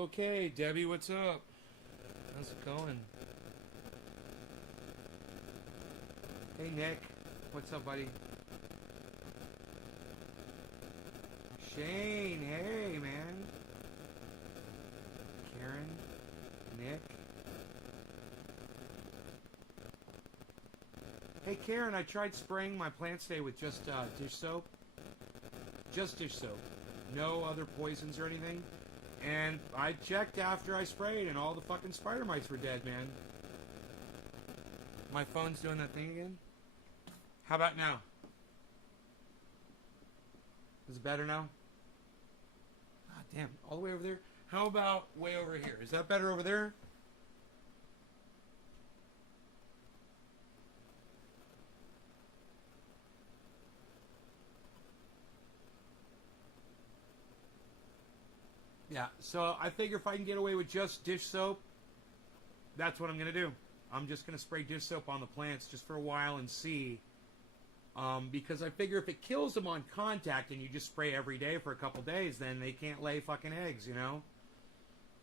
Okay, Debbie, what's up? How's it going? Hey, Nick. What's up, buddy? Shane, hey, man. Karen, Nick. Hey, Karen, I tried spraying my plants today with just dish soap. Just dish soap. No other poisons or anything. And I checked after I sprayed, and all the fucking spider mites were dead, man. My phone's doing that thing again. How about now? Is it better now? God damn, all the way over there? How about way over here? Is that better over there? Yeah, so I figure if I can get away with just dish soap, that's what I'm going to do. I'm just going to spray dish soap on the plants just for a while and see. Because I figure if it kills them on contact and you just spray every day for a couple days, then they can't lay fucking eggs, you know?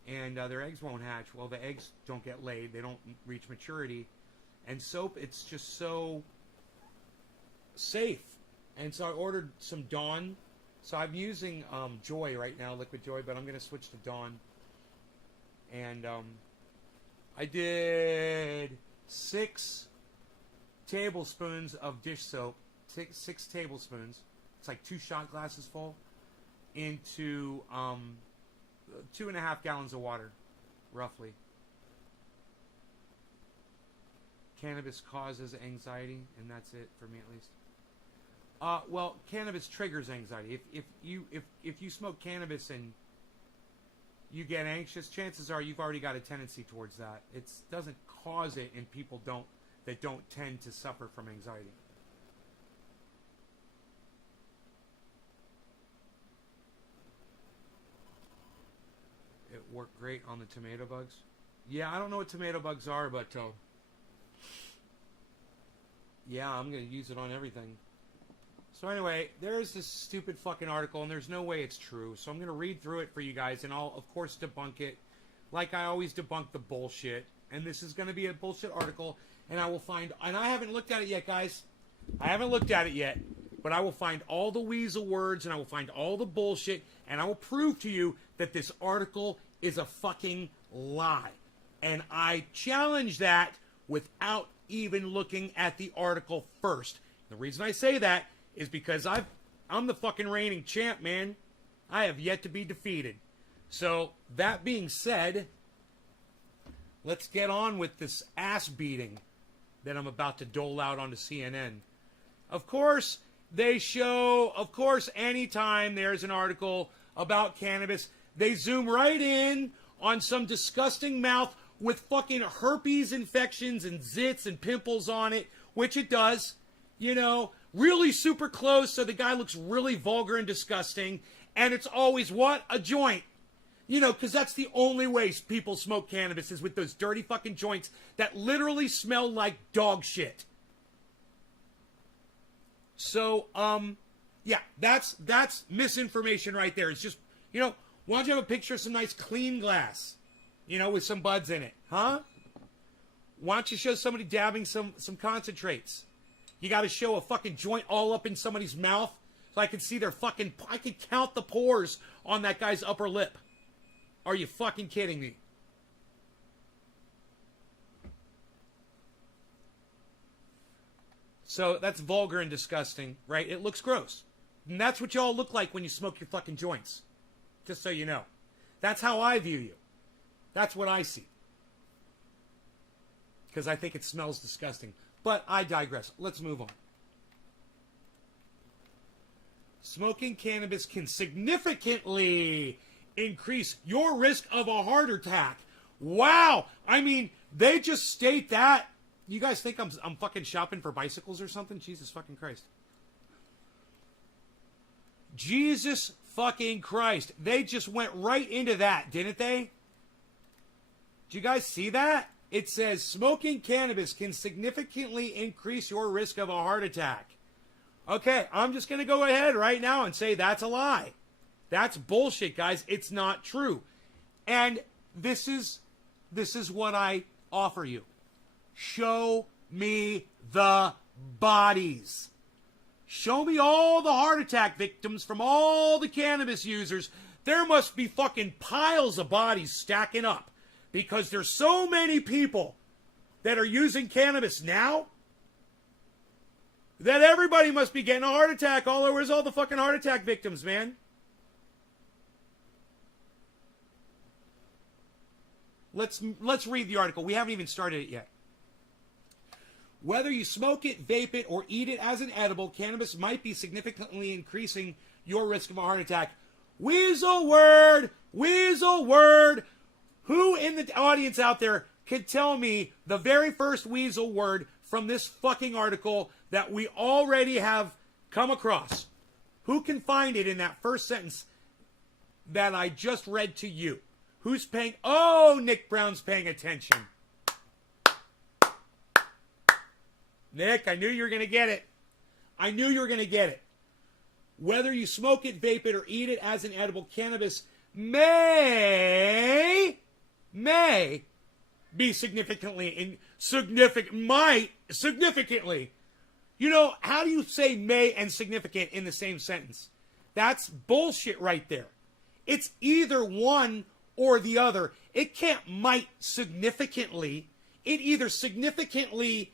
And their eggs won't hatch. Well, the eggs don't get laid. They don't reach maturity. And soap, it's just so safe. And so I ordered some Dawn. So I'm using Joy right now, Liquid Joy, but I'm going to switch to Dawn. And I did 6 tablespoons of dish soap, six tablespoons. It's like 2 shot glasses full into 2.5 gallons of water, roughly. Cannabis causes anxiety, and that's it for me at least. Well, cannabis triggers anxiety. If you smoke cannabis and you get anxious, chances are you've already got a tendency towards that. It doesn't cause it in people that don't tend to suffer from anxiety. It worked great on the tomato bugs. Yeah, I don't know what tomato bugs are, but yeah, I'm going to use it on everything. So anyway, there's this stupid fucking article, and there's no way it's true. So I'm going to read through it for you guys, and I'll, of course, debunk it. Like I always debunk the bullshit. And this is going to be a bullshit article, and I will find... And I haven't looked at it yet, guys. I haven't looked at it yet. But I will find all the weasel words, and I will find all the bullshit, and I will prove to you that this article is a fucking lie. And I challenge that without even looking at the article first. The reason I say that is because I'm the fucking reigning champ, man. I have yet to be defeated. So, that being said, let's get on with this ass beating that I'm about to dole out onto CNN. Of course, they show, anytime there's an article about cannabis, they zoom right in on some disgusting mouth with fucking herpes infections and zits and pimples on it, which it does, you know, really super close, so the guy looks really vulgar and disgusting, and it's always, what? A joint. You know, because that's the only way people smoke cannabis is with those dirty fucking joints that literally smell like dog shit. So, yeah, that's misinformation right there. It's just, you know, why don't you have a picture of some nice clean glass, you know, with some buds in it, huh? Why don't you show somebody dabbing some concentrates? You got to show a fucking joint all up in somebody's mouth so I can see their fucking... I can count the pores on that guy's upper lip. Are you fucking kidding me? So that's vulgar and disgusting, right? It looks gross. And that's what y'all look like when you smoke your fucking joints. Just so you know. That's how I view you. That's what I see. Because I think it smells disgusting. But I digress. Let's move on. Smoking cannabis can significantly increase your risk of a heart attack. Wow. I mean, they just state that. You guys think I'm fucking shopping for bicycles or something? Jesus fucking Christ. Jesus fucking Christ. They just went right into that, didn't they? Did you guys see that? It says smoking cannabis can significantly increase your risk of a heart attack. Okay, I'm just going to go ahead right now and say that's a lie. That's bullshit, guys. It's not true. And this is what I offer you. Show me the bodies. Show me all the heart attack victims from all the cannabis users. There must be fucking piles of bodies stacking up because there's so many people that are using cannabis now that everybody must be getting a heart attack all over. Where's all the fucking heart attack victims, man? Let's read the article. We haven't even started it yet. Whether you smoke it, vape it, or eat it as an edible, cannabis might be significantly increasing your risk of a heart attack. Weasel word! Weasel word! Who in the audience out there can tell me the very first weasel word from this fucking article that we already have come across? Who can find it in that first sentence that I just read to you? Who's paying? Oh, Nick Brown's paying attention. Nick, I knew you were going to get it. I knew you were going to get it. Whether you smoke it, vape it, or eat it as an edible, cannabis may be significantly. You know, how do you say may and significant in the same sentence? That's bullshit right there. It's either one or the other. It can't might significantly. It either significantly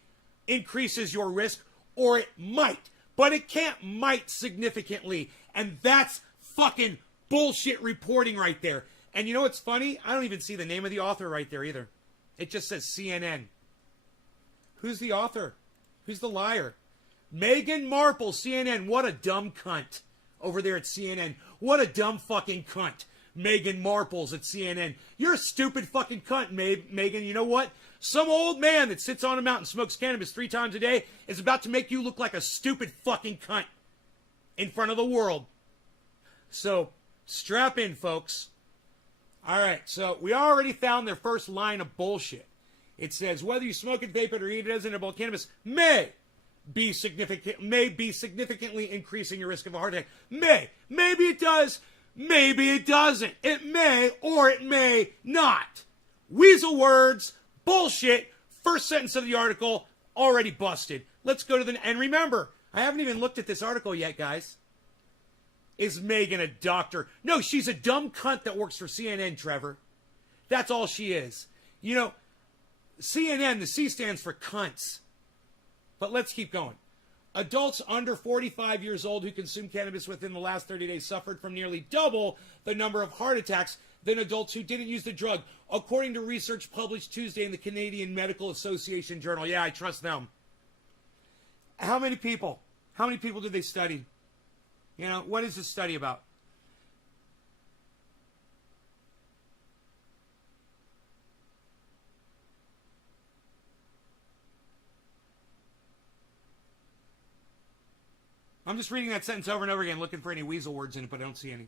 increases your risk or it might. But it can't might significantly. And that's fucking bullshit reporting right there. And you know what's funny? I don't even see the name of the author right there either. It just says CNN. Who's the author? Who's the liar? Meghan Markle, CNN. What a dumb cunt over there at CNN. What a dumb fucking cunt. Meghan Markle's at CNN. You're a stupid fucking cunt, Meghan. You know what? Some old man that sits on a mountain and smokes cannabis 3 times a day is about to make you look like a stupid fucking cunt in front of the world. So, strap in, folks. All right, so we already found their first line of bullshit. It says, whether you smoke it, vape it, or eat it as an edible, cannabis may be significantly increasing your risk of a heart attack. May. Maybe it does. Maybe it doesn't. It may or it may not. Weasel words. Bullshit. First sentence of the article already busted. Let's go to the... And remember, I haven't even looked at this article yet, guys. Is Megan a doctor? No, she's a dumb cunt that works for CNN, Trevor. That's all she is. You know, CNN, the C stands for cunts. But let's keep going. Adults under 45 years old who consumed cannabis within the last 30 days suffered from nearly double the number of heart attacks than adults who didn't use the drug, according to research published Tuesday in the Canadian Medical Association Journal. Yeah, I trust them. How many people? How many people did they study? You know, what is this study about? I'm just reading that sentence over and over again, looking for any weasel words in it, but I don't see any.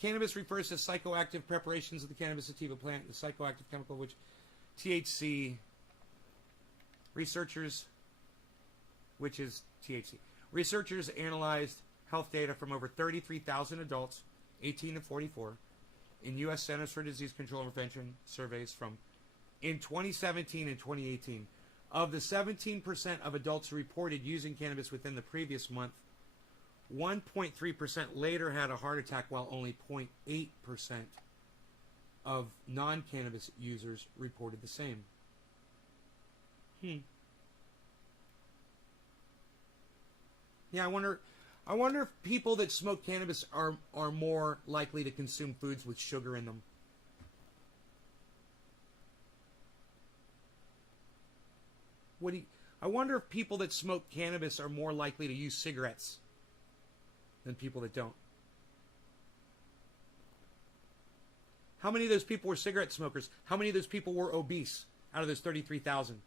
Cannabis refers to psychoactive preparations of the cannabis sativa plant, the psychoactive chemical which THC researchers, which is THC. Researchers analyzed health data from over 33,000 adults, 18 to 44, in U.S. Centers for Disease Control and Prevention surveys from in 2017 and 2018. Of the 17% of adults who reported using cannabis within the previous month, 1.3% later had a heart attack, while only 0.8% of non-cannabis users reported the same. Yeah, I wonder if people that smoke cannabis are more likely to consume foods with sugar in them. I wonder if people that smoke cannabis are more likely to use cigarettes than people that don't. How many of those people were cigarette smokers? How many of those people were obese out of those 33,000?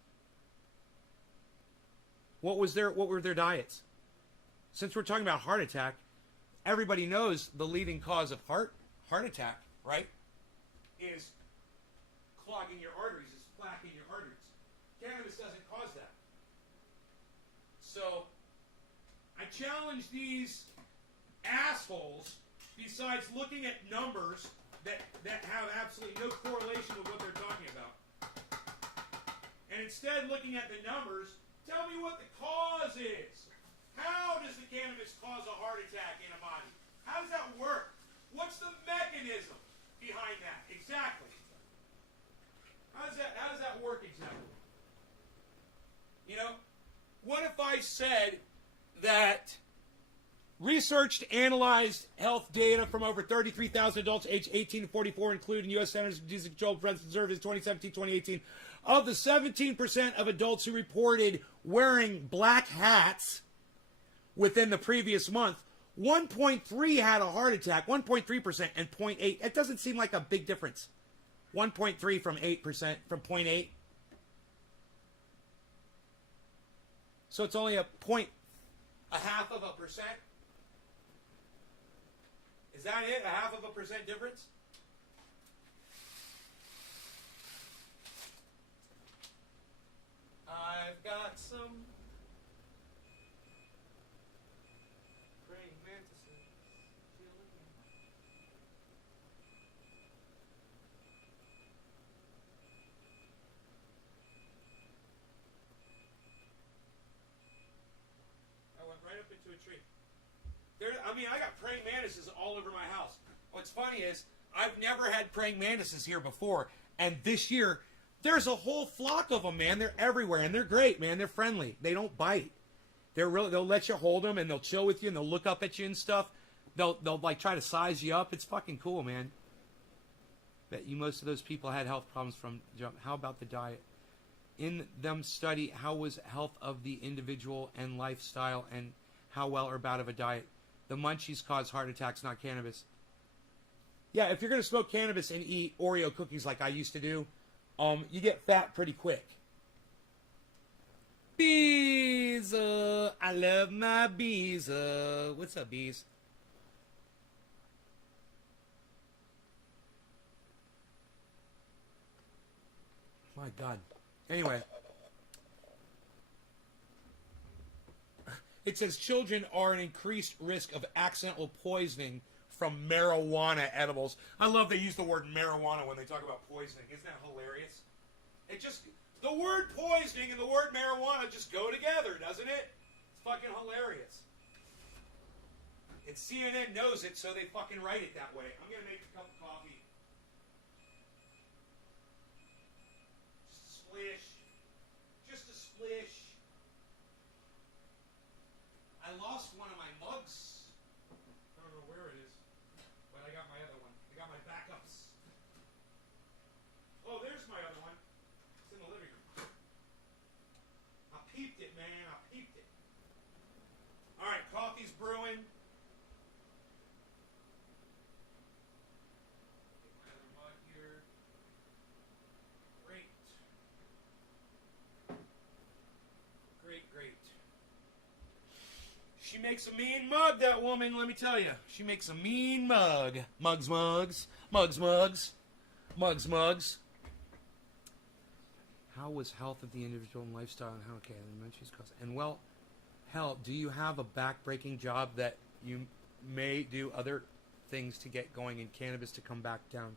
What were their diets? Since we're talking about heart attack, everybody knows the leading cause of heart attack, right? Is clogging your arteries, is plaque in your arteries. Cannabis doesn't cause that. So challenge these assholes, besides looking at numbers that have absolutely no correlation with what they're talking about. And instead looking at the numbers, tell me what the cause is. How does the cannabis cause a heart attack in a body? How does that work? What's the mechanism behind that? Exactly. How does that work exactly? You know, what if I said that researched, analyzed health data from over 33,000 adults aged 18 to 44, including U.S. Centers for Disease Control Prevention Service 2017-2018, of the 17% of adults who reported wearing black hats within the previous month, 1.3 had a heart attack, 1.3%, and 0.8. It doesn't seem like a big difference. 1.3 from 8%, from 0.8. So it's only a half of a percent. Is that it? A half of a percent difference? I've got some praying mantises. I went right up into a tree. I got praying mantises all over my house. What's funny is, I've never had praying mantises here before, and this year, there's a whole flock of them, man. They're everywhere, and they're great, man. They're friendly. They don't bite. They'll let you hold them, and they'll chill with you, and they'll look up at you and stuff. They'll like try to size you up. It's fucking cool, man. Bet you most of those people had health problems from jump. How about the diet? In them study how was health of the individual and lifestyle, and how well or bad of a diet. The munchies cause heart attacks, not cannabis. Yeah, if you're going to smoke cannabis and eat Oreo cookies like I used to do, you get fat pretty quick. Bees, I love my bees. What's up, bees? My God. Anyway. It says children are at increased risk of accidental poisoning from marijuana edibles. I love they use the word marijuana when they talk about poisoning. Isn't that hilarious? The word poisoning and the word marijuana just go together, doesn't it? It's fucking hilarious. And CNN knows it, so they fucking write it that way. I'm going to make a cup of coffee. Just a splish. Just a splish. I lost one of my mugs. I don't know where it is, but I got my other one. I got my backups. Oh, there's my other one. It's in the living room. I peeped it, man. I peeped it. All right, coffee's brewing. Get my other mug here. Great. Great, great. She makes a mean mug, that woman, let me tell you. She makes a mean mug. Mugs, mugs. Mugs, mugs. Mugs, mugs. How was health of the individual and lifestyle and how, okay, and she's caused. And well, hell, do you have a back-breaking job that you may do other things to get going in cannabis to come back down?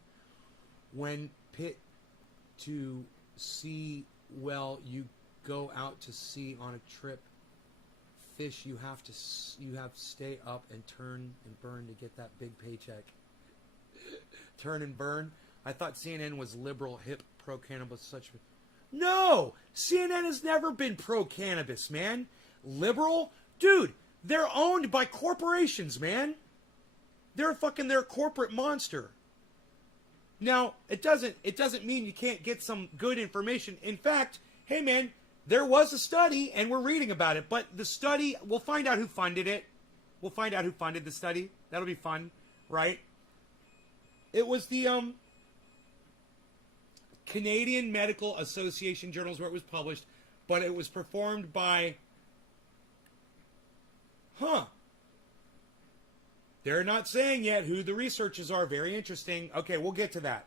When pit to sea, well, you go out to sea on a trip. Fish, you have to stay up and turn and burn to get that big paycheck. Turn and burn. I thought CNN was liberal, hip, pro-cannabis, such. No, CNN has never been pro-cannabis, man. Liberal, dude. They're owned by corporations, man. They're a corporate monster. Now, it doesn't mean you can't get some good information. In fact, hey, man. There was a study, and we're reading about it, but the study, we'll find out who funded it. We'll find out who funded the study. That'll be fun, right? It was the Canadian Medical Association journals where it was published, but it was performed by... They're not saying yet who the researchers are. Very interesting. Okay, we'll get to that.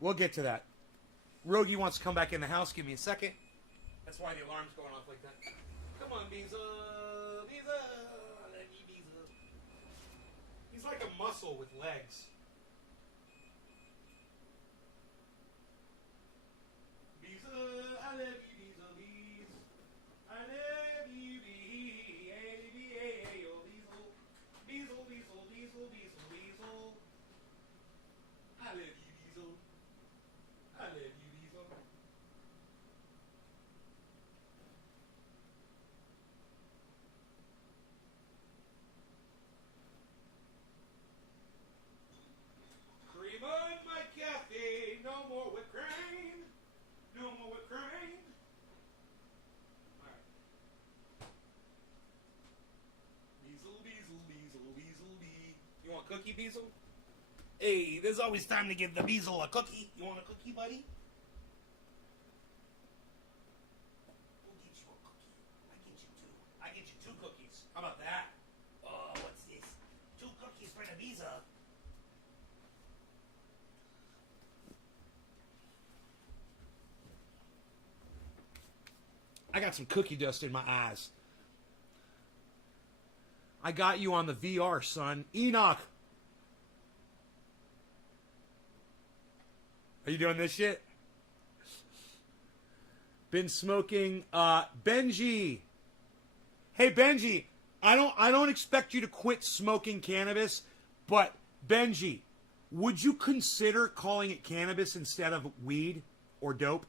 We'll get to that. Rogie wants to come back in the house. Give me a second. That's why the alarm's going off like that. Come on, Beeza. Ibiza. I love you, Ibiza. He's like a mussel with legs. Ibiza, I love you, Ibiza, bees. I love you, bee. A-B-A-A-O, Weasel. Weasel, weasel, weasel, weasel, weasel. I love you, Weasel. I love you, Weasel. Cream on my cafe, no more whipped cream. No more whipped cream. Alright. Weasel, weasel, weasel, weasel, bee. You want cookie, Weasel? Hey, there's always time to give the Weasel a cookie. You want a cookie, buddy? We'll get you a cookie. I get you two cookies. How about that? Oh, what's this? 2 cookies for the Weasel. I got some cookie dust in my eyes. I got you on the VR, son. Enoch. Are you doing this shit? Been smoking Benji. Hey Benji, I don't expect you to quit smoking cannabis, but Benji, would you consider calling it cannabis instead of weed or dope?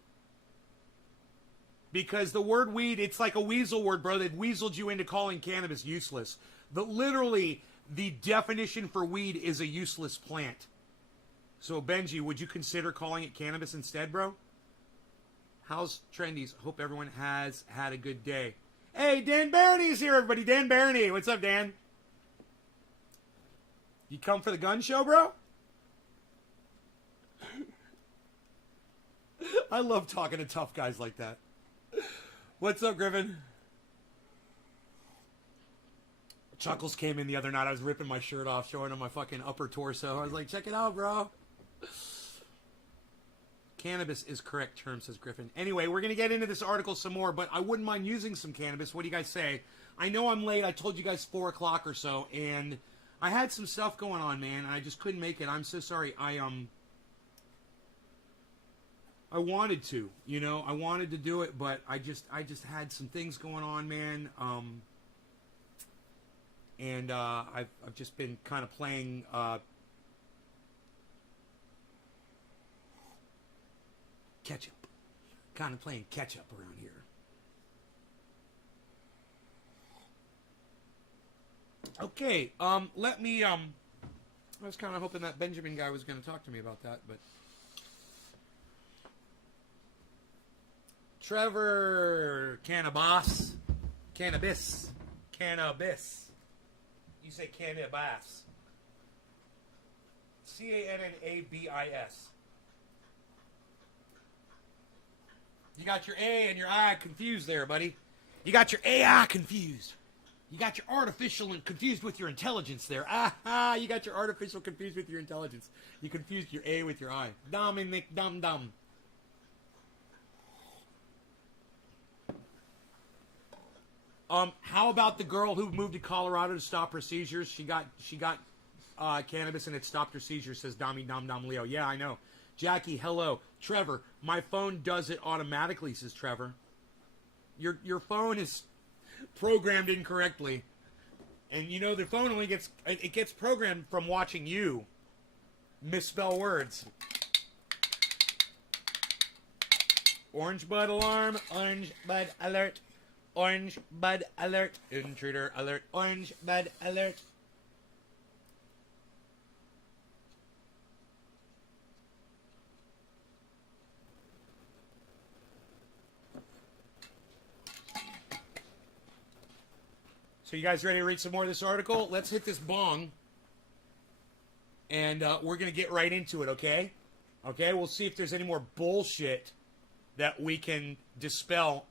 Because the word weed, it's like a weasel word, bro. They've weaseled you into calling cannabis useless. But literally, the definition for weed is a useless plant. So, Benji, would you consider calling it cannabis instead, bro? How's Trendies? Hope everyone has had a good day. Hey, Dan Barney's here, everybody. Dan Barney. What's up, Dan? You come for the gun show, bro? I love talking to tough guys like that. What's up, Griffin? Chuckles came in the other night. I was ripping my shirt off, showing him my fucking upper torso. I was like, check it out, bro. Cannabis is correct term, says Griffin. Anyway, we're going to get into this article some more, but I wouldn't mind using some cannabis. What do you guys say? I know I'm late. I told you guys 4 o'clock or so, and I had some stuff going on, man, and I just couldn't make it. I'm so sorry. I wanted to, you know, I wanted to do it, but I just had some things going on, man. And I've just been kind of playing catch up, kind of playing catch up around here. Okay, let me. I was kind of hoping that Benjamin guy was going to talk to me about that, but. Trevor Cannabis. Cannabis. Cannabis. You say cannabis. Cannabis. You got your A and your I confused there, buddy. You got your AI confused. You got your artificial and confused with your intelligence there. Ah, you got your artificial confused with your intelligence. You confused your A with your I. Dominic Dum Dum. How about the girl who moved to Colorado to stop her seizures? She got cannabis and it stopped her seizures, says Dami Dom Dom Leo. Yeah, I know. Jackie, hello. Trevor, my phone does it automatically, says Trevor. Your phone is programmed incorrectly. And you know the phone only gets programmed from watching you misspell words. Orange bud alarm, orange bud alert. Orange bud alert. Intruder alert. Orange bud alert. So you guys ready to read some more of this article? Let's hit this bong. And we're going to get right into it, okay? Okay, we'll see if there's any more bullshit that we can dispel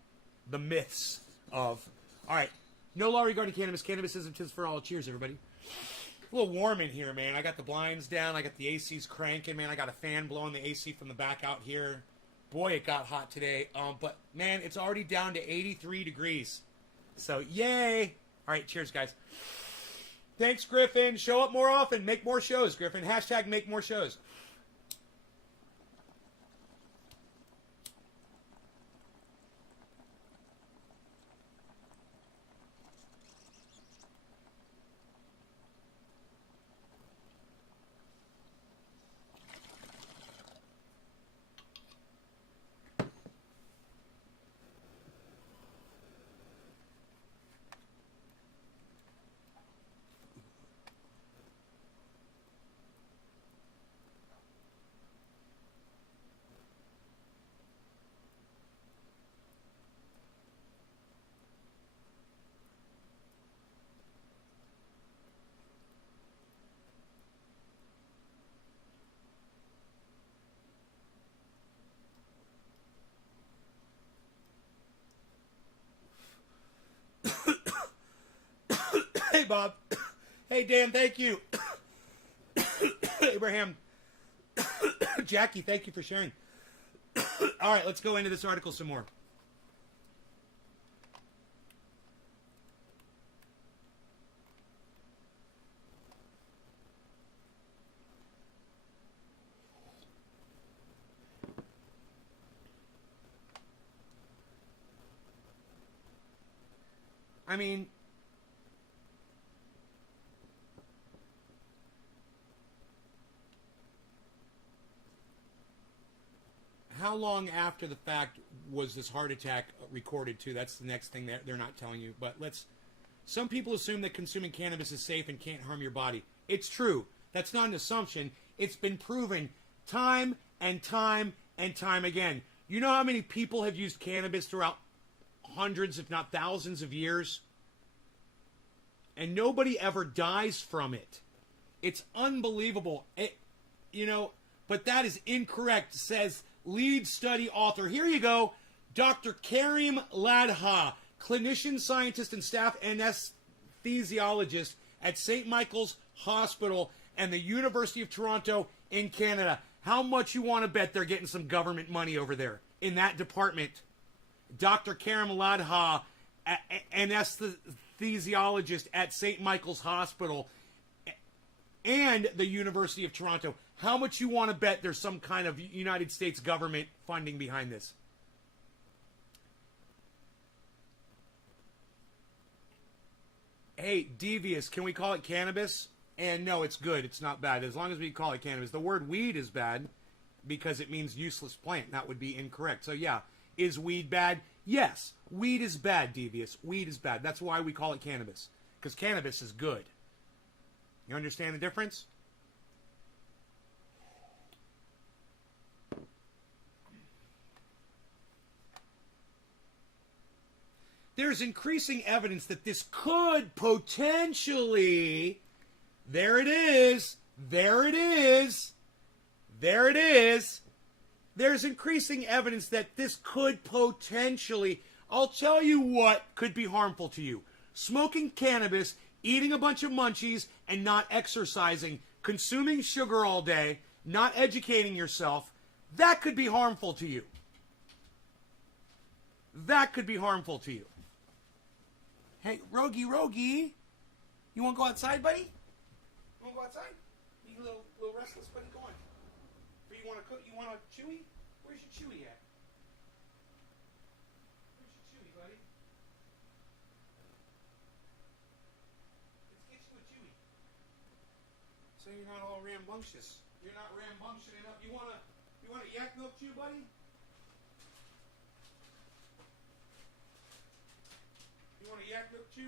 the myths of. All right. No law regarding cannabis. Cannabis isn't just for all. Cheers, everybody. A little warm in here, man. I got the blinds down. I got the ACs cranking, man. I got a fan blowing the AC from the back out here. Boy, it got hot today. But, man, it's already down to 83 degrees. So, yay. All right, cheers, guys. Thanks, Griffin. Show up more often. Make more shows, Griffin. Hashtag make more shows. Hey, Bob. Hey, Dan, thank you. Abraham. Jackie, thank you for sharing. All right, let's go into this article some more. I mean, how long after the fact was this heart attack recorded too? That's the next thing that they're not telling you. But some people assume that consuming cannabis is safe and can't harm your body. It's true. That's not an assumption. It's been proven time and time and time again. You know how many people have used cannabis throughout hundreds, if not thousands of years? And nobody ever dies from it. It's unbelievable. But that is incorrect, says lead study author. Here you go. Dr. Karim Ladha, clinician, scientist, and staff anesthesiologist at St. Michael's Hospital and the University of Toronto in Canada. How much you want to bet they're getting some government money over there in that department? Dr. Karim Ladha, anesthesiologist at St. Michael's Hospital and the University of Toronto. How much you want to bet there's some kind of United States government funding behind this? Hey, devious, can we call it cannabis? And no, it's good. It's not bad. As long as we call it cannabis. The word weed is bad because it means useless plant. That would be incorrect. So yeah, is weed bad? Yes, weed is bad, devious. Weed is bad. That's why we call it cannabis. Because cannabis is good. You understand the difference? There's increasing evidence that this could potentially... There it is. There it is. There it is. There's increasing evidence that this could potentially... I'll tell you what could be harmful to you. Smoking cannabis, eating a bunch of munchies, and not exercising, consuming sugar all day, not educating yourself, that could be harmful to you. That could be harmful to you. Hey, Rogie, you want to go outside, buddy? You want to go outside? You a little restless, buddy? Go on. Or you want to cook? You want a chewy? Where's your chewy at? Where's your chewy, buddy? Let's get you a chewy. So you're not all rambunctious. You're not rambunctious enough. You want a yak milk chew, buddy? You want a yak milk chew?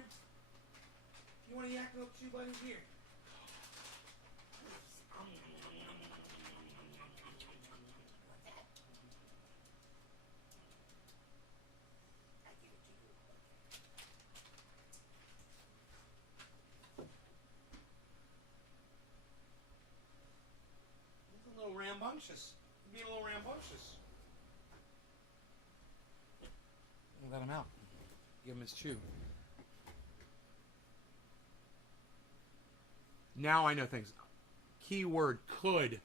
You want a yak milk chew, buddy? Here. He's a little rambunctious. He's being a little rambunctious. Let him out. Give him his chew. Now I know things. Keyword could.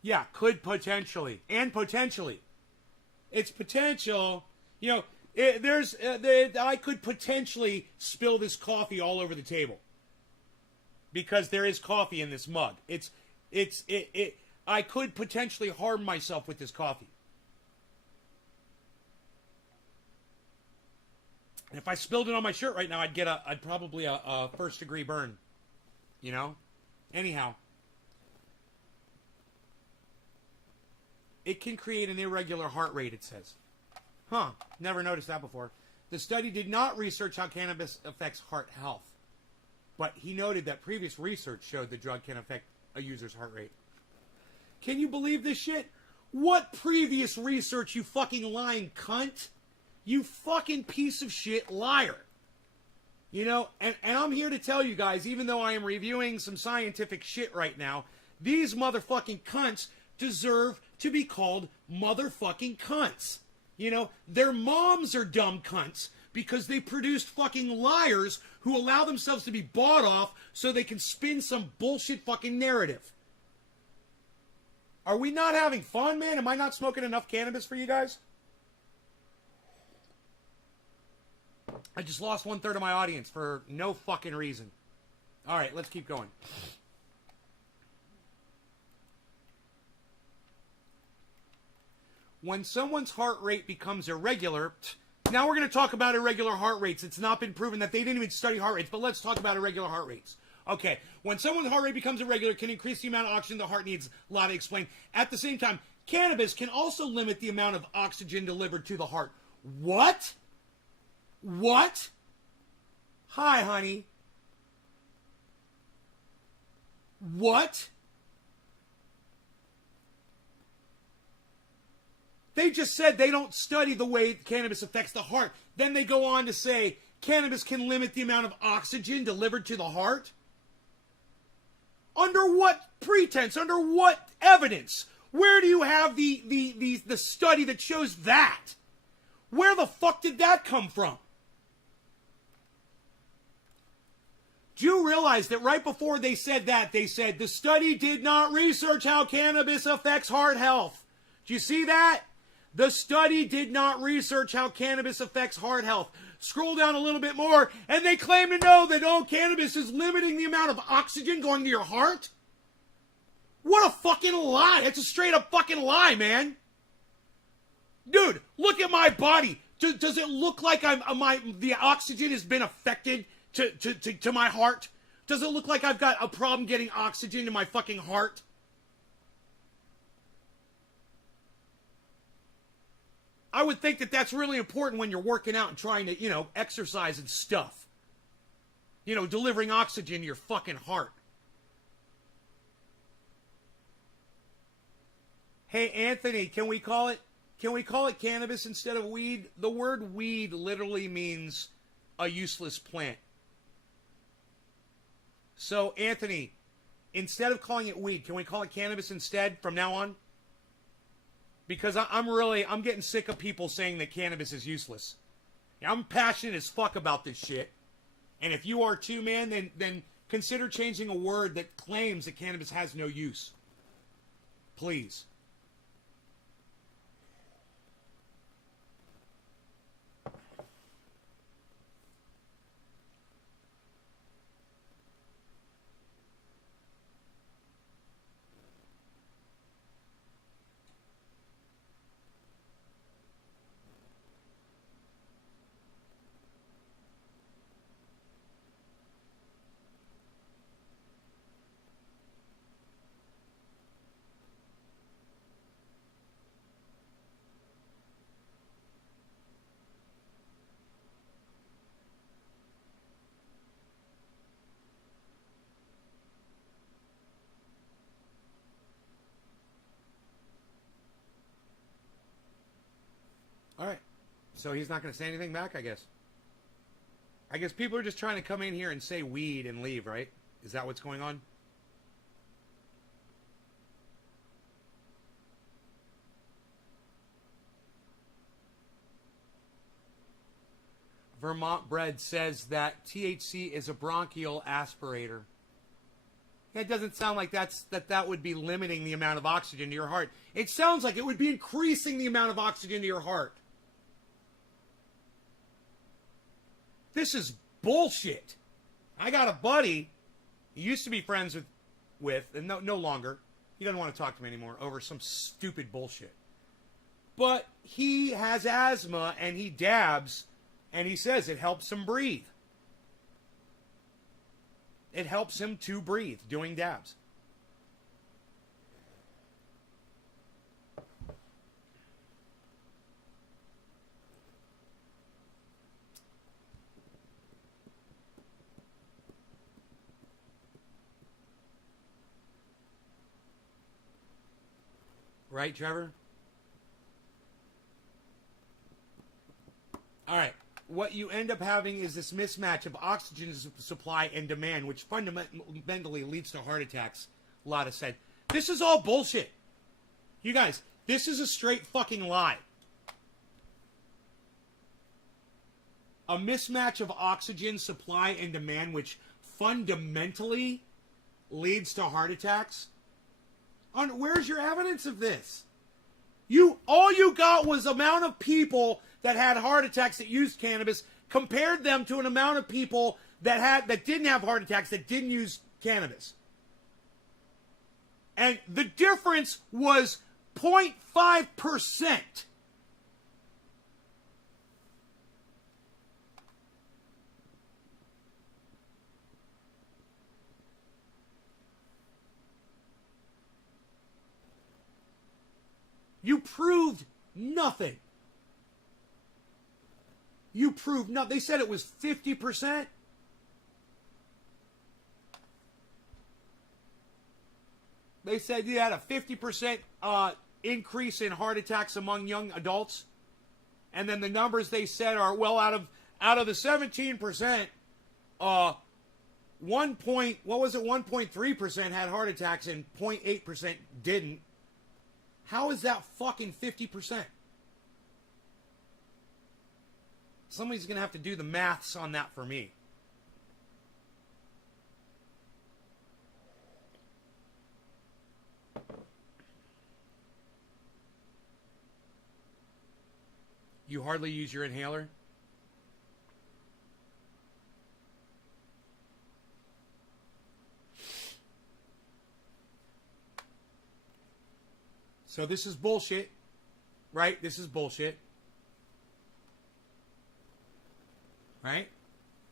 Yeah, could potentially. And potentially. It's potential. You know, I could potentially spill this coffee all over the table because there is coffee in this mug. I could potentially harm myself with this coffee. And if I spilled it on my shirt right now, I'd probably a first degree burn. You know? Anyhow. It can create an irregular heart rate, it says. Huh. Never noticed that before. The study did not research how cannabis affects heart health. But he noted that previous research showed the drug can affect a user's heart rate. Can you believe this shit? What previous research, you fucking lying cunt? You fucking piece of shit liar. You know, and I'm here to tell you guys, even though I am reviewing some scientific shit right now, these motherfucking cunts deserve to be called motherfucking cunts. You know, their moms are dumb cunts because they produced fucking liars who allow themselves to be bought off so they can spin some bullshit fucking narrative. Are we not having fun, man? Am I not smoking enough cannabis for you guys? I just lost 1/3 of my audience for no fucking reason. All right, let's keep going. When someone's heart rate becomes irregular, now we're going to talk about irregular heart rates. It's not been proven that they didn't even study heart rates, but let's talk about irregular heart rates. Okay, when someone's heart rate becomes irregular, it can increase the amount of oxygen the heart needs. A lot to explain. At the same time, cannabis can also limit the amount of oxygen delivered to the heart. What? What? Hi, honey. What? They just said they don't study the way cannabis affects the heart. Then they go on to say cannabis can limit the amount of oxygen delivered to the heart? Under what pretense? Under what evidence? Where do you have the study that shows that? Where the fuck did that come from? Do you realize that right before they said that, they said the study did not research how cannabis affects heart health? Do you see that? The study did not research how cannabis affects heart health. Scroll down a little bit more, and they claim to know that, oh, cannabis is limiting the amount of oxygen going to your heart? What a fucking lie. That's a straight up fucking lie, man. Dude, look at my body. Does it look like the oxygen has been affected to my heart? Does it look like I've got a problem getting oxygen to my fucking heart? I would think that that's really important when you're working out and trying to, exercise and stuff. Delivering oxygen to your fucking heart. Hey, Anthony, can we call it cannabis instead of weed? The word weed literally means a useless plant. So, Anthony, instead of calling it weed, can we call it cannabis instead from now on? Because I'm getting sick of people saying that cannabis is useless. I'm passionate as fuck about this shit. And if you are too, man, then consider changing a word that claims that cannabis has no use. Please. All right. So he's not going to say anything back, I guess. I guess people are just trying to come in here and say weed and leave, right? Is that what's going on? Vermont Bread says that THC is a bronchial aspirator. It doesn't sound like that would be limiting the amount of oxygen to your heart. It sounds like it would be increasing the amount of oxygen to your heart. This is bullshit. I got a buddy he used to be friends with and no longer. He doesn't want to talk to me anymore over some stupid bullshit. But he has asthma and he dabs and he says it helps him breathe. It helps him to breathe doing dabs. Right, Trevor? All right. What you end up having is this mismatch of oxygen supply and demand, which fundamentally leads to heart attacks. Lotta said. This is all bullshit. You guys, this is a straight fucking lie. A mismatch of oxygen supply and demand, which fundamentally leads to heart attacks. Where's your evidence of this? All you got was amount of people that had heart attacks that used cannabis, compared them to an amount of people that didn't have heart attacks that didn't use cannabis. And the difference was 0.5%. You proved nothing. You proved nothing. They said it was 50%. They said you had a 50% increase in heart attacks among young adults. And then the numbers they said are, well, out of the 17%, 1.3% had heart attacks and 0.8% didn't. How is that fucking 50%? Somebody's going to have to do the maths on that for me. You hardly use your inhaler? So this is bullshit, right? This is bullshit. Right?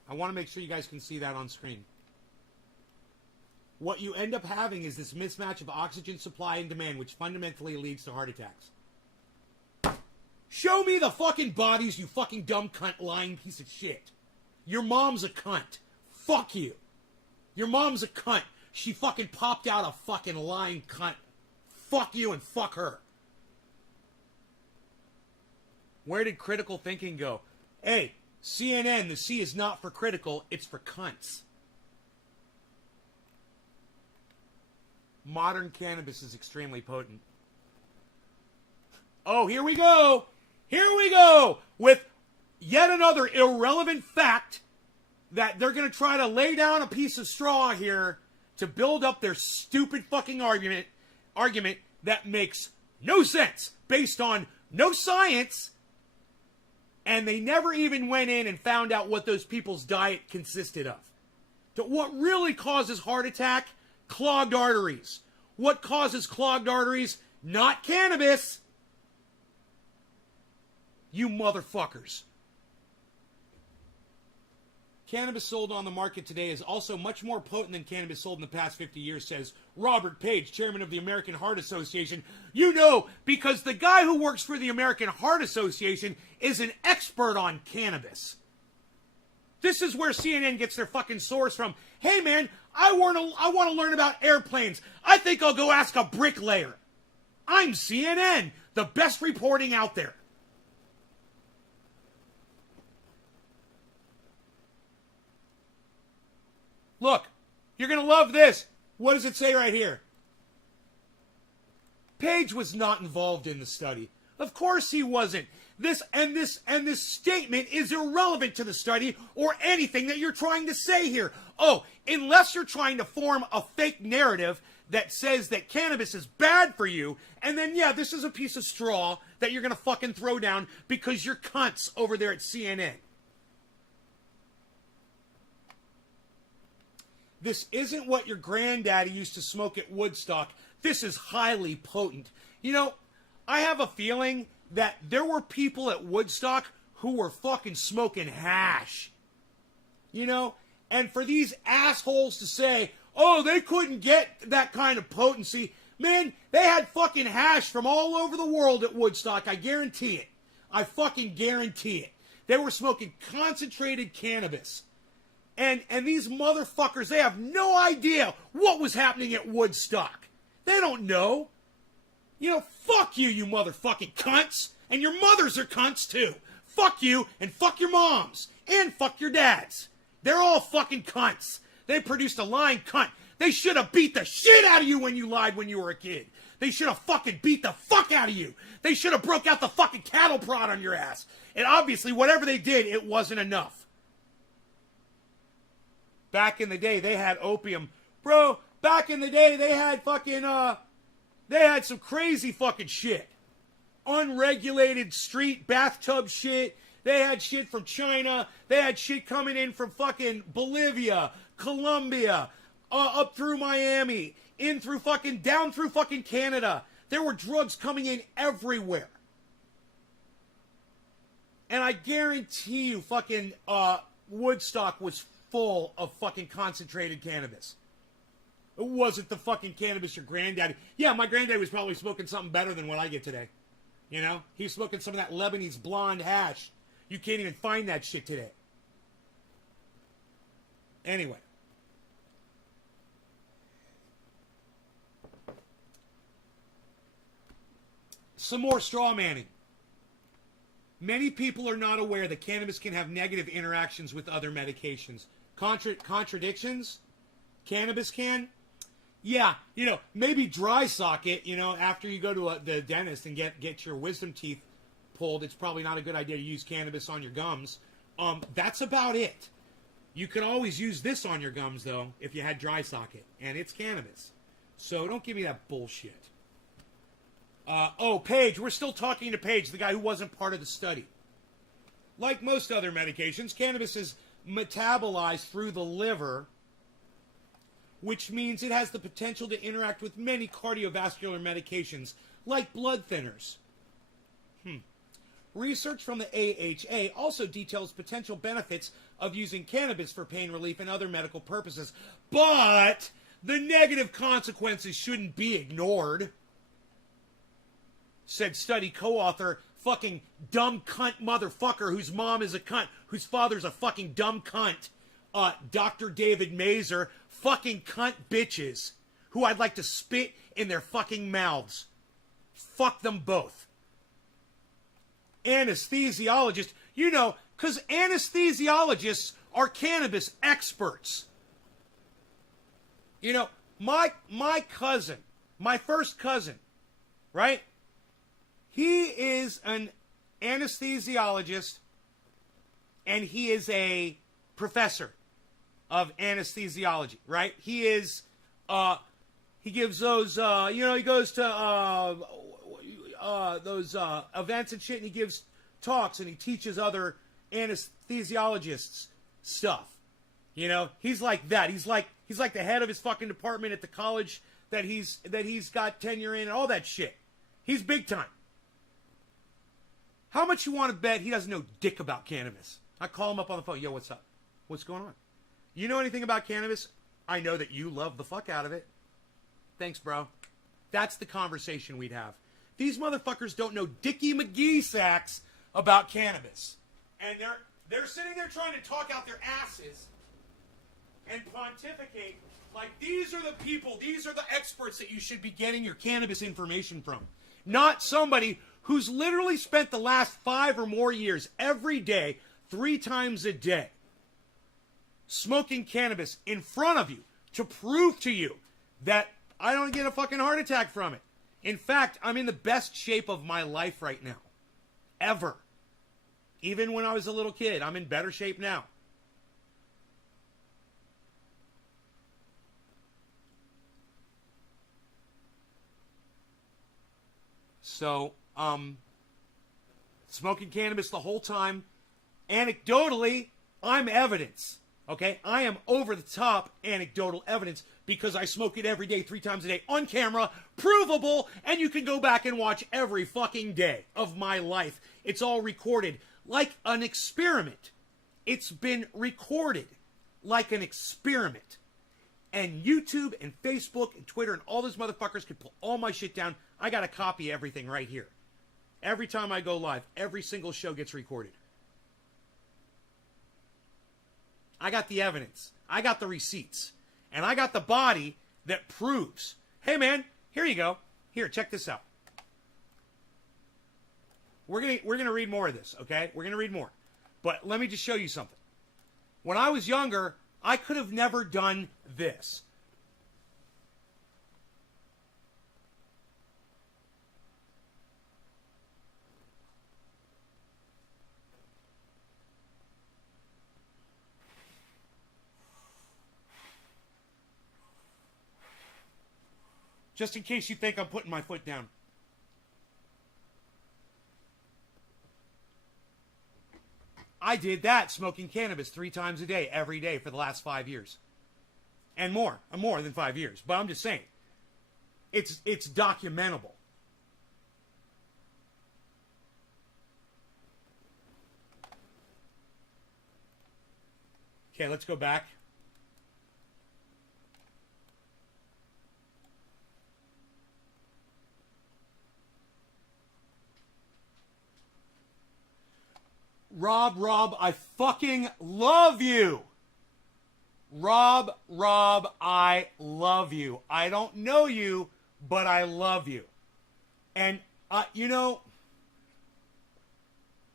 I want to make sure you guys can see that on screen. What you end up having is this mismatch of oxygen supply and demand, which fundamentally leads to heart attacks. Show me the fucking bodies, you fucking dumb cunt lying piece of shit. Your mom's a cunt. Fuck you. Your mom's a cunt. She fucking popped out a fucking lying cunt. Fuck you and fuck her. Where did critical thinking go? Hey, CNN, the C is not for critical, it's for cunts. Modern cannabis is extremely potent. Oh, here we go. Here we go with yet another irrelevant fact that they're going to try to lay down a piece of straw here to build up their stupid fucking argument that makes no sense based on no science, and they never even went in and found out what those people's diet consisted of. What really causes heart attack? Clogged arteries. What causes clogged arteries? Not cannabis. You motherfuckers. Cannabis sold on the market today is also much more potent than cannabis sold in the past 50 years, says Robert Page, chairman of the American Heart Association. You know, because the guy who works for the American Heart Association is an expert on cannabis. This is where CNN gets their fucking source from. Hey, man, I want to learn about airplanes. I think I'll go ask a bricklayer. I'm CNN, the best reporting out there. Look, you're going to love this. What does it say right here? Page was not involved in the study. Of course he wasn't. This statement is irrelevant to the study or anything that you're trying to say here. Oh, unless you're trying to form a fake narrative that says that cannabis is bad for you, and then, yeah, this is a piece of straw that you're going to fucking throw down because you're cunts over there at CNN. This isn't what your granddaddy used to smoke at Woodstock. This is highly potent. You know, I have a feeling that there were people at Woodstock who were fucking smoking hash. You know? And for these assholes to say, oh, they couldn't get that kind of potency. Man, they had fucking hash from all over the world at Woodstock. I guarantee it. I fucking guarantee it. They were smoking concentrated cannabis. And these motherfuckers, they have no idea what was happening at Woodstock. They don't know. You know, fuck you, you motherfucking cunts. And your mothers are cunts, too. Fuck you, and fuck your moms. And fuck your dads. They're all fucking cunts. They produced a lying cunt. They should have beat the shit out of you when you lied when you were a kid. They should have fucking beat the fuck out of you. They should have broke out the fucking cattle prod on your ass. And obviously, whatever they did, it wasn't enough. Back in the day, they had opium. Bro, back in the day, they had fucking, they had some crazy fucking shit. Unregulated street bathtub shit. They had shit from China. They had shit coming in from fucking Bolivia, Colombia, up through Miami, in through fucking, down through fucking Canada. There were drugs coming in everywhere. And I guarantee you fucking Woodstock was full of fucking concentrated cannabis. It wasn't the fucking cannabis your granddaddy. Yeah, my granddaddy was probably smoking something better than what I get today. You know? He was smoking some of that Lebanese blonde hash. You can't even find that shit today. Anyway. Some more straw manning. Many people are not aware that cannabis can have negative interactions with other medications. Contradictions? Cannabis can? Yeah, you know, maybe dry socket, you know, after you go to the dentist and get your wisdom teeth pulled, it's probably not a good idea to use cannabis on your gums. That's about it. You could always use this on your gums, though, if you had dry socket. And it's cannabis. So don't give me that bullshit. Paige. We're still talking to Paige, the guy who wasn't part of the study. Like most other medications, cannabis is metabolized through the liver, which means it has the potential to interact with many cardiovascular medications, like blood thinners. Research from the AHA also details potential benefits of using cannabis for pain relief and other medical purposes. But the negative consequences shouldn't be ignored, said study co-author, fucking dumb cunt motherfucker whose mom is a cunt, whose father's a fucking dumb cunt, Dr. David Mazer, fucking cunt bitches, who I'd like to spit in their fucking mouths. Fuck them both. Anesthesiologist, you know, because anesthesiologists are cannabis experts. You know, my cousin, my first cousin, right? He is an anesthesiologist, and he is a professor of anesthesiology, right? He is, he gives those, you know, he goes to those events and shit, and he gives talks, and he teaches other anesthesiologists stuff. You know, he's like that. He's like the head of his fucking department at the college that he's got tenure in and all that shit. He's big time. How much you want to bet he doesn't know dick about cannabis? I call him up on the phone. Yo, what's up? What's going on? You know anything about cannabis? I know that you love the fuck out of it. Thanks, bro. That's the conversation we'd have. These motherfuckers don't know Dickie McGee sacks about cannabis. And they're sitting there trying to talk out their asses and pontificate like these are the people, these are the experts that you should be getting your cannabis information from. Not somebody who's literally spent the last 5 or more years every day, 3 times a day, smoking cannabis in front of you to prove to you that I don't get a fucking heart attack from it. In fact, I'm in the best shape of my life right now. Ever. Even when I was a little kid, I'm in better shape now. So, smoking cannabis the whole time. Anecdotally, I'm evidence. Okay? I am over the top anecdotal evidence because I smoke it every day, 3 times a day, on camera, provable, and you can go back and watch every fucking day of my life. It's all recorded like an experiment. It's been recorded like an experiment. And YouTube and Facebook and Twitter and all those motherfuckers can pull all my shit down. I got a copy of everything right here. Every time I go live, every single show gets recorded. I got the evidence. I got the receipts. And I got the body that proves. Hey, man, here you go. Here, check this out. We're gonna read more of this, okay? We're going to read more. But let me just show you something. When I was younger, I could have never done this. Just in case you think I'm putting my foot down. I did that smoking cannabis 3 times a day, every day for the last 5 years. And more than 5 years. But I'm just saying, it's documentable. Okay, let's go back. Rob, I fucking love you. Rob, I love you. I don't know you, but I love you. And, you know,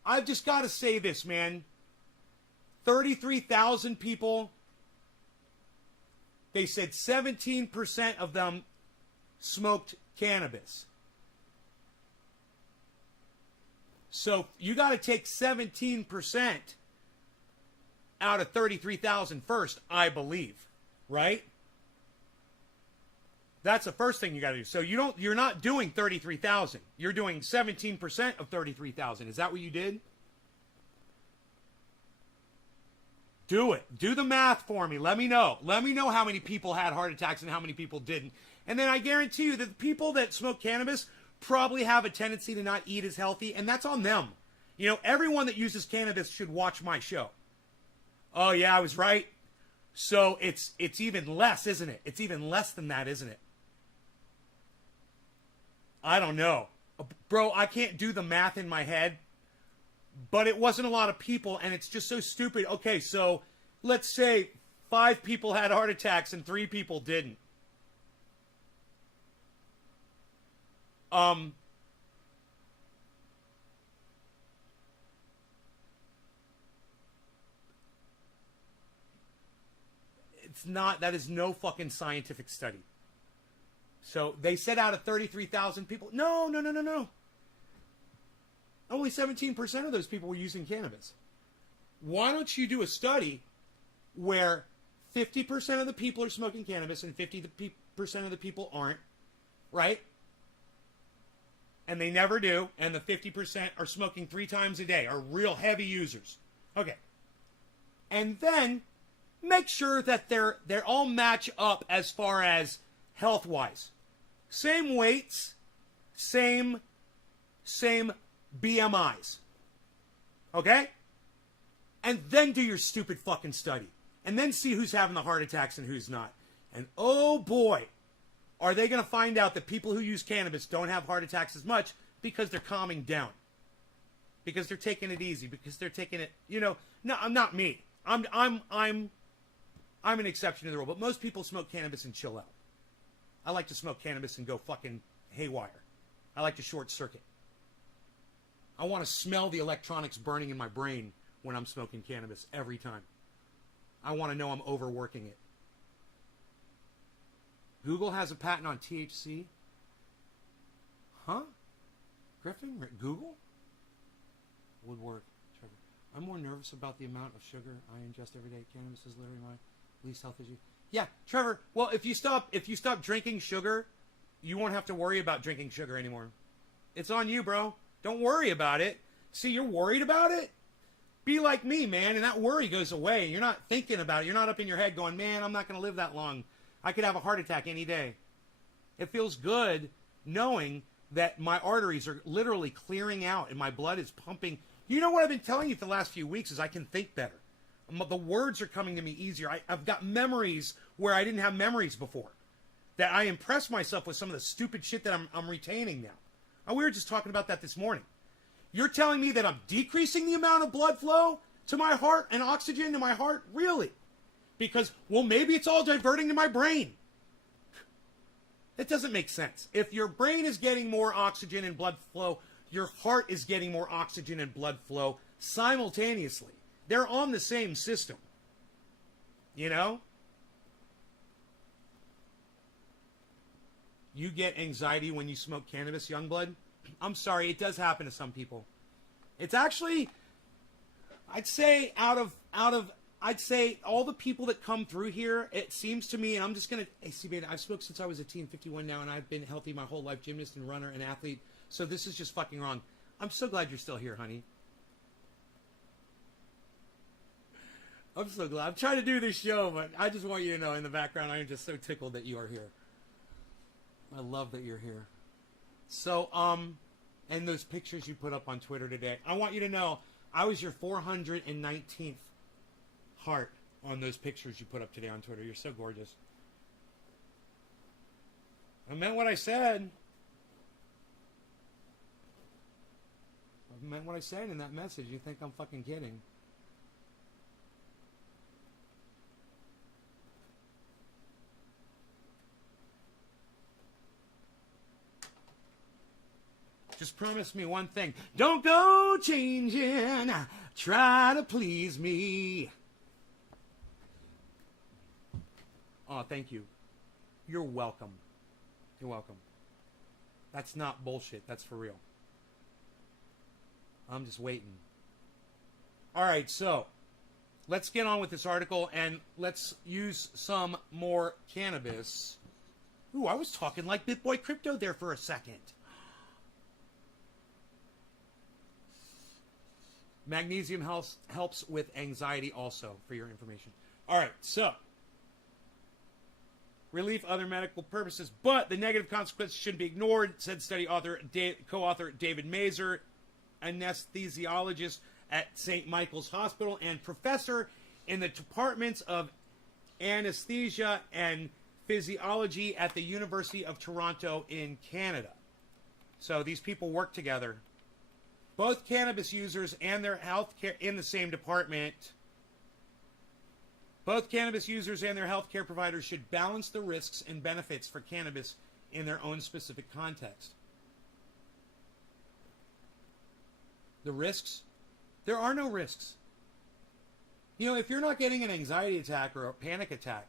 I've just got to say this, man. 33,000 people, they said 17% of them smoked cannabis. So you got to take 17% out of 33,000 first, I believe, right? That's the first thing you got to do. So you're not doing 33,000. You're doing 17% of 33,000. Is that what you did? Do it. Do the math for me. Let me know. Let me know how many people had heart attacks and how many people didn't. And then I guarantee you that the people that smoke cannabis probably have a tendency to not eat as healthy, and that's on them. You know, everyone that uses cannabis should watch my show. Oh, yeah, I was right. So it's even less, isn't it? It's even less than that, isn't it? I don't know. Bro, I can't do the math in my head, but it wasn't a lot of people, and it's just so stupid. Okay, so let's say 5 people had heart attacks and 3 people didn't. It's not, that is no fucking scientific study. So they said out of 33,000 people, no. Only 17% of those people were using cannabis. Why don't you do a study where 50% of the people are smoking cannabis and 50% of the people aren't, right? And they never do, and the 50% are smoking 3 times a day, are real heavy users. Okay. And then make sure that they're all match up as far as health-wise. Same weights, same BMIs. Okay? And then do your stupid fucking study. And then see who's having the heart attacks and who's not. And oh boy, are they going to find out that people who use cannabis don't have heart attacks as much because they're calming down. Because they're taking it easy. Because they're taking it, you know, no, I'm not me. I'm an exception to the rule. But most people smoke cannabis and chill out. I like to smoke cannabis and go fucking haywire. I like to short circuit. I want to smell the electronics burning in my brain when I'm smoking cannabis every time. I want to know I'm overworking it. Google has a patent on THC? Huh? Griffin? Google? Would work. Trevor. I'm more nervous about the amount of sugar I ingest every day. Cannabis is literally my least health issue. Yeah, Trevor, well, if you stop drinking sugar, you won't have to worry about drinking sugar anymore. It's on you, bro. Don't worry about it. See, you're worried about it? Be like me, man, and that worry goes away. You're not thinking about it. You're not up in your head going, man, I'm not going to live that long. I could have a heart attack any day. It feels good knowing that my arteries are literally clearing out and my blood is pumping. You know what I've been telling you for the last few weeks is I can think better. The words are coming to me easier. I've got memories where I didn't have memories before. That I impress myself with some of the stupid shit that I'm retaining now. And we were just talking about that this morning. You're telling me that I'm decreasing the amount of blood flow to my heart and oxygen to my heart? Really? Because, well, maybe it's all diverting to my brain. That doesn't make sense. If your brain is getting more oxygen and blood flow, your heart is getting more oxygen and blood flow simultaneously. They're on the same system. You know? You get anxiety when you smoke cannabis, Youngblood? I'm sorry, it does happen to some people. It's actually, I'd say I'd say all the people that come through here, it seems to me, and I'm just going to, hey, see, man, I've smoked since I was a teen, 51 now, and I've been healthy my whole life, gymnast and runner and athlete, so this is just fucking wrong. I'm so glad you're still here, honey. I'm so glad. I'm trying to do this show, but I just want you to know in the background, I am just so tickled that you are here. I love that you're here. So, and those pictures you put up on Twitter today, I want you to know, I was your 419th heart on those pictures you put up today on Twitter. You're so gorgeous. I meant what I said. I meant what I said in that message. You think I'm fucking kidding. Just promise me one thing. Don't go changing. Try to please me. Oh, thank you. You're welcome. You're welcome. That's not bullshit. That's for real. I'm just waiting. All right, so let's get on with this article and let's use some more cannabis. Ooh, I was talking like BitBoy Crypto there for a second. Magnesium helps with anxiety also, for your information. All right, so relief, other medical purposes, but the negative consequences shouldn't be ignored, said study author, co-author David Mazur, anesthesiologist at St. Michael's Hospital and professor in the departments of anesthesia and physiology at the University of Toronto in Canada. So these people work together. Both cannabis users and their healthcare in the same department. Both cannabis users and their healthcare providers should balance the risks and benefits for cannabis in their own specific context. The risks? There are no risks. You know, if you're not getting an anxiety attack or a panic attack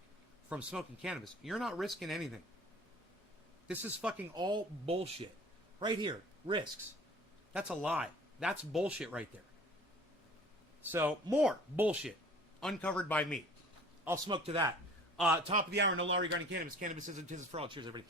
from smoking cannabis, you're not risking anything. This is fucking all bullshit. Right here, risks. That's a lie. That's bullshit right there. So, more bullshit uncovered by me. I'll smoke to that. Top of the hour, no law regarding cannabis. Cannabis isn't business for all. Cheers, everybody.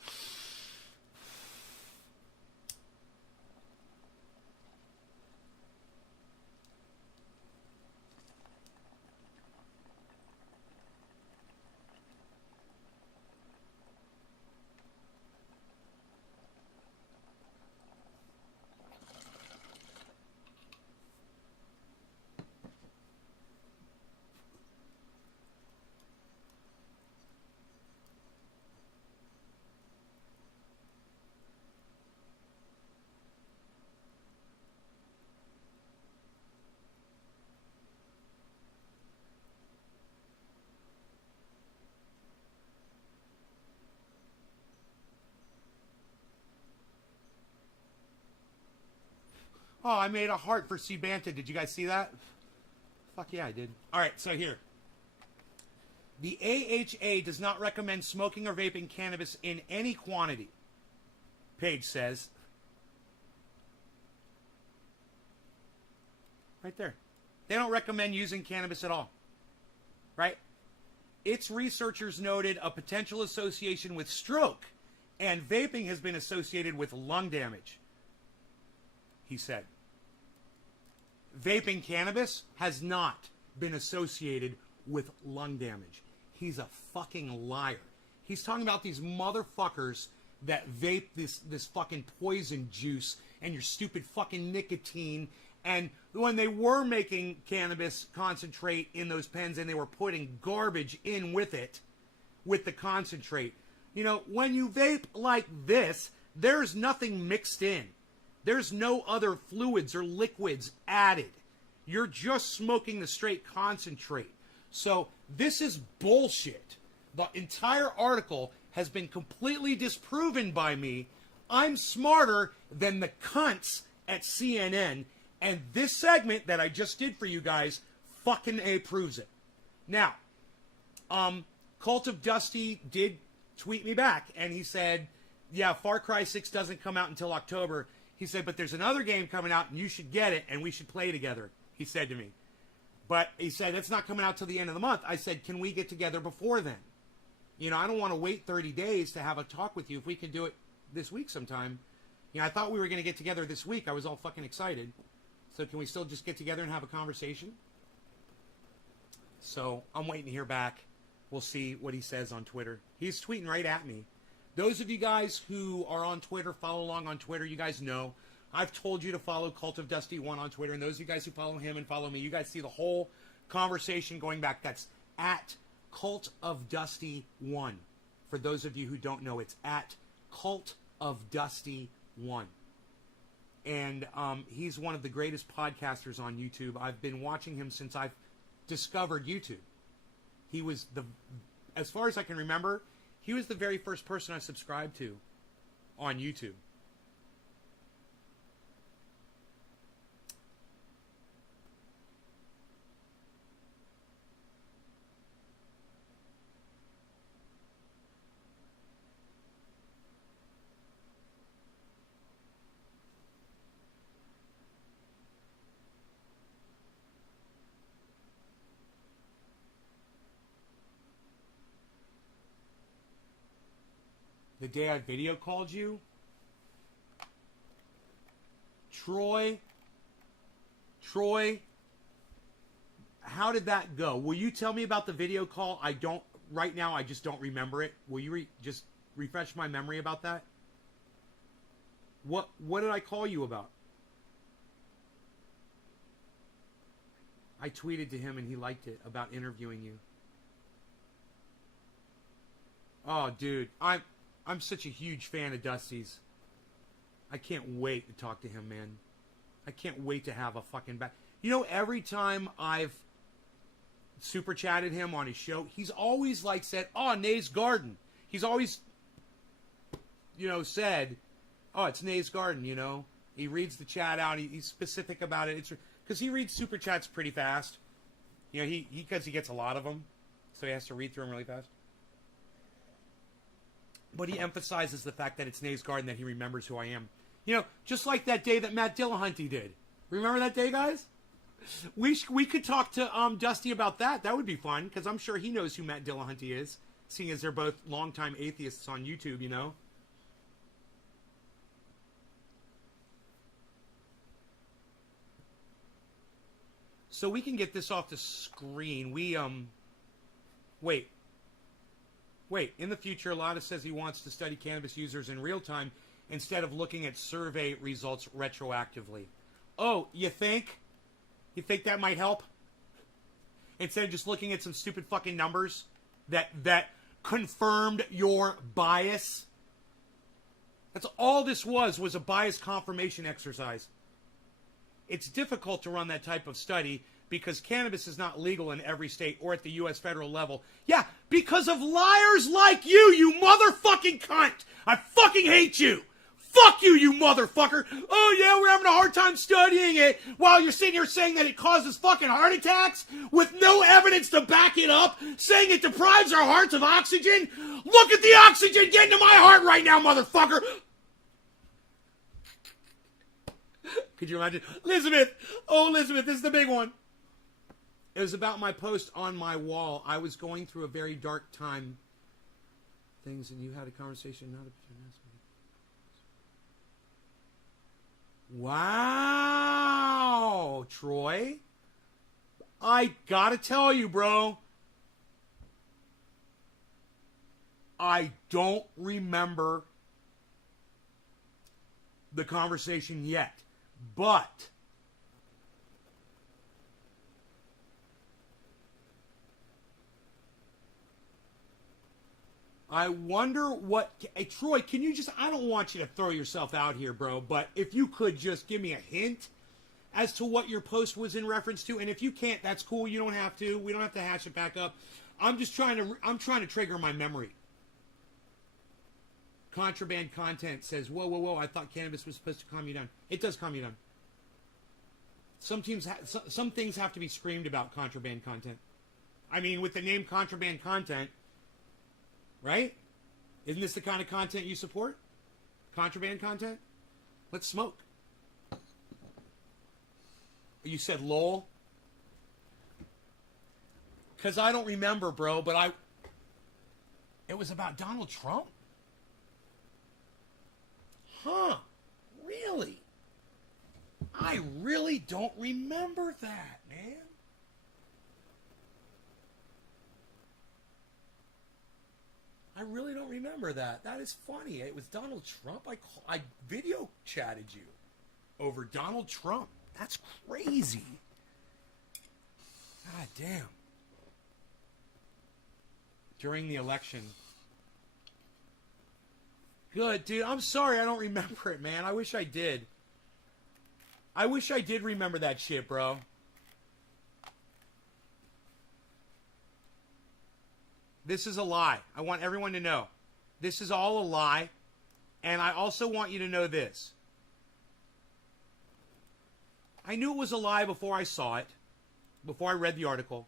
Oh, I made a heart for C. Banta. Did you guys see that? Fuck yeah, I did. All right, so here. The AHA does not recommend smoking or vaping cannabis in any quantity, Page says. Right there. They don't recommend using cannabis at all. Right? Its researchers noted a potential association with stroke, and vaping has been associated with lung damage, he said. vaping cannabis has not been associated with lung damage. He's a fucking liar. He's talking about these motherfuckers that vape this fucking poison juice and your stupid fucking nicotine. And when they were making cannabis concentrate in those pens and they were putting garbage in with it, with the concentrate. You know, when you vape like this, there's nothing mixed in. There's no other fluids or liquids added. You're just smoking the straight concentrate. So this is bullshit. The entire article has been completely disproven by me. I'm smarter than the cunts at CNN. And this segment that I just did for you guys fucking proves it. Now, Cult of Dusty did tweet me back. And he said, yeah, Far Cry 6 doesn't come out until October. He said, but there's another game coming out and you should get it and we should play together, he said to me. But he said, it's not coming out till the end of the month. I said, can we get together before then? You know, I don't want to wait 30 days to have a talk with you. If we can do it this week sometime. You know, I thought we were going to get together this week. I was all fucking excited. So can we still just get together and have a conversation? So I'm waiting to hear back. We'll see what he says on Twitter. He's tweeting right at me. Those of you guys who are on Twitter, follow along on Twitter, you guys know. I've told you to follow Cult of Dusty 1 on Twitter. And those of you guys who follow him and follow me, you guys see the whole conversation going back. That's at Cult of Dusty 1. For those of you who don't know, it's at Cult of Dusty 1. And he's one of the greatest podcasters on YouTube. I've been watching him since I've discovered YouTube. He was as far as I can remember, he was the very first person I subscribed to on YouTube. The day I video called you, Troy, how did that go? Will you tell me about the video call? Right now I just don't remember it. Will you just refresh my memory about that? What did I call you about? I tweeted to him and he liked it about interviewing you. Oh, dude, I'm such a huge fan of Dusty's. I can't wait to talk to him, man. I can't wait to have a fucking back. You know, every time I've super chatted him on his show, he's always like said, oh, Nay's Garden. He's always, said, oh, it's Nay's Garden, you know. He reads the chat out. He's specific about it. It's because he reads super chats pretty fast. You know, because he gets a lot of them. So he has to read through them really fast. But he emphasizes the fact that it's Nay's Garden, that he remembers who I am. You know, just like that day that Matt Dillahunty did. Remember that day, guys? We could talk to Dusty about that. That would be fun, because I'm sure he knows who Matt Dillahunty is, seeing as they're both longtime atheists on YouTube, you know? So we can get this off the screen. Wait, in the future, Lotta says he wants to study cannabis users in real time instead of looking at survey results retroactively. Oh, you think? You think that might help? Instead of just looking at some stupid fucking numbers that confirmed your bias? That's all this was a bias confirmation exercise. It's difficult to run that type of study because cannabis is not legal in every state or at the U.S. federal level. Yeah, because of liars like you motherfucking cunt! I fucking hate you! Fuck you, you motherfucker! Oh yeah, we're having a hard time studying it while you're sitting here saying that it causes fucking heart attacks with no evidence to back it up, saying it deprives our hearts of oxygen. Look at the oxygen getting to my heart right now, motherfucker! Could you imagine? Elizabeth! Oh, Elizabeth, this is the big one. It was about my post on my wall. I was going through a very dark time. Things, and you had a conversation. Wow! Troy, I gotta tell you, bro, I don't remember the conversation yet, but I wonder what... Hey, Troy, can you just... I don't want you to throw yourself out here, bro, but if you could just give me a hint as to what your post was in reference to, and if you can't, that's cool. You don't have to. We don't have to hash it back up. I'm trying to trigger my memory. Contraband content says, whoa, whoa, whoa, I thought cannabis was supposed to calm you down. It does calm you down. Some things have to be screamed about contraband content. I mean, with the name contraband content, right? Isn't this the kind of content you support? Contraband content? Let's smoke. You said lol? Because I don't remember, bro, but it was about Donald Trump? Huh. Really? I really don't remember that, man. I really don't remember that. That is funny. It was Donald Trump. I video chatted you over Donald Trump. That's crazy. God damn. During the election. Good, dude. I'm sorry I don't remember it, man. I wish I did. I wish I did remember that shit, bro. This is a lie. I want everyone to know. This is all a lie. And I also want you to know this. I knew it was a lie before I saw it, before I read the article.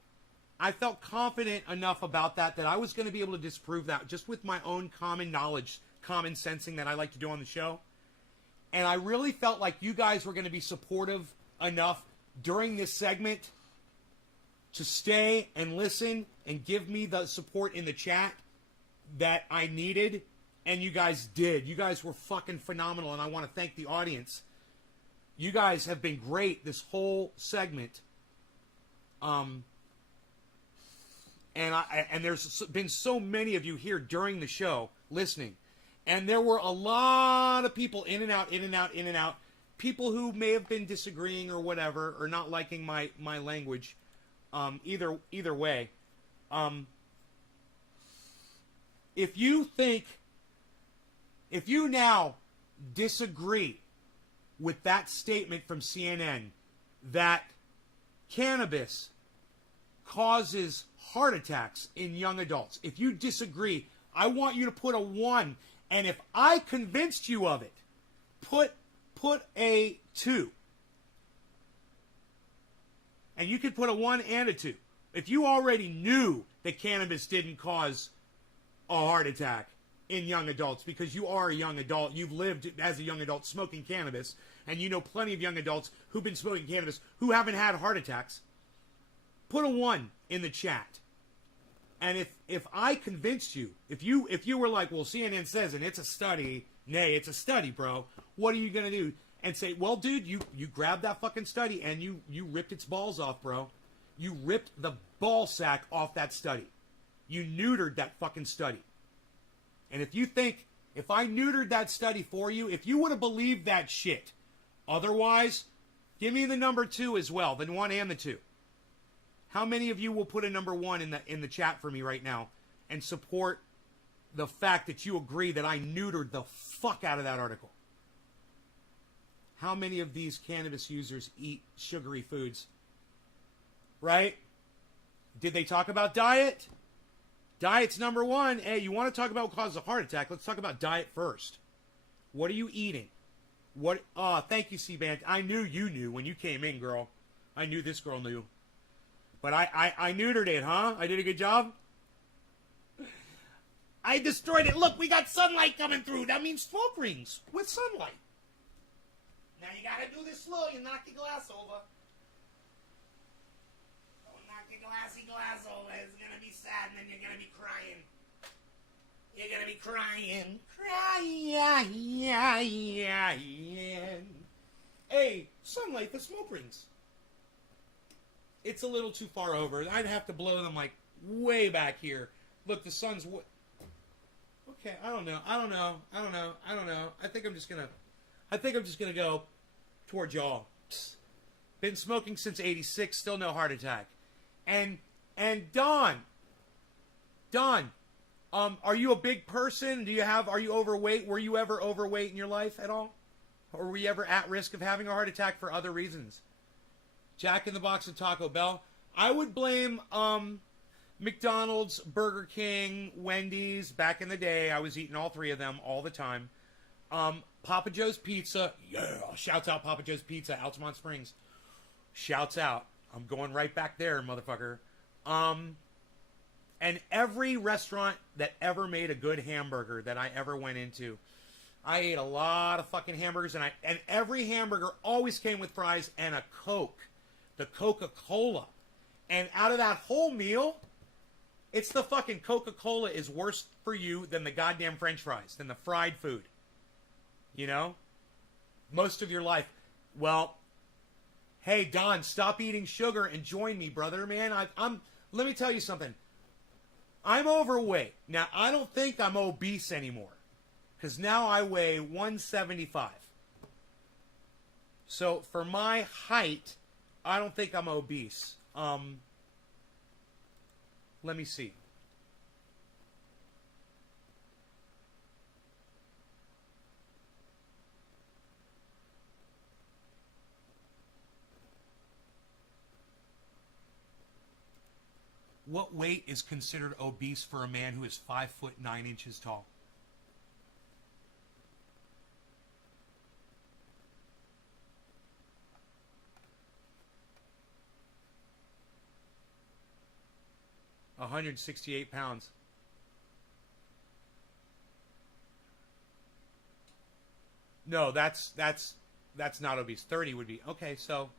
I felt confident enough about that I was going to be able to disprove that just with my own common knowledge, common sensing that I like to do on the show. And I really felt like you guys were going to be supportive enough during this segment to stay and listen and give me the support in the chat that I needed. And you guys did. You guys were fucking phenomenal. And I want to thank the audience. You guys have been great this whole segment. And there's been so many of you here during the show listening. And there were a lot of people in and out, in and out, in and out. People who may have been disagreeing or whatever, or not liking my language. Either way. If you now disagree with that statement from CNN that cannabis causes heart attacks in young adults, if you disagree, I want you to put a 1. And if I convinced you of it, put a 2. And you could put a 1 and a 2. If you already knew that cannabis didn't cause a heart attack in young adults, because you are a young adult, you've lived as a young adult smoking cannabis, and you know plenty of young adults who've been smoking cannabis who haven't had heart attacks, put a 1 in the chat. And if I convinced you, if you were like, well, CNN says, and it's a study, nay, it's a study, bro, what are you going to do? And say, well, dude, you grabbed that fucking study and you ripped its balls off, bro. You ripped the ball sack off that study. You neutered that fucking study. And if you think, if I neutered that study for you, if you would have believed that shit, otherwise, give me the number 2 as well, the 1 and the 2. How many of you will put a number 1 in the chat for me right now and support the fact that you agree that I neutered the fuck out of that article? How many of these cannabis users eat sugary foods? Right? Did they talk about diet? Diet's number 1. Hey, you want to talk about what causes a heart attack? Let's talk about diet first. What are you eating? Thank you, C-Band. I knew you knew when you came in, girl. I knew this girl knew. But I neutered it, huh? I did a good job? I destroyed it. Look, we got sunlight coming through. That means smoke rings with sunlight. Now you gotta do this slow. You knock your glass over. Don't knock your glass over. It's gonna be sad and then you're gonna be crying. You're gonna be crying. Crying. Hey, sunlight for smoke rings. It's a little too far over. I'd have to blow them like way back here. Look, the sun's. Okay, I don't know. I think I'm just gonna go toward y'all. Been smoking since '86. Still no heart attack. And Don, are you a big person? Are you overweight? Were you ever overweight in your life at all? Or were you ever at risk of having a heart attack for other reasons? Jack in the Box and Taco Bell. I would blame McDonald's, Burger King, Wendy's. Back in the day, I was eating all three of them all the time. Papa Joe's Pizza. Yeah, shouts out Papa Joe's Pizza, Altamont Springs. Shouts out. I'm going right back there, motherfucker. And every restaurant that ever made a good hamburger that I ever went into, I ate a lot of fucking hamburgers, and every hamburger always came with fries and a Coke, the Coca-Cola. And out of that whole meal, it's the fucking Coca-Cola is worse for you than the goddamn French fries, than the fried food. You know? Most of your life. Well, hey, Don, stop eating sugar and join me, brother, man. Let me tell you something. I'm overweight. Now, I don't think I'm obese anymore. Because now I weigh 175. So, for my height, I don't think I'm obese. Let me see. What weight is considered obese for a man who is 5'9" tall? £168. No, that's not obese. 30 would be. Okay, so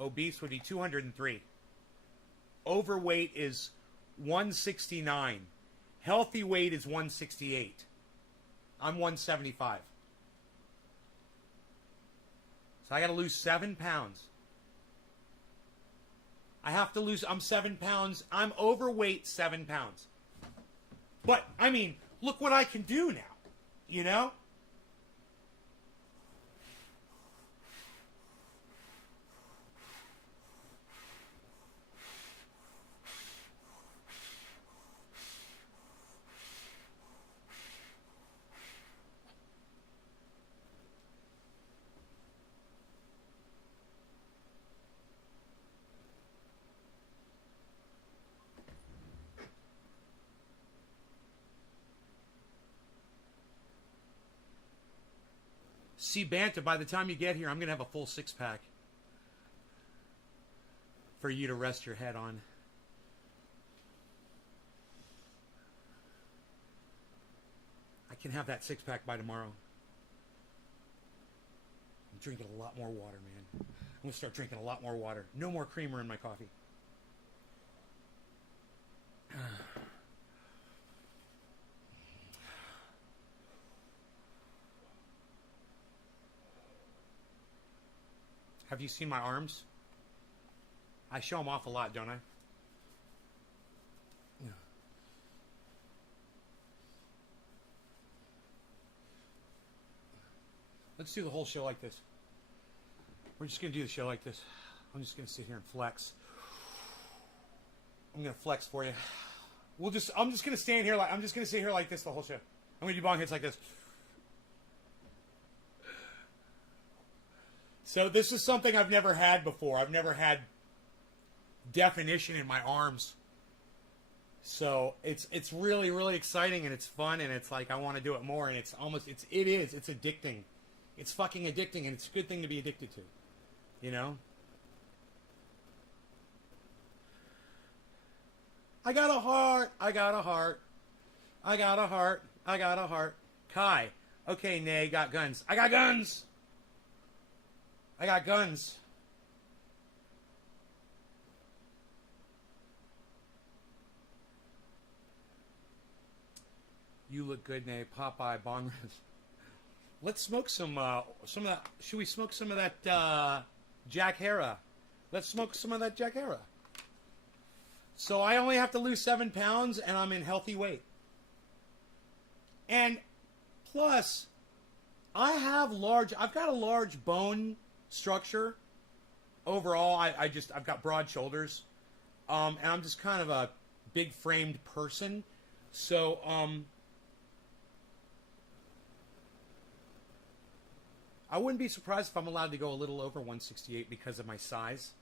obese would be 203. Overweight is 169. Healthy weight is 168. I'm 175. So I got to lose 7 pounds. I'm 7 pounds. I'm overweight 7 pounds. But, I mean, look what I can do now. You know? See, Banta, by the time you get here, I'm going to have a full 6-pack for you to rest your head on. I can have that 6-pack by tomorrow. I'm drinking a lot more water, man. I'm going to start drinking a lot more water. No more creamer in my coffee. Have you seen my arms? I show them off a lot, don't I? Yeah. Let's do the whole show like this. We're just going to do the show like this. I'm just going to sit here and flex. I'm going to flex for you. I'm just going to stand here I'm just going to sit here like this the whole show. I'm going to do bong hits like this. So this is something I've never had before. I've never had definition in my arms. So it's really, really exciting, and it's fun, and it's like I want to do it more, and it's addicting. It's fucking addicting, and it's a good thing to be addicted to. You know? I got a heart. I got a heart. I got a heart. I got a heart. Kai. Okay, Nay, got guns. I got guns! I got guns. You look good, Nay. Popeye, bong ribs. Let's smoke some of that. Should we smoke some of that Jack Hera? Let's smoke some of that Jack Hera. So I only have to lose 7 pounds, and I'm in healthy weight. And plus, I've got a large bone structure. Overall, I've got broad shoulders, and I'm just kind of a big framed person. So, I wouldn't be surprised if I'm allowed to go a little over 168 because of my size,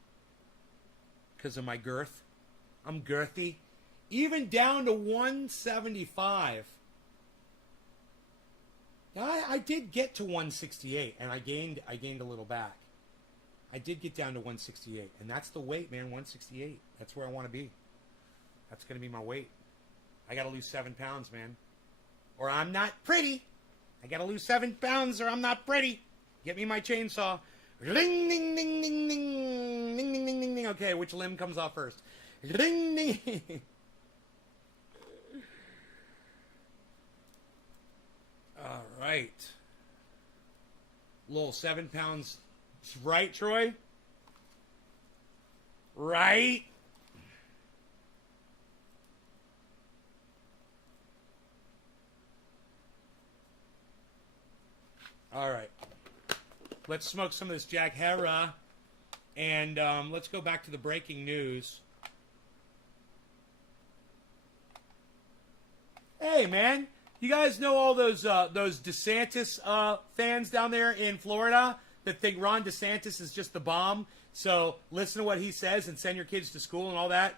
because of my girth. I'm girthy. Even down to 175. I did get to 168, and I gained a little back. I did get down to 168, and that's the weight, man. 168. That's where I want to be. That's going to be my weight. I got to lose 7 pounds, man, or I'm not pretty. I got to lose 7 pounds, or I'm not pretty. Get me my chainsaw. Ding, ding, ding, ding, ding, ding, ding, ding, ding, ding. Okay, which limb comes off first? Ding, ding. All right. Little 7 pounds. Right, Troy? Right? All right. Let's smoke some of this Jack Hera. And let's go back to the breaking news. Hey, man. You guys know all those DeSantis fans down there in Florida that think Ron DeSantis is just the bomb? So listen to what he says and send your kids to school and all that.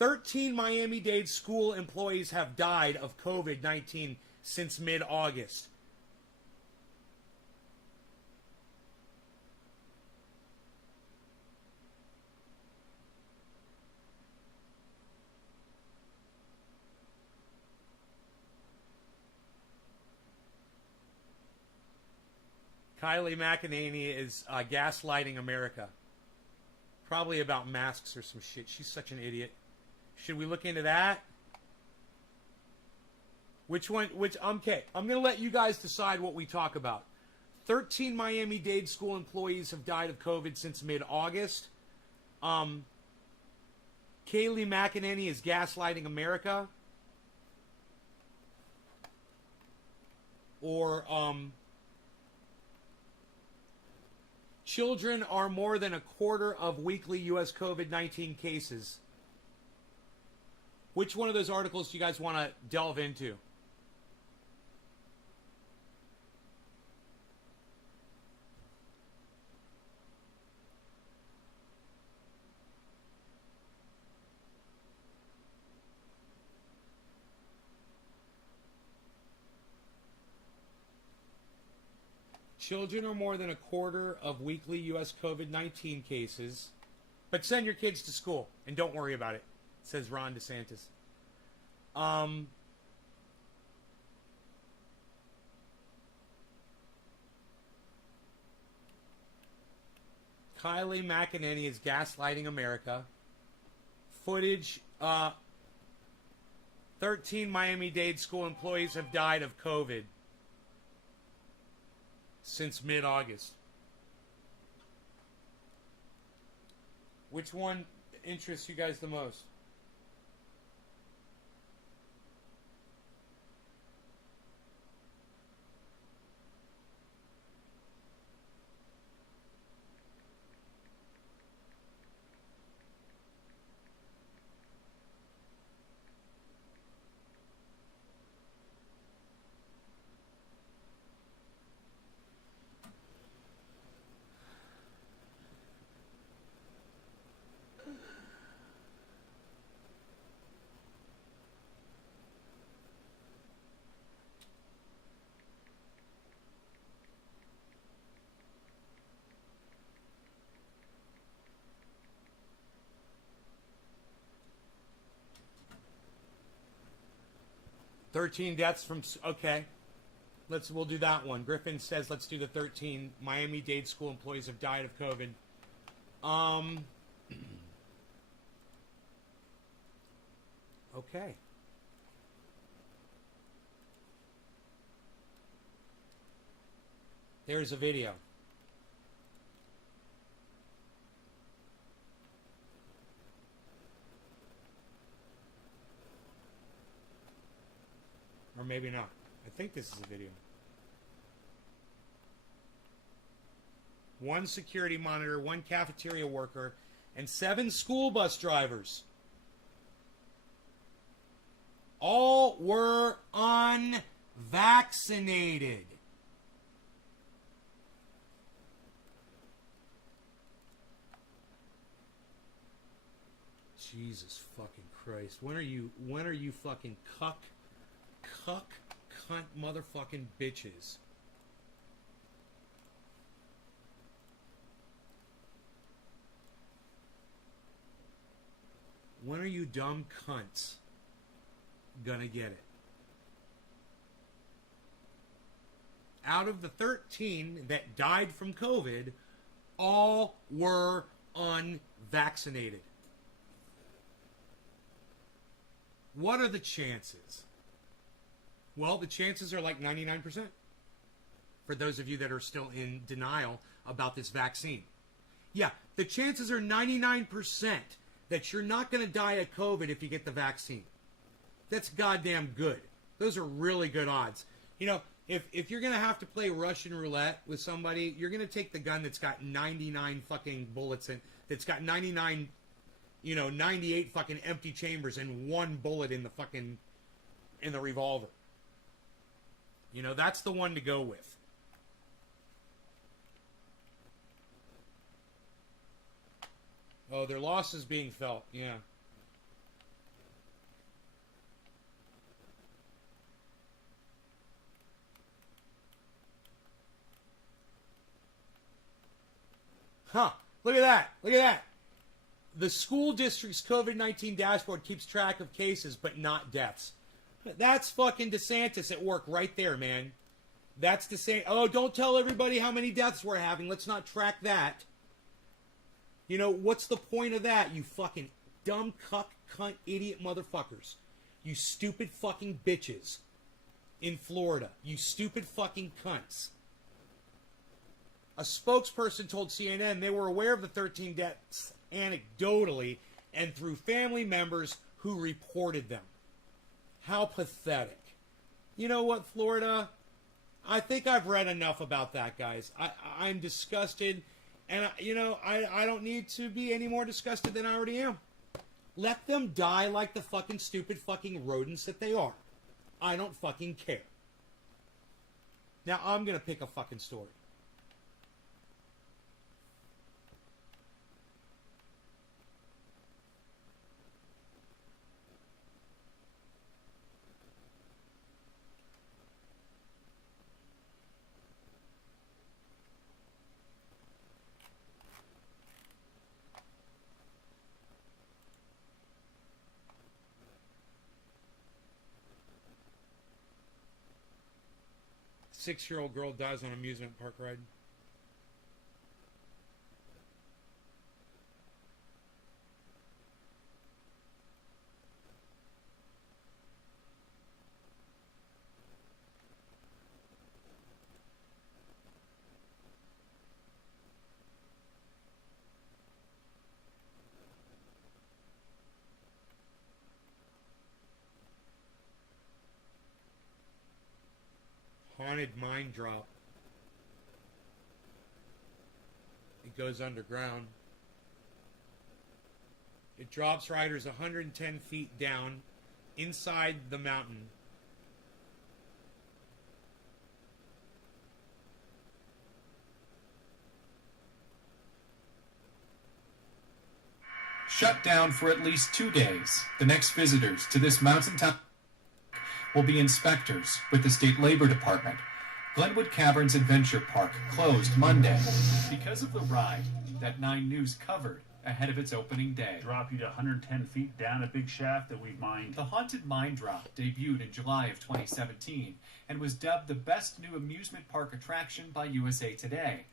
13 Miami-Dade school employees have died of COVID-19 since mid-August. Kylie McEnany is gaslighting America. Probably about masks or some shit. She's such an idiot. Should we look into that? Which one? Okay, I'm going to let you guys decide what we talk about. 13 Miami-Dade school employees have died of COVID since mid-August. Kaylee McEnany is gaslighting America. Or, children are more than a quarter of weekly U.S. COVID-19 cases. Which one of those articles do you guys want to delve into? Children are more than a quarter of weekly U.S. COVID-19 cases. But send your kids to school and don't worry about it, says Ron DeSantis. Kylie McEnany is gaslighting America. Footage, 13 Miami-Dade school employees have died of COVID since mid-August. Which one interests you guys the most? "13 deaths from..." Okay. We'll do that one. Griffin says let's do the 13 Miami-Dade school employees have died of COVID. Okay. There's a video. Or maybe not. I think this is a video. One security monitor, one cafeteria worker, and 7 school bus drivers. All were unvaccinated. Jesus fucking Christ. When are you fucking cunt motherfucking bitches? When are you dumb cunts gonna get it? Out of the 13 that died from COVID, all were unvaccinated. What are the chances? Well, the chances are like 99%. For those of you that are still in denial about this vaccine. Yeah, the chances are 99% that you're not going to die of COVID if you get the vaccine. That's goddamn good. Those are really good odds. You know, if you're going to have to play Russian roulette with somebody, you're going to take the gun that's got 99 fucking bullets in, that's got 98 fucking empty chambers and 1 bullet in the revolver. You know, that's the one to go with. Oh, their loss is being felt, yeah. Huh, look at that, look at that. The school district's COVID-19 dashboard keeps track of cases, but not deaths. That's fucking DeSantis at work right there, man. That's DeSantis. Oh, don't tell everybody how many deaths we're having. Let's not track that. You know, what's the point of that, you fucking dumb cunt idiot motherfuckers? You stupid fucking bitches in Florida. You stupid fucking cunts. A spokesperson told CNN they were aware of the 13 deaths anecdotally and through family members who reported them. How pathetic. You know what, Florida? I think I've read enough about that, guys. I'm disgusted. And, I don't need to be any more disgusted than I already am. Let them die like the fucking stupid fucking rodents that they are. I don't fucking care. Now, I'm going to pick a fucking story. Six-year-old girl dies on amusement park ride. Haunted mine drop. It goes underground. It drops riders 110 feet down inside the mountain. Shut down for at least 2 days. The next visitors to this mountaintop will be inspectors with the State Labor Department. Glenwood Caverns Adventure Park closed Monday because of the ride that 9 News covered ahead of its opening day. Drop you to 110 feet down a big shaft that we've mined. The Haunted Mine Drop debuted in July of 2017 and was dubbed the best new amusement park attraction by USA Today.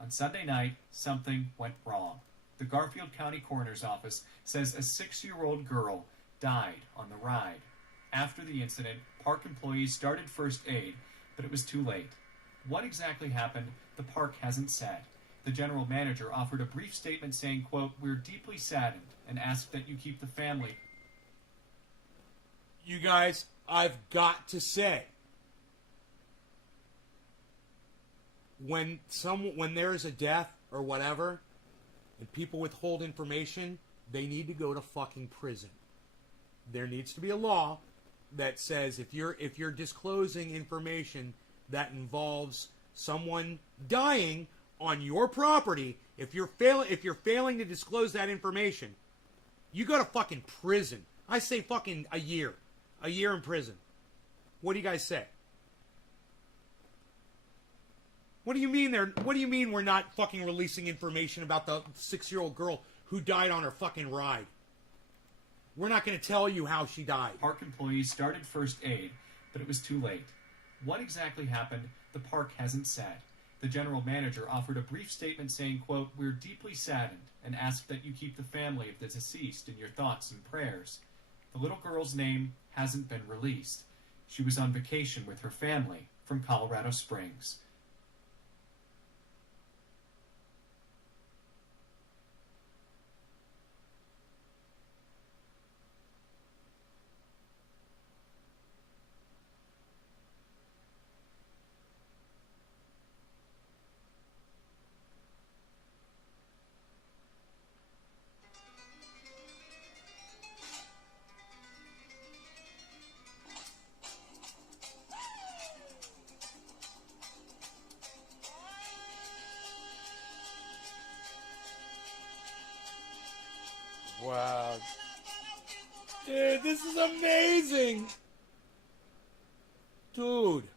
On Sunday night, something went wrong. The Garfield County Coroner's Office says a 6-year-old girl died on the ride. After the incident, park employees started first aid, but it was too late. What exactly happened, the park hasn't said. The general manager offered a brief statement saying, quote, "We're deeply saddened and ask that you keep the family." You guys, I've got to say, when there's a death or whatever, and people withhold information, they need to go to fucking prison. There needs to be a law that says if you're disclosing information that involves someone dying on your property, if you're failing to disclose that information, you go to fucking prison. I say fucking a year in prison. What do you guys say? What do you mean we're not fucking releasing information about the 6-year-old girl who died on her fucking ride? We're not going to tell you how she died. Park employees started first aid, but it was too late. What exactly happened, the park hasn't said. The general manager offered a brief statement saying, quote, "We're deeply saddened and ask that you keep the family of the deceased in your thoughts and prayers." The little girl's name hasn't been released. She was on vacation with her family from Colorado Springs. Wow. Dude, this is amazing. Dude.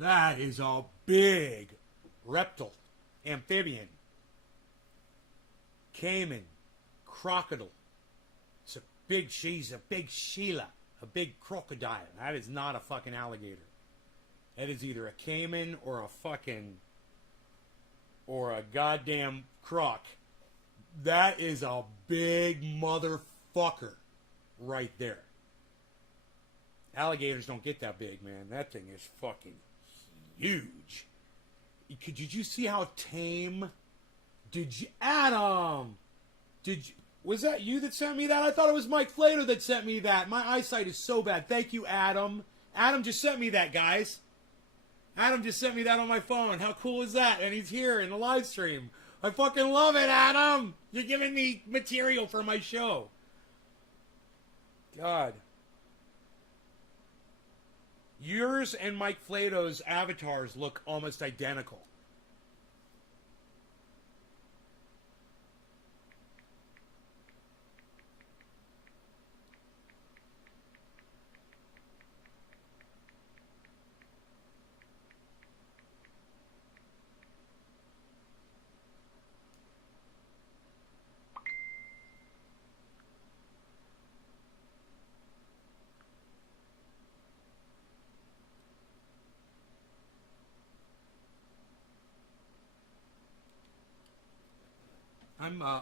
That is a big reptile, amphibian, caiman, crocodile. She's a big Sheila, a big crocodile. That is not a fucking alligator. That is either a caiman or a goddamn croc. That is a big motherfucker right there. Alligators don't get that big, man. That thing is fucking huge. Did you see how tame? Adam? Was that you that sent me that? I thought it was Mike Flato that sent me that. My eyesight is so bad. Thank you, Adam. Adam just sent me that, guys. Adam just sent me that on my phone. How cool is that? And he's here in the live stream. I fucking love it, Adam. You're giving me material for my show. God. Yours and Mike Flato's avatars look almost identical.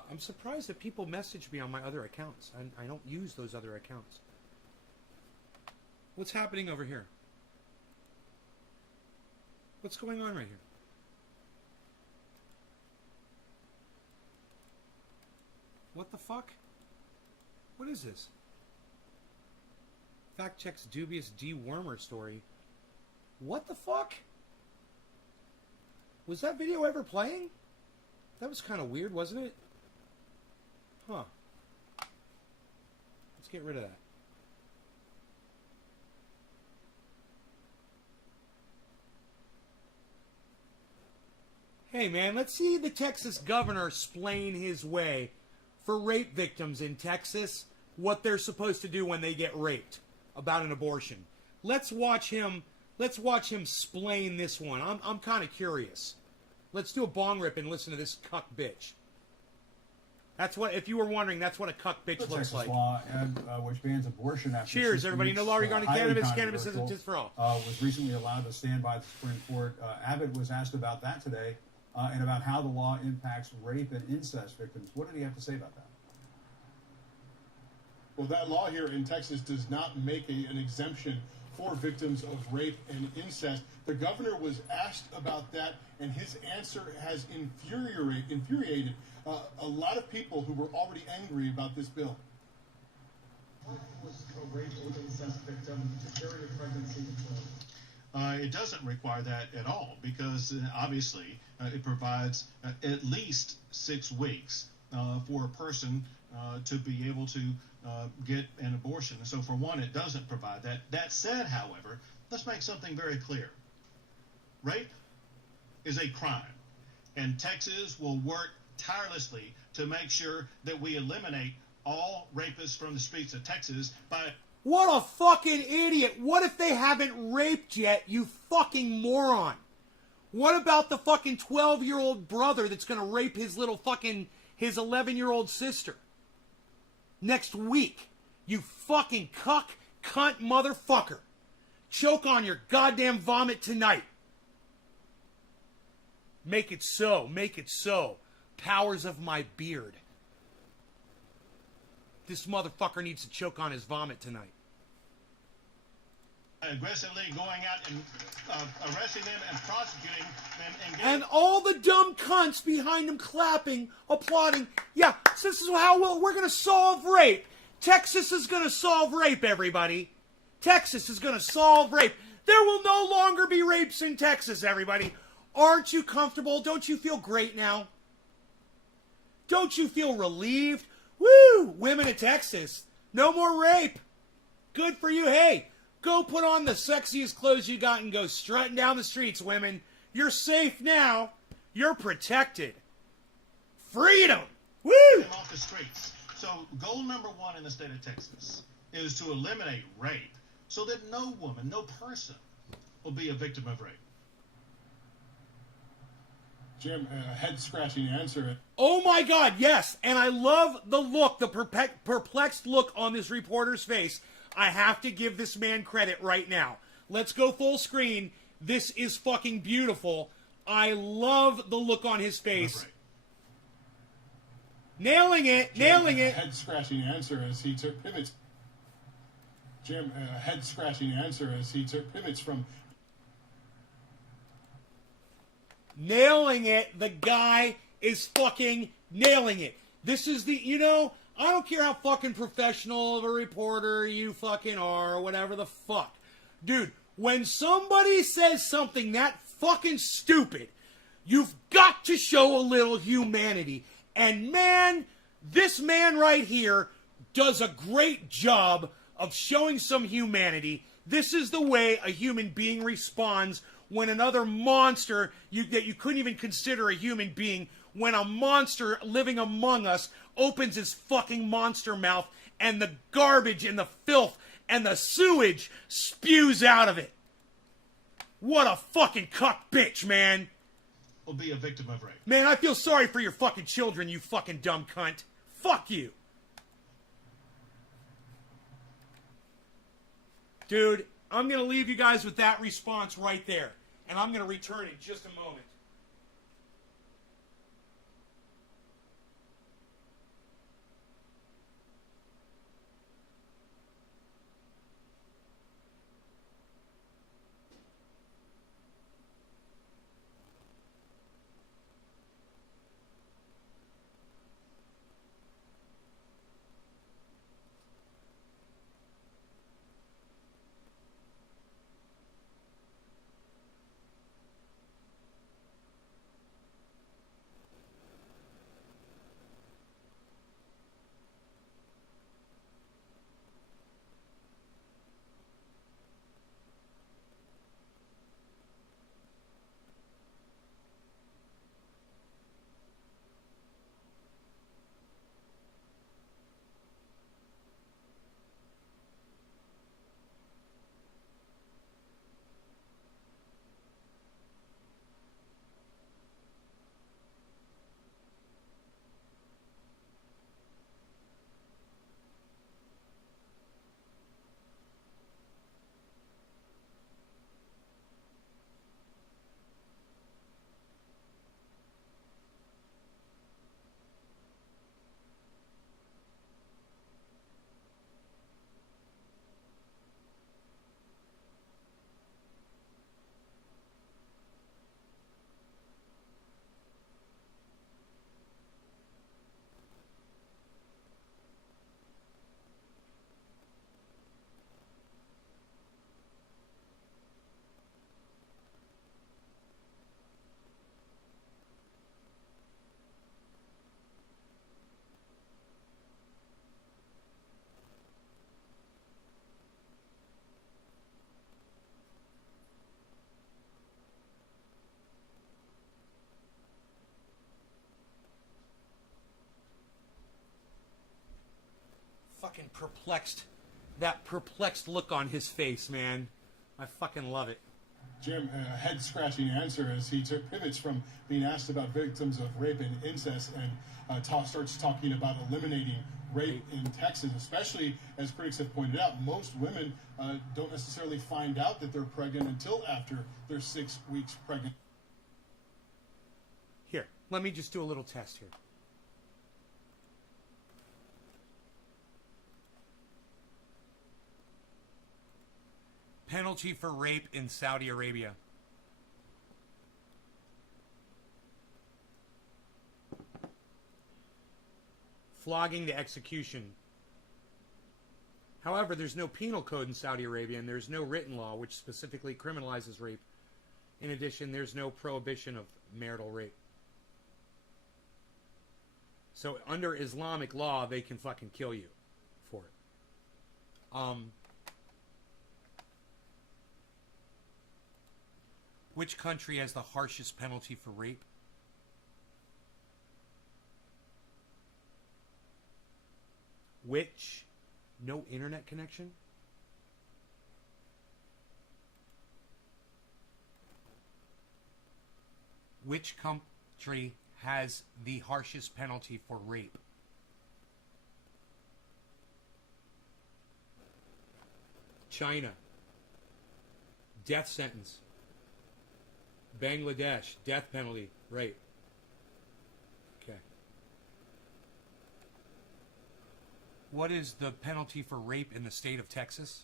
I'm surprised that people message me on my other accounts. I don't use those other accounts. What's happening over here? What's going on right here? What the fuck? What is this? Fact checks dubious dewormer story. What the fuck? Was that video ever playing? That was kind of weird, wasn't it? Huh. Let's get rid of that. Hey, man, let's see the Texas governor explain his way for rape victims in Texas, what they're supposed to do when they get raped about an abortion. Let's watch him explain this one. I'm kind of curious. Let's do a bong rip and listen to this cuck bitch. That's what, if you were wondering, that's what a cuck bitch looks Texas like. law, which bans abortion after Cheers, 6 everybody. weeks, No law regarding highly cannabis. Cannabis isn't controversial, just for all. Was recently allowed to stand by the Supreme Court. Abbott was asked about that today and about how the law impacts rape and incest victims. What did he have to say about that? Well, that law here in Texas does not make an exemption for victims of rape and incest. The governor was asked about that, and his answer has infuriated a lot of people who were already angry about this bill. What was a rape or incest victim to carry a pregnancy control? It doesn't require that at all because obviously it provides at least 6 weeks for a person to be able to get an abortion. So for one, it doesn't provide that. That said, however, let's make something very clear. Rape is a crime, and Texas will work tirelessly to make sure that we eliminate all rapists from the streets of Texas by... What a fucking idiot. What if they haven't raped yet, you fucking moron? What about the fucking 12-year-old brother that's going to rape his 11-year-old sister? Next week. You fucking cunt motherfucker. Choke on your goddamn vomit tonight. Make it so. Make it so. Powers of my beard. This motherfucker needs to choke on his vomit tonight. aggressively going out and arresting them and prosecuting them. And all the dumb cunts behind him clapping, applauding. Yeah, so this is how we're going to solve rape. Texas is going to solve rape, everybody. Texas is going to solve rape. There will no longer be rapes in Texas, everybody. Aren't you comfortable? Don't you feel great now? Don't you feel relieved? Woo! Women of Texas. No more rape. Good for you. Hey, go put on the sexiest clothes you got and go strutting down the streets, women. You're safe now. You're protected. Freedom. Woo! Them off the streets. So goal number one in the state of Texas is to eliminate rape so that no woman, no person will be a victim of rape. Jim, a head-scratching answer. Oh my God, yes. And I love the look, the perplexed look on this reporter's face. I have to give this man credit right now. Let's go full screen. This is fucking beautiful. I love the look on his face. Right. Nailing it, Jim, nailing a it. head-scratching answer as he took pivots. Jim, a head-scratching answer as he took pivots from... Nailing it. The guy is fucking nailing it. This is the, you know, I don't care how fucking professional of a reporter you fucking are or whatever the fuck. Dude, when somebody says something that fucking stupid, you've got to show a little humanity. And man, this man right here does a great job of showing some humanity. This is the way a human being responds when another monster that you couldn't even consider a human being, when a monster living among us opens his fucking monster mouth and the garbage and the filth and the sewage spews out of it. What a fucking cuck bitch, man. Will be a victim of rape. Man, I feel sorry for your fucking children, you fucking dumb cunt. Fuck you. Dude, I'm going to leave you guys with that response right there. And I'm going to return in just a moment. fucking perplexed, that perplexed look on his face, man. I fucking love it. Jim, a head-scratching answer as he pivots from being asked about victims of rape and incest and starts talking about eliminating rape in Texas, especially as critics have pointed out, most women don't necessarily find out that they're pregnant until after they're 6 weeks pregnant. Here, let me just do a little test here. Penalty for rape in Saudi Arabia. Flogging to execution. However, there's no penal code in Saudi Arabia, and there's no written law which specifically criminalizes rape. In addition, there's no prohibition of marital rape. So under Islamic law, they can fucking kill you for it. Which country has the harshest penalty for rape? Which? No internet connection? Which country has the harshest penalty for rape? China. Death sentence. Bangladesh, death penalty, rape. Okay. What is the penalty for rape in the state of Texas?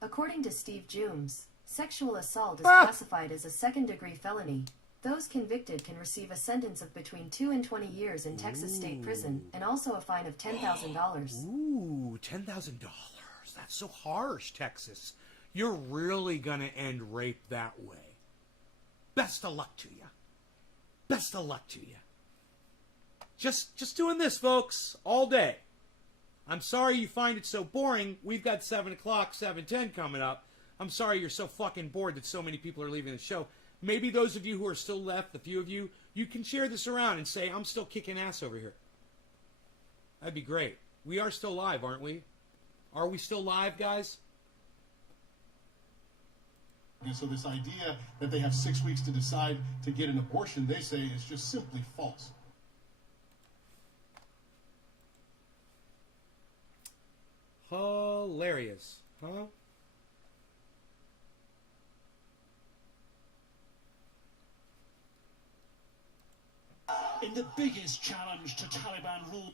According to Steve Jooms, sexual assault is classified as a second-degree felony. Those convicted can receive a sentence of between 2 and 20 years in Texas state prison and also a fine of $10,000. Ooh, $10,000. That's so harsh, Texas. You're really going to end rape that way. Best of luck to you. Best of luck to you. Just doing this, folks, all day. I'm sorry you find it so boring. We've got 7 o'clock, 7:10 coming up. I'm sorry you're so fucking bored that so many people are leaving the show. Maybe those of you who are still left, the few of you, you can share this around and say, I'm still kicking ass over here. That'd be great. We are still live, aren't we? Are we still live, guys? And so this idea that they have 6 weeks to decide to get an abortion, they say, is just simply false. Hilarious, huh? In the biggest challenge to Taliban rule.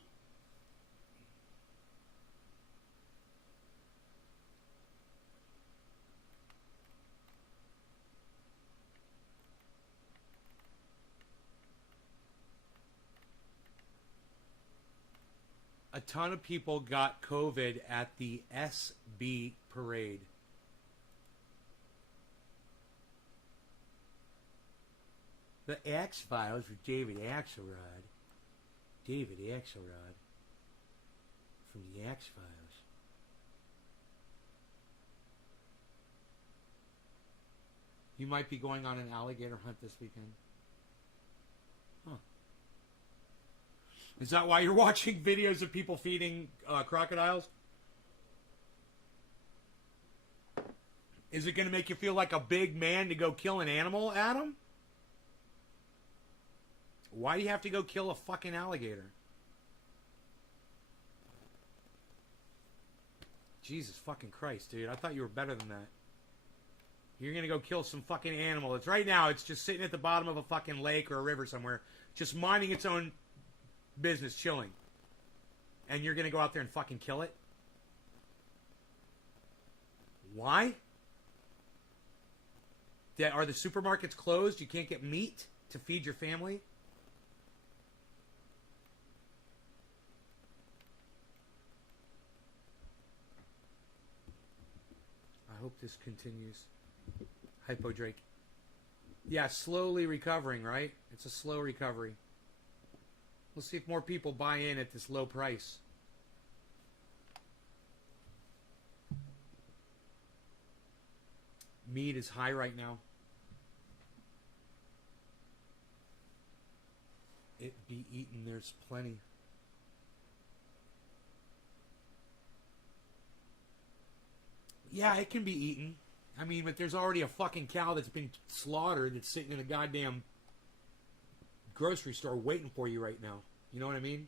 A ton of people got COVID at the SB parade. The X-Files with David Axelrod. David Axelrod from the X-Files. You might be going on an alligator hunt this weekend. Huh. Is that why you're watching videos of people feeding crocodiles? Is it going to make you feel like a big man to go kill an animal, Adam? Why do you have to go kill a fucking alligator? Jesus fucking Christ, dude. I thought you were better than that. You're going to go kill some fucking animal. It's right now, it's just sitting at the bottom of a fucking lake or a river somewhere, just minding its own business, chilling. And you're going to go out there and fucking kill it? Why? Are the supermarkets closed? You can't get meat to feed your family? I hope this continues. Hypo Drake. Yeah, slowly recovering, right? It's a slow recovery. We'll see if more people buy in at this low price. Meat is high right now. be eaten. There's plenty. Yeah, it can be eaten. I mean, but there's already a fucking cow that's been slaughtered that's sitting in a goddamn grocery store waiting for you right now. You know what I mean?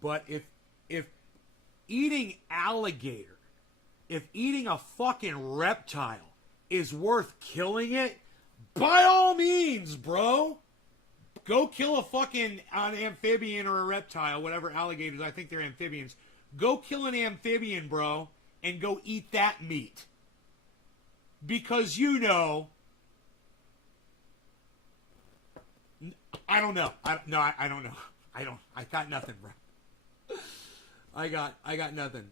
But if eating alligator, if eating a fucking reptile is worth killing it, by all means, bro. Go kill a fucking an amphibian or a reptile, whatever alligators, I think they're amphibians. Go kill an amphibian, bro, and go eat that meat. Because I don't know. I don't know. I got nothing, bro. I got nothing.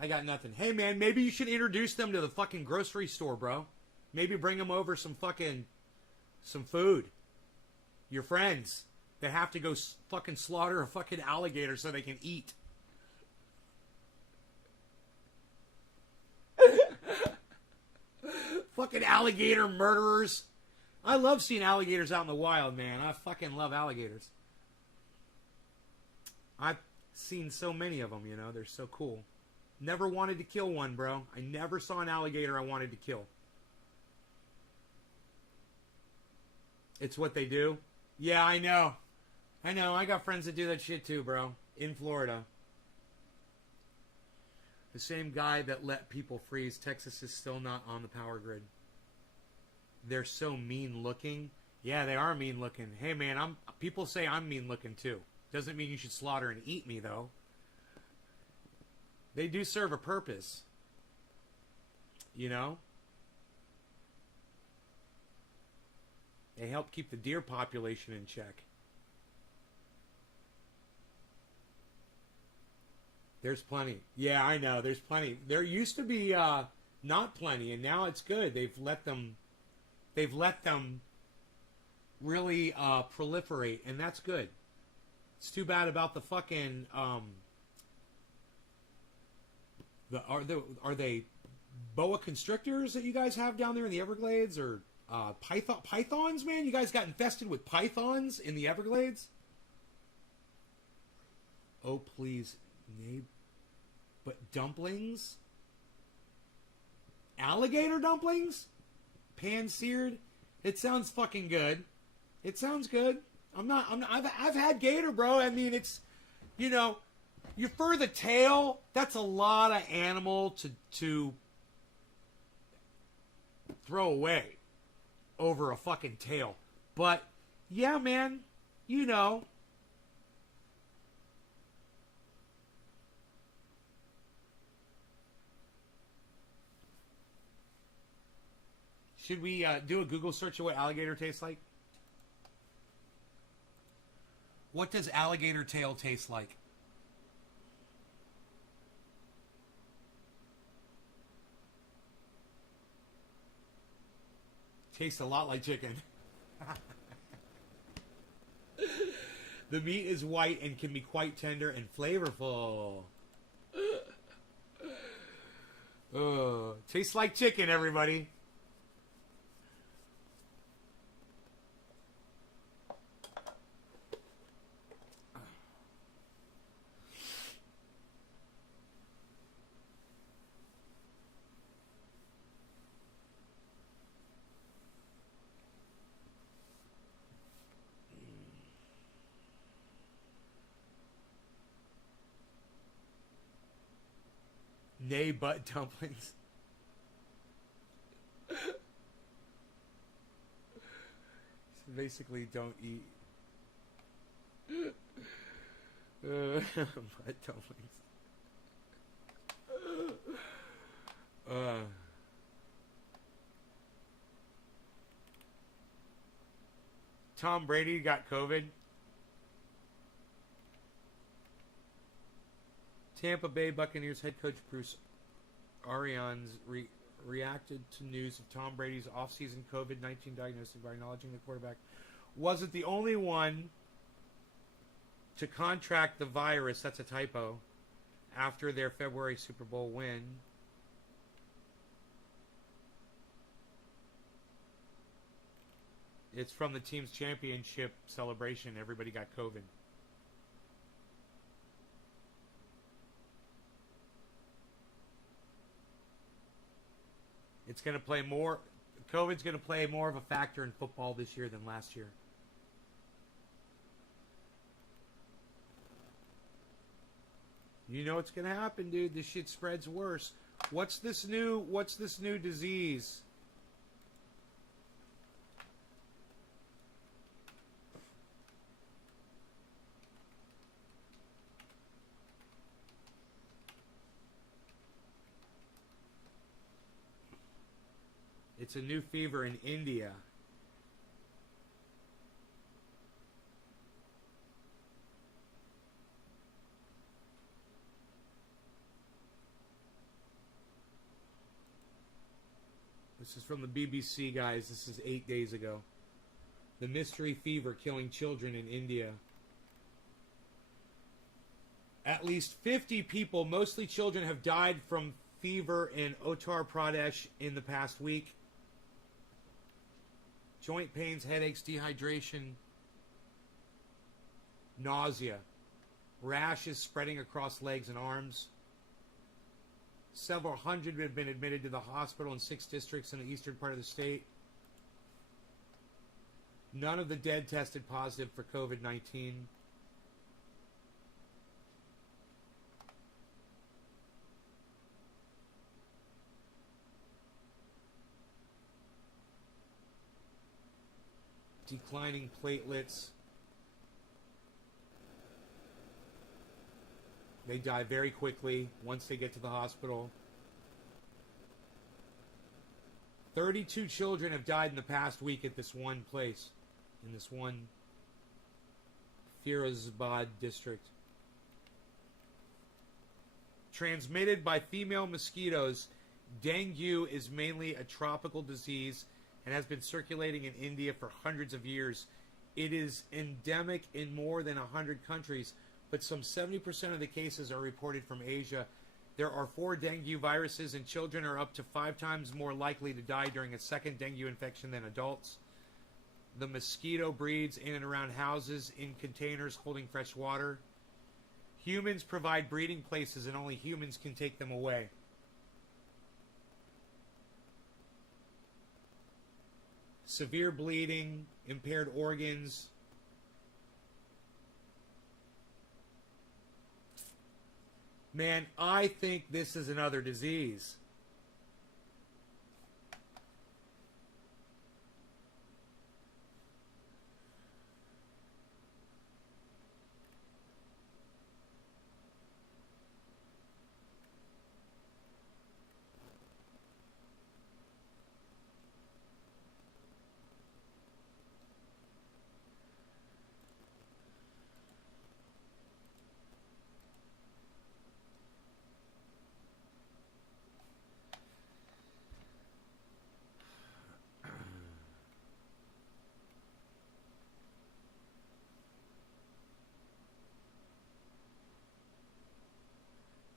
I got nothing. Hey, man, maybe you should introduce them to the fucking grocery store, bro. Maybe bring them over some food. Your friends that have to go fucking slaughter a fucking alligator so they can eat. Fucking alligator murderers. I love seeing alligators out in the wild, man. I fucking love alligators. I've seen so many of them, They're so cool. Never wanted to kill one, bro. I never saw an alligator I wanted to kill. It's what they do. Yeah, I know. I got friends that do that shit too, bro. In Florida. The same guy that let people freeze. Texas is still not on the power grid. They're so mean looking. Yeah, they are mean looking. Hey, man, people say I'm mean looking too. Doesn't mean you should slaughter and eat me, though. They do serve a purpose. They help keep the deer population in check. There's plenty. Yeah, I know. There's plenty. There used to be not plenty, and now it's good. They've let them really proliferate, and that's good. It's too bad about the fucking are they boa constrictors that you guys have down there in the Everglades, or pythons, man? You guys got infested with pythons in the Everglades? Oh, please. But dumplings? Alligator dumplings? Pan-seared? It sounds fucking good. It sounds good. I've had gator, bro. I mean, it's, you fur the tail, that's a lot of animal to throw away over a fucking tail. But, yeah, man, Should we do a Google search of what alligator tastes like? What does alligator tail taste like? Tastes a lot like chicken. The meat is white and can be quite tender and flavorful. Tastes like chicken, everybody. Nay, butt dumplings. So basically, don't eat butt dumplings. Tom Brady got COVID. Tampa Bay Buccaneers head coach Bruce Arians reacted to news of Tom Brady's offseason COVID-19 diagnosis by acknowledging the quarterback wasn't the only one to contract the virus. That's a typo. After their February Super Bowl win. It's from the team's championship celebration. Everybody got COVID. It's going to play more. COVID's going to play more of a factor in football this year than last year. You know what's going to happen, dude. This shit spreads worse. What's this new disease? It's a new fever in India. This is from the BBC, guys. This is 8 days ago. The mystery fever killing children in India. At least 50 people, mostly children, have died from fever in Uttar Pradesh in the past week. Joint pains, headaches, dehydration, nausea, rashes spreading across legs and arms. Several hundred have been admitted to the hospital in 6 districts in the eastern part of the state. None of the dead tested positive for COVID-19. Declining platelets. They die very quickly once they get to the hospital. 32 children have died in the past week at this one place, in this one Firozabad district. Transmitted by female mosquitoes, dengue is mainly a tropical disease and has been circulating in India for hundreds of years. It is endemic in more than 100 countries, but some 70% of the cases are reported from Asia. There are 4 dengue viruses, and children are up to 5 times more likely to die during a second dengue infection than adults. The mosquito breeds in and around houses in containers holding fresh water. Humans provide breeding places, and only humans can take them away. Severe bleeding, impaired organs. Man, I think this is another disease.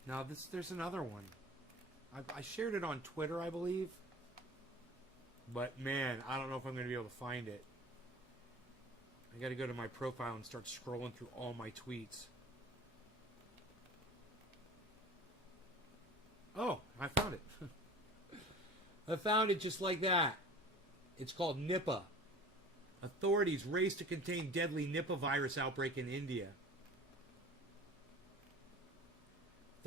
Now, there's another one. I shared it on Twitter, I believe. But, man, I don't know if I'm going to be able to find it. I got to go to my profile and start scrolling through all my tweets. Oh, I found it. I found it just like that. It's called Nipah. Authorities race to contain deadly Nipah virus outbreak in India.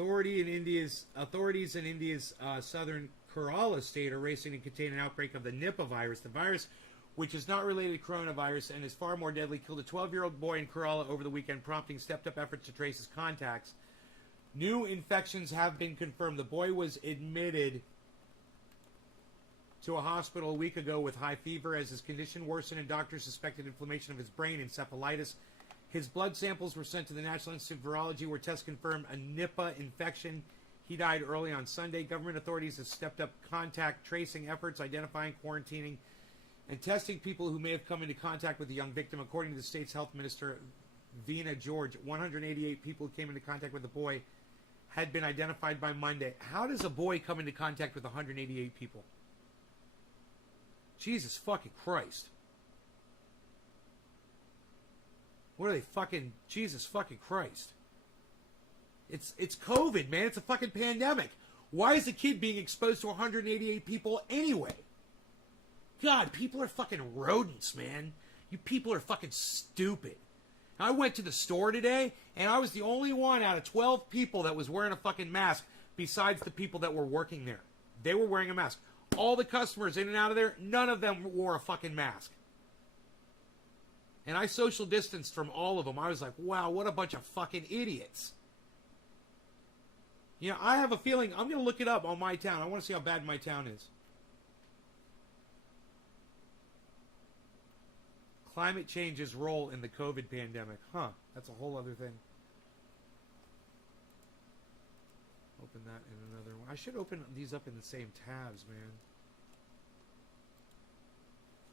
Authorities in India's southern Kerala state are racing to contain an outbreak of the Nipah virus. The virus, which is not related to coronavirus and is far more deadly, killed a 12-year-old boy in Kerala over the weekend, prompting stepped-up efforts to trace his contacts. New infections have been confirmed. The boy was admitted to a hospital a week ago with high fever as his condition worsened and doctors suspected inflammation of his brain, encephalitis. His blood samples were sent to the National Institute of Virology, where tests confirmed a Nipah infection. He died early on Sunday. Government authorities have stepped up contact tracing efforts, identifying, quarantining, and testing people who may have come into contact with the young victim. According to the state's health minister, Veena George, 188 people who came into contact with the boy had been identified by Monday. How does a boy come into contact with 188 people? Jesus fucking Christ. What are they fucking... Jesus fucking Christ. It's COVID, man. It's a fucking pandemic. Why is the kid being exposed to 188 people anyway? God, people are fucking rodents, man. You people are fucking stupid. I went to the store today, and I was the only one out of 12 people that was wearing a fucking mask besides the people that were working there. They were wearing a mask. All the customers in and out of there, none of them wore a fucking mask. And I social distanced from all of them. I was like, wow, what a bunch of fucking idiots. You know, I have a feeling, I'm going to look it up on my town. I want to see how bad my town is. Climate change's role in the COVID pandemic. Huh, that's a whole other thing. Open that in another one. I should open these up in the same tabs, man.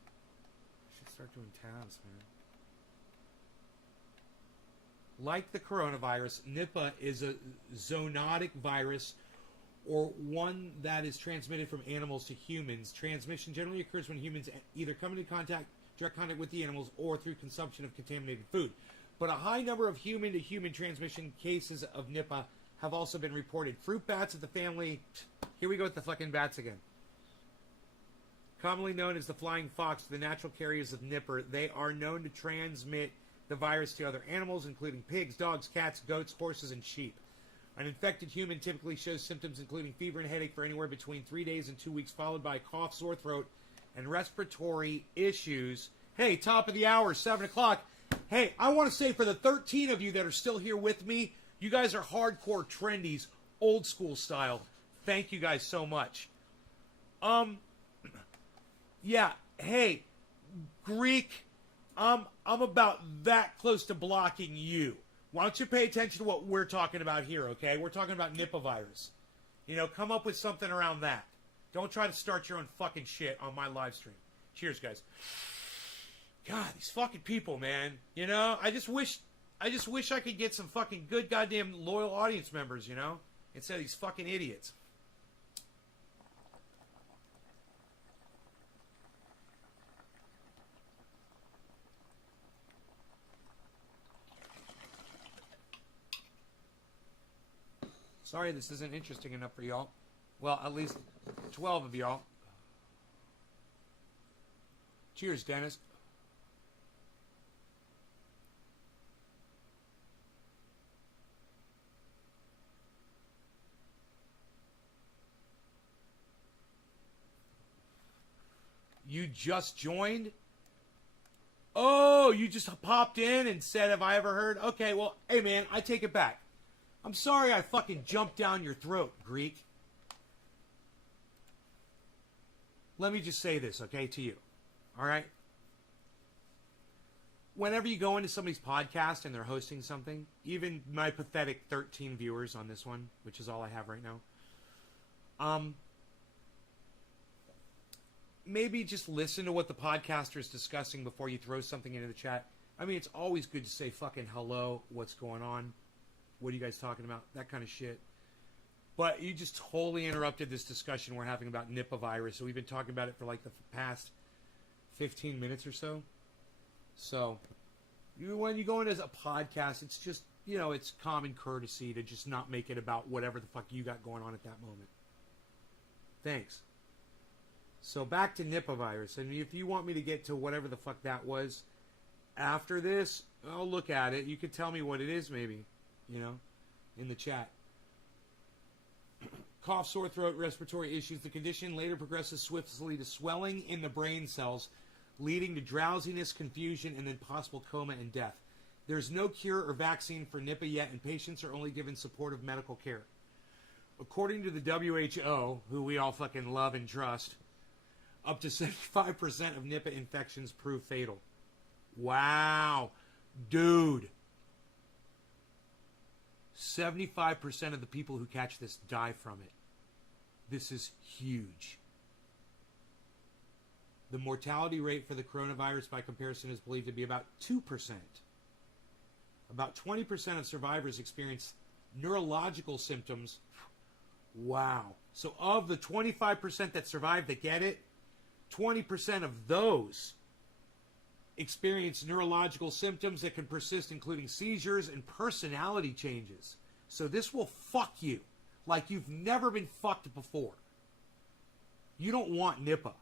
I should start doing tabs, man. Like the coronavirus, Nipah is a zoonotic virus, or one that is transmitted from animals to humans. Transmission generally occurs when humans either come into direct contact with the animals or through consumption of contaminated food. But a high number of human-to-human transmission cases of Nipah have also been reported. Fruit bats of the family... Here we go with the fucking bats again. Commonly known as the flying fox, the natural carriers of Nipah, they are known to transmit the virus to other animals, including pigs, dogs, cats, goats, horses, and sheep. An infected human typically shows symptoms including fever and headache for anywhere between 3 days and 2 weeks, followed by cough, sore throat, and respiratory issues. Hey, top of the hour, 7 o'clock. Hey, I want to say for the 13 of you that are still here with me, you guys are hardcore trendies, old school style. Thank you guys so much. Yeah, hey, Greek, I'm about that close to blocking you. Why don't you pay attention to what we're talking about here, okay? We're talking about Nipah virus. You know, come up with something around that. Don't try to start your own fucking shit on my live stream. Cheers, guys. God, these fucking people, man. You know, I just wish I could get some fucking good goddamn loyal audience members, you know? Instead of these fucking idiots. Sorry this isn't interesting enough for y'all. Well, at least 12 of y'all. Cheers, Dennis. You just joined? Oh, you just popped in and said, have I ever heard? Okay, well, hey man, I take it back. I'm sorry I fucking jumped down your throat, Greek. Let me just say this, okay, to you. All right? Whenever you go into somebody's podcast and they're hosting something, even my pathetic 13 viewers on this one, which is all I have right now, maybe just listen to what the podcaster is discussing before you throw something into the chat. I mean, it's always good to say fucking hello, what's going on, what are you guys talking about, that kind of shit. But you just totally interrupted this discussion we're having about Nipah virus. So we've been talking about it for like the past 15 minutes or so. So when you go into a podcast, it's just, you know, it's common courtesy to just not make it about whatever the fuck you got going on at that moment. Thanks. So back to Nipah virus. And if you want me to get to whatever the fuck that was after this, I'll look at it. You could tell me what it is maybe, you know, in the chat. Cough, sore throat, respiratory issues. The condition later progresses swiftly to swelling in the brain cells, leading to drowsiness, confusion, and then possible coma and death. There's no cure or vaccine for Nipah yet, and patients are only given supportive medical care. According to the WHO, who we all fucking love and trust, up to 75% of Nipah infections prove fatal. Wow. Dude. 75% of the people who catch this die from it. This is huge. The mortality rate for the coronavirus by comparison is believed to be about 2%. About 20% of survivors experience neurological symptoms. Wow. So of the 25% that survive that get it, 20% of those experience neurological symptoms that can persist, including seizures and personality changes. So this will fuck you like you've never been fucked before. You don't want Nipah.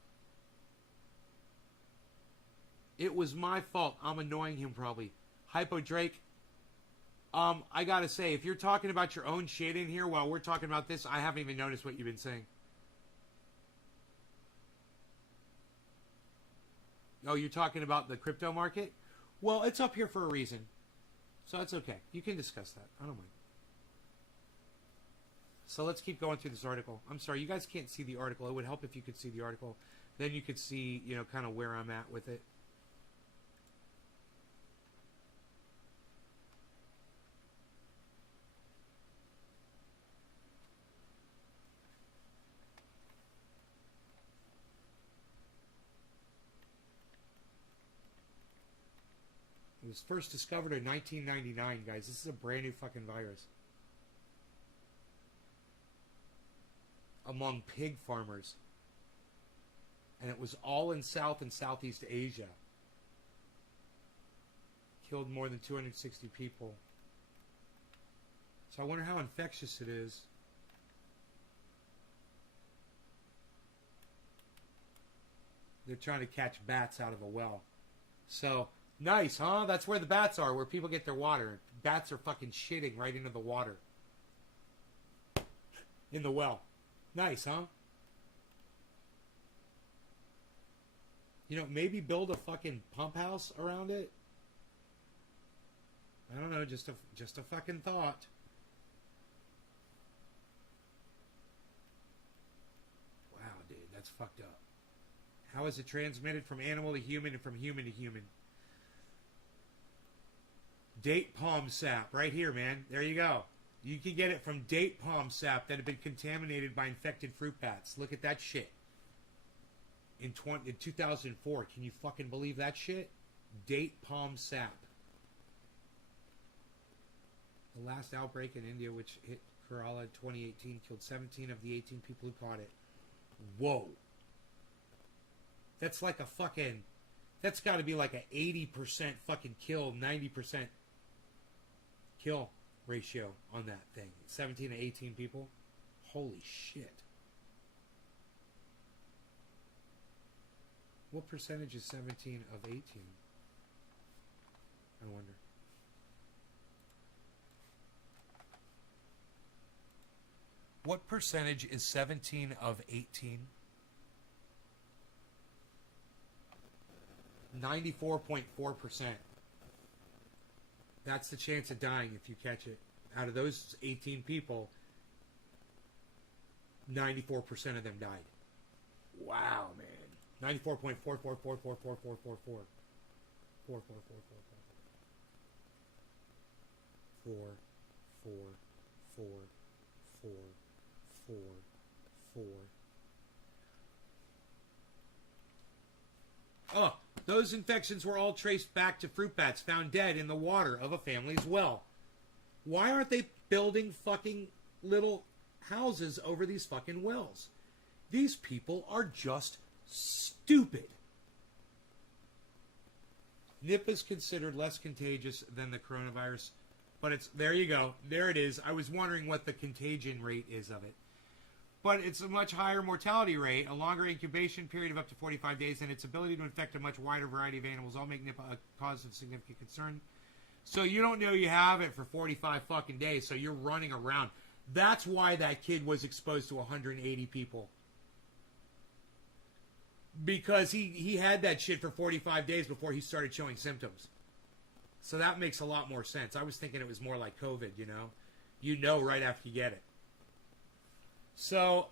It was my fault. I'm annoying him probably. Hypo Drake. I gotta say, if you're talking about your own shit in here while we're talking about this, I haven't even noticed what you've been saying. Oh, you're talking about the crypto market? Well, it's up here for a reason. So it's okay. You can discuss that. I don't mind. So let's keep going through this article. I'm sorry, you guys can't see the article. It would help if you could see the article. Then you could see, you know, kind of where I'm at with it. It was first discovered in 1999, guys. This is a brand new fucking virus. Among pig farmers. And it was all in South and Southeast Asia. Killed more than 260 people. So I wonder how infectious it is. They're trying to catch bats out of a well. So, nice, huh? That's where the bats are, where people get their water. Bats are fucking shitting right into the water. In the well. Nice, huh? You know, maybe build a fucking pump house around it. I don't know, just a fucking thought. Wow, dude, that's fucked up. How is it transmitted from animal to human and from human to human? Date palm sap, right here, man. There you go. You can get it from date palm sap that had been contaminated by infected fruit bats. Look at that shit. In 2004, can you fucking believe that shit? Date palm sap. The last outbreak in India, which hit Kerala in 2018, killed 17 of the 18 people who caught it. Whoa. That's like a fucking... That's got to be like a 80% fucking kill, 90% kill ratio on that thing. 17 to 18 people. Holy shit. What percentage is 17 of 18? I wonder. What percentage is 17 of 18? 94.4%. That's the chance of dying if you catch it. Out of those 18 people, 94% of them died. Wow, man. 94.44444444. 4. Oh, those infections were all traced back to fruit bats found dead in the water of a family's well. Why aren't they building fucking little houses over these fucking wells? These people are just stupid. Nipah is considered less contagious than the coronavirus, but it's, there you go. There it is. I was wondering what the contagion rate is of it. But it's a much higher mortality rate, a longer incubation period of up to 45 days, and its ability to infect a much wider variety of animals all make Nipah a cause of significant concern. So you don't know you have it for 45 fucking days, so you're running around. That's why that kid was exposed to 180 people. Because he had that shit for 45 days before he started showing symptoms. So that makes a lot more sense. I was thinking it was more like COVID, you know? You know right after you get it. So,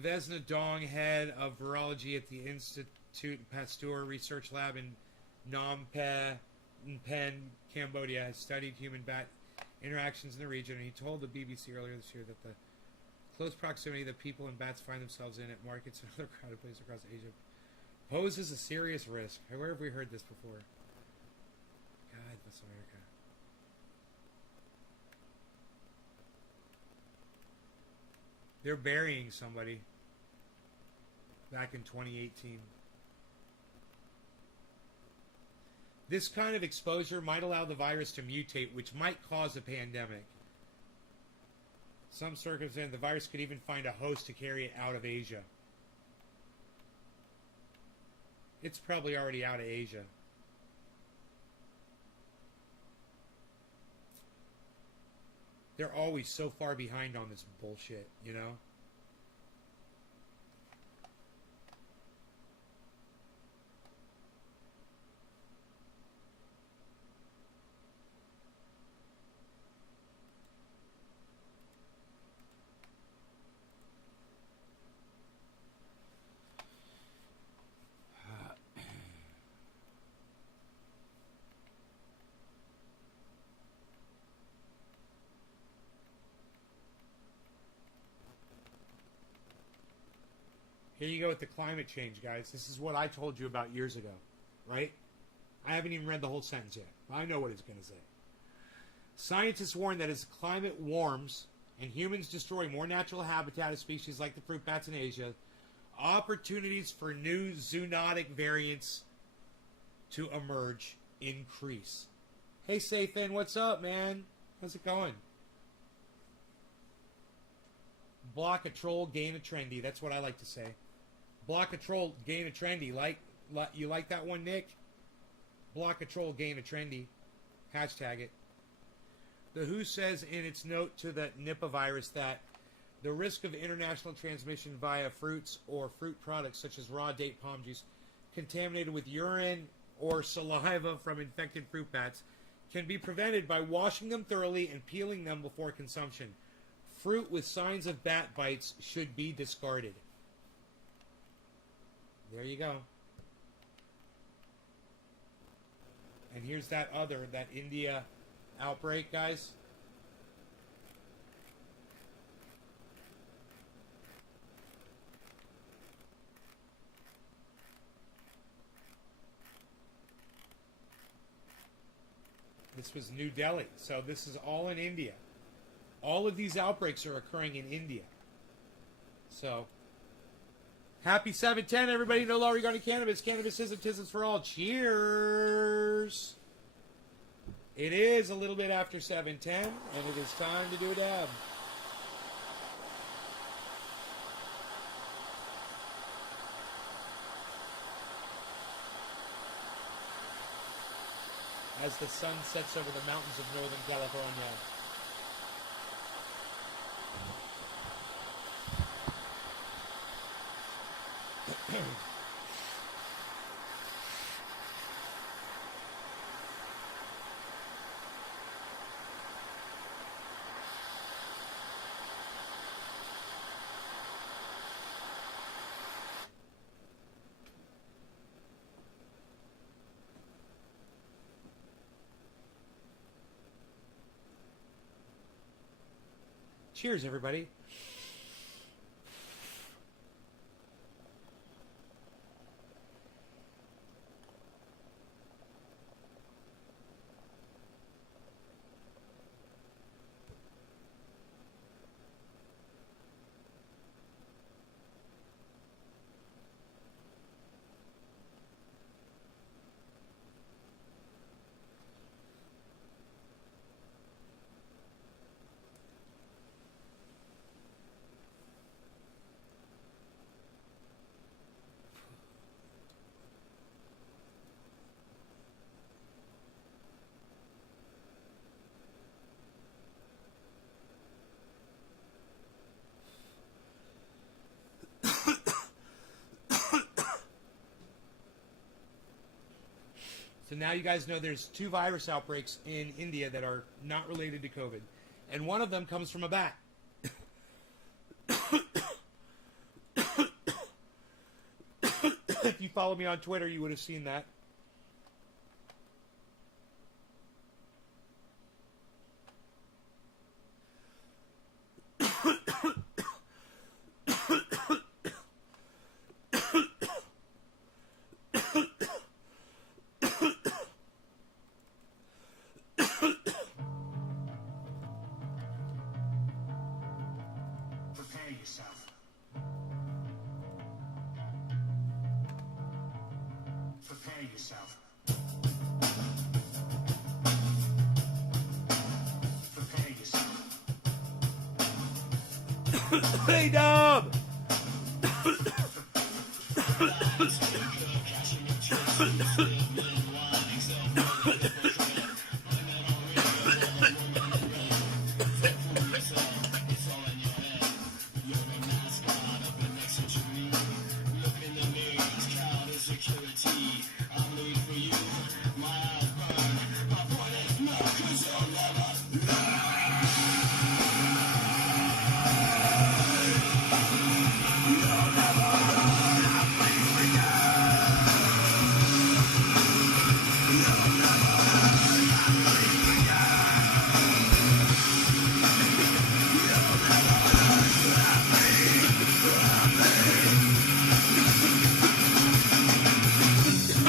Vesna Dong, head of virology at the Institute Pasteur Research Lab in Phnom Penh, Cambodia, has studied human bat interactions in the region, and he told the BBC earlier this year that the close proximity that people and bats find themselves in at markets and other crowded places across Asia poses a serious risk. Where have we heard this before? God, that's America. They're burying somebody back in 2018. This kind of exposure might allow the virus to mutate, which might cause a pandemic. Some circumstances, the virus could even find a host to carry it out of Asia. It's probably already out of Asia. They're always so far behind on this bullshit, you know? Here you go with the climate change, guys. This is what I told you about years ago, right? I haven't even read the whole sentence yet. I know what it's going to say. Scientists warn that as the climate warms and humans destroy more natural habitat of species like the fruit bats in Asia, opportunities for new zoonotic variants to emerge increase. Hey, Safin, what's up, man? How's it going? Block a troll, gain a trendy. That's what I like to say. Block a troll, gain a trendy. You like that one, Nick? Block a troll, gain a trendy. Hashtag it. The WHO says in its note to the Nipah virus that the risk of international transmission via fruits or fruit products such as raw date palm juice contaminated with urine or saliva from infected fruit bats can be prevented by washing them thoroughly and peeling them before consumption. Fruit with signs of bat bites should be discarded. There you go. And here's that India outbreak, guys. This was New Delhi. So this is all in India. All of these outbreaks are occurring in India. So, happy 7/10, everybody. No law regarding cannabis. Cannabis isn't tisms for all. Cheers. It is a little bit after 7:10, and it is time to do a dab. As the sun sets over the mountains of Northern California. Cheers, everybody. So now you guys know there's 2 virus outbreaks in India that are not related to COVID. And one of them comes from a bat. If you follow me on Twitter, you would have seen that. Prepare yourself. Prepare yourself. Hey, Dub!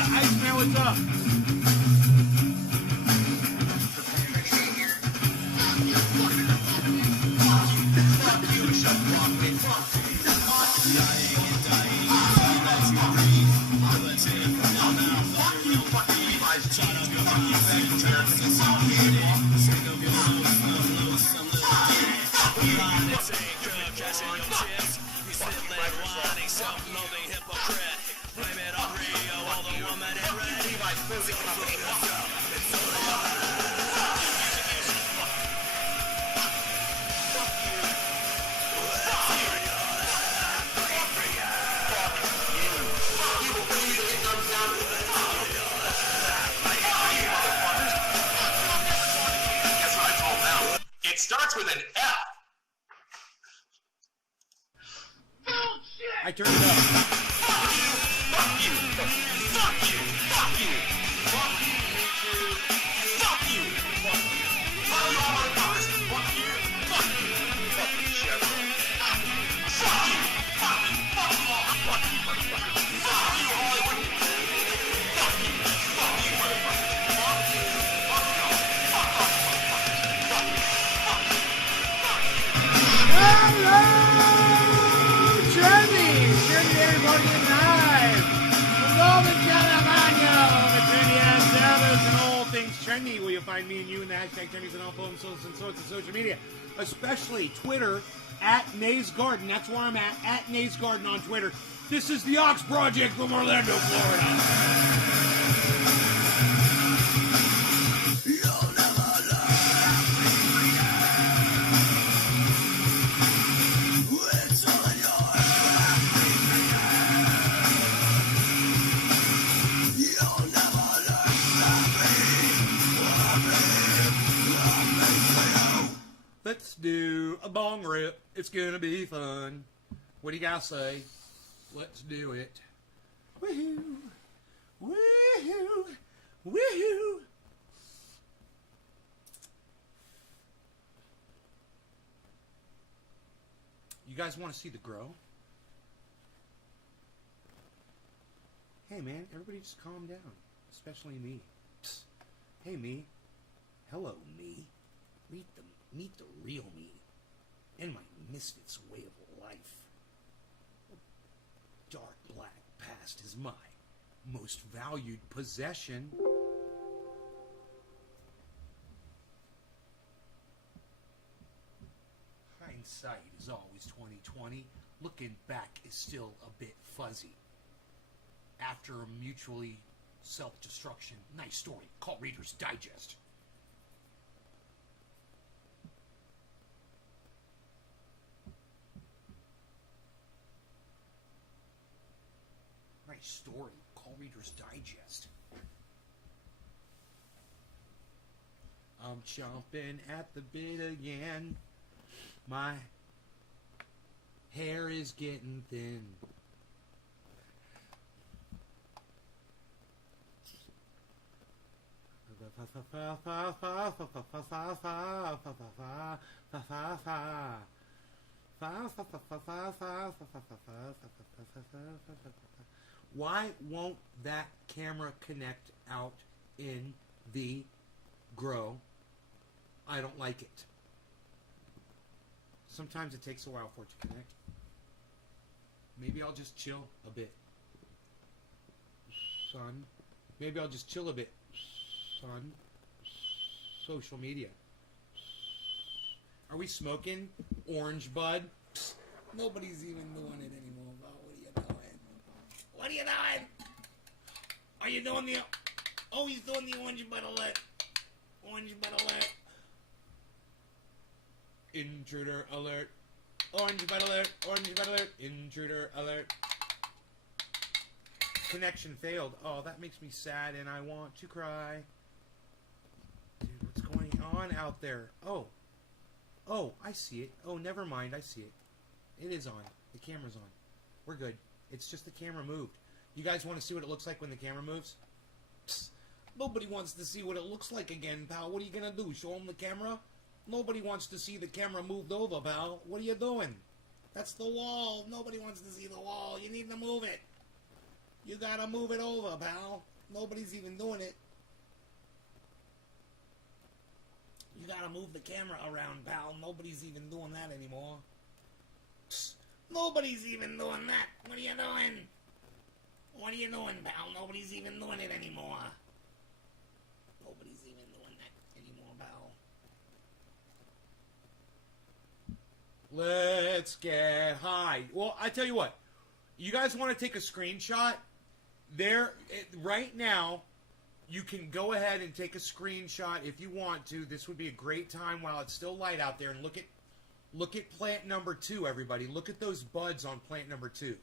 Iceman, what's up? It starts with an F. I turned it up. Fuck you. Fuck you. Fuck you. Fuck you. Fuck you. Fuck you. Fuck you, motherfuckers. Fuck you. Fuck you. Fuck you, Chevron. Fuck you. Fuck you. Fuck you all. Fuck you, motherfuckers. Fuck you, Hollywood. Fuck you. Fuck you, motherfuckers. Fuck you. Fuck you. Fuck off, motherfuckers. Fuck you. Fuck you. Fuck you. Hello, Trendy! Trendy, everybody alive! Hello, the Trendy ass Cannabis and all things trendy, where you'll find me and you in the hashtag trendies and all forms and sorts of social media, especially Twitter at Nays Garden. That's where I'm at Nays Garden on Twitter. This is the Ox Project from Orlando, Florida. Let's do a bong rip. It's gonna be fun. What do you guys say? Let's do it. Woohoo! Woohoo! Woohoo! You guys want to see the grow? Hey man, everybody just calm down. Especially me. Psst. Hey me. Hello me. Meet the real me and my misfits way of life. Dark black past is my most valued possession. Hindsight is always 20/20. Looking back is still a bit fuzzy. After a mutually self-destruction, nice story. Call Reader's Digest. Nice story. Call Reader's Digest. I'm chomping at the bit again. My hair is getting thin. Why won't that camera connect out in the grow? I don't like it. Sometimes it takes a while for it to connect. Maybe I'll just chill a bit, son. Maybe I'll just chill a bit, son. Social media. Are we smoking orange bud? Psst. Nobody's even doing it anymore, pal. What are you doing? What are you doing? Are you doing the... Oh, he's doing the orange bud alert. Orange bud alert. Intruder alert. Orange bud alert. Orange bud alert. Intruder alert. Connection failed. Oh, that makes me sad and I want to cry. Dude, what's going on out there? Oh. Oh, I see it. Oh, never mind. I see it. It is on. The camera's on. We're good. It's just the camera moved. You guys want to see what it looks like when the camera moves? Psst. Nobody wants to see what it looks like again, pal. What are you going to do? Show them the camera? Nobody wants to see the camera moved over, pal. What are you doing? That's the wall. Nobody wants to see the wall. You need to move it. You got to move it over, pal. Nobody's even doing it. You got to move the camera around, pal. Nobody's even doing that anymore. Psst. Nobody's even doing that. What are you doing? What are you doing, pal? Nobody's even doing it anymore. Nobody's even doing that anymore, pal. Let's get high. Well, I tell you what. You guys want to take a screenshot? Right now, you can go ahead and take a screenshot if you want to. This would be a great time while it's still light out there. And look at plant number 2, everybody. Look at those buds on plant number 2.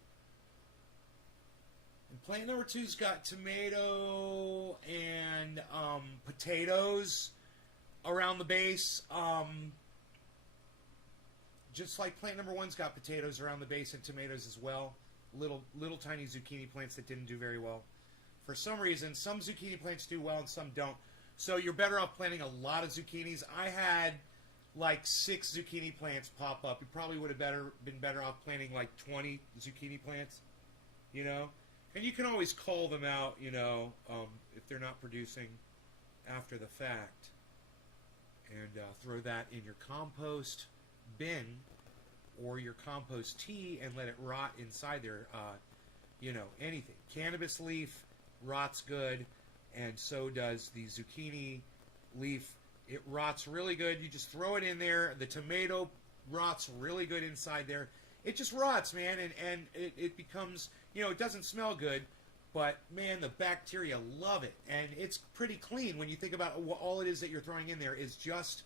And plant number 2's got tomato and potatoes around the base. Just like plant number 1's got potatoes around the base and tomatoes as well. Little tiny zucchini plants that didn't do very well. For some reason, some zucchini plants do well and some don't. So you're better off planting a lot of zucchinis. I had like 6 zucchini plants pop up. You probably would have been better off planting like 20 zucchini plants, you know. And you can always call them out, you know, if they're not producing after the fact. And throw that in your compost bin or your compost tea and let it rot inside there. You know, anything. Cannabis leaf rots good, and so does the zucchini leaf. It rots really good. You just throw it in there. The tomato rots really good inside there. It just rots, man, and it becomes, you know, it doesn't smell good, but, man, the bacteria love it. And it's pretty clean when you think about all it is that you're throwing in there is just,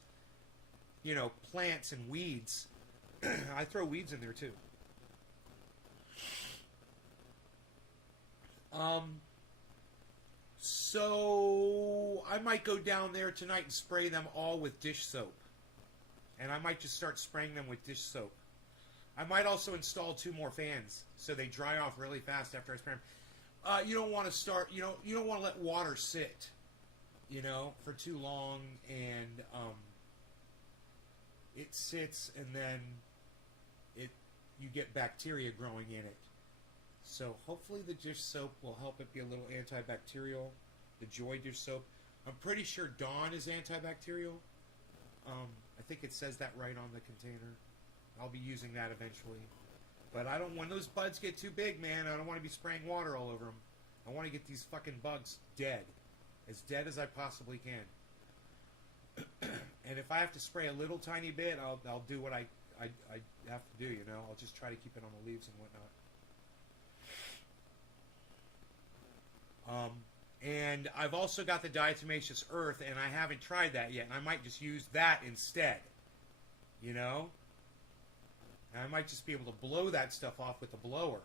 you know, plants and weeds. I throw weeds in there, too. So I might go down there tonight and spray them all with dish soap. And I might just start spraying them with dish soap. I might also install 2 more fans so they dry off really fast after I spray them. You don't want to start, you don't want to let water sit, you know, for too long, and it sits and then you get bacteria growing in it. So hopefully the dish soap will help it be a little antibacterial. The Joy dish soap. I'm pretty sure Dawn is antibacterial. I think it says that right on the container. I'll be using that eventually. But I don't, when those buds get too big, man, I don't want to be spraying water all over them. I want to get these fucking bugs dead. As dead as I possibly can. And if I have to spray a little tiny bit, I'll do what I have to do, you know. I'll just try to keep it on the leaves and whatnot. And I've also got the diatomaceous earth, and I haven't tried that yet. And I might just use that instead, you know. And I might just be able to blow that stuff off with the blower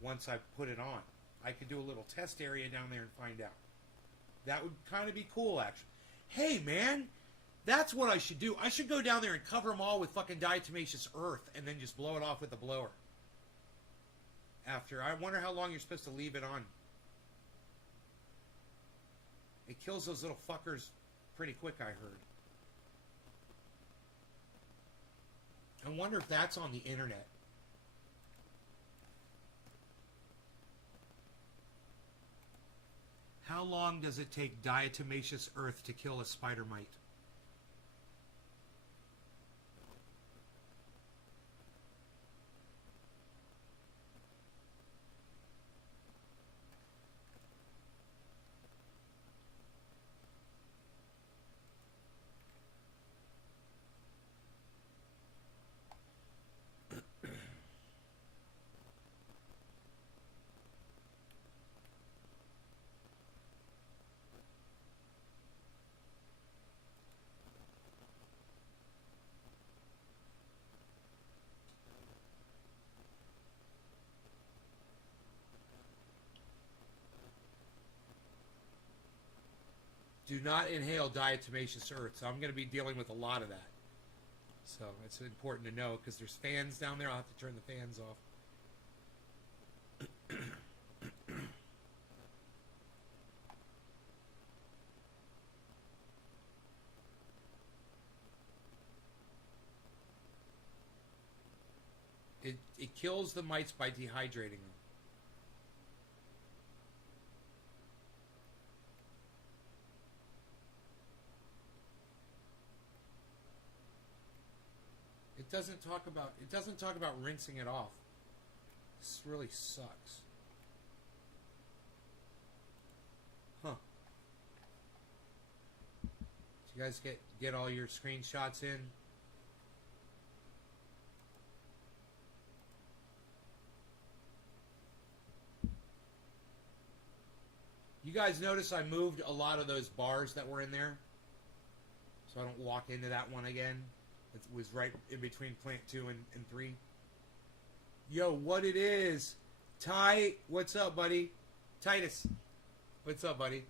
once I put it on. I could do a little test area down there and find out. That would kind of be cool, actually. Hey, man, that's what I should do. I should go down there and cover them all with fucking diatomaceous earth and then just blow it off with the blower. After, I wonder how long you're supposed to leave it on. It kills those little fuckers pretty quick, I heard. I wonder if that's on the internet. How long does it take diatomaceous earth to kill a spider mite? Do not inhale diatomaceous earth. So I'm going to be dealing with a lot of that. So it's important to know because there's fans down there. I'll have to turn the fans off. It kills the mites by dehydrating them. It doesn't talk about rinsing it off. This really sucks. Huh. Did you guys get all your screenshots in? You guys notice I moved a lot of those bars that were in there, so I don't walk into that one again. It was right in between plant 2 and 3. Yo, what it is? Ty, what's up, buddy? Titus, what's up, buddy?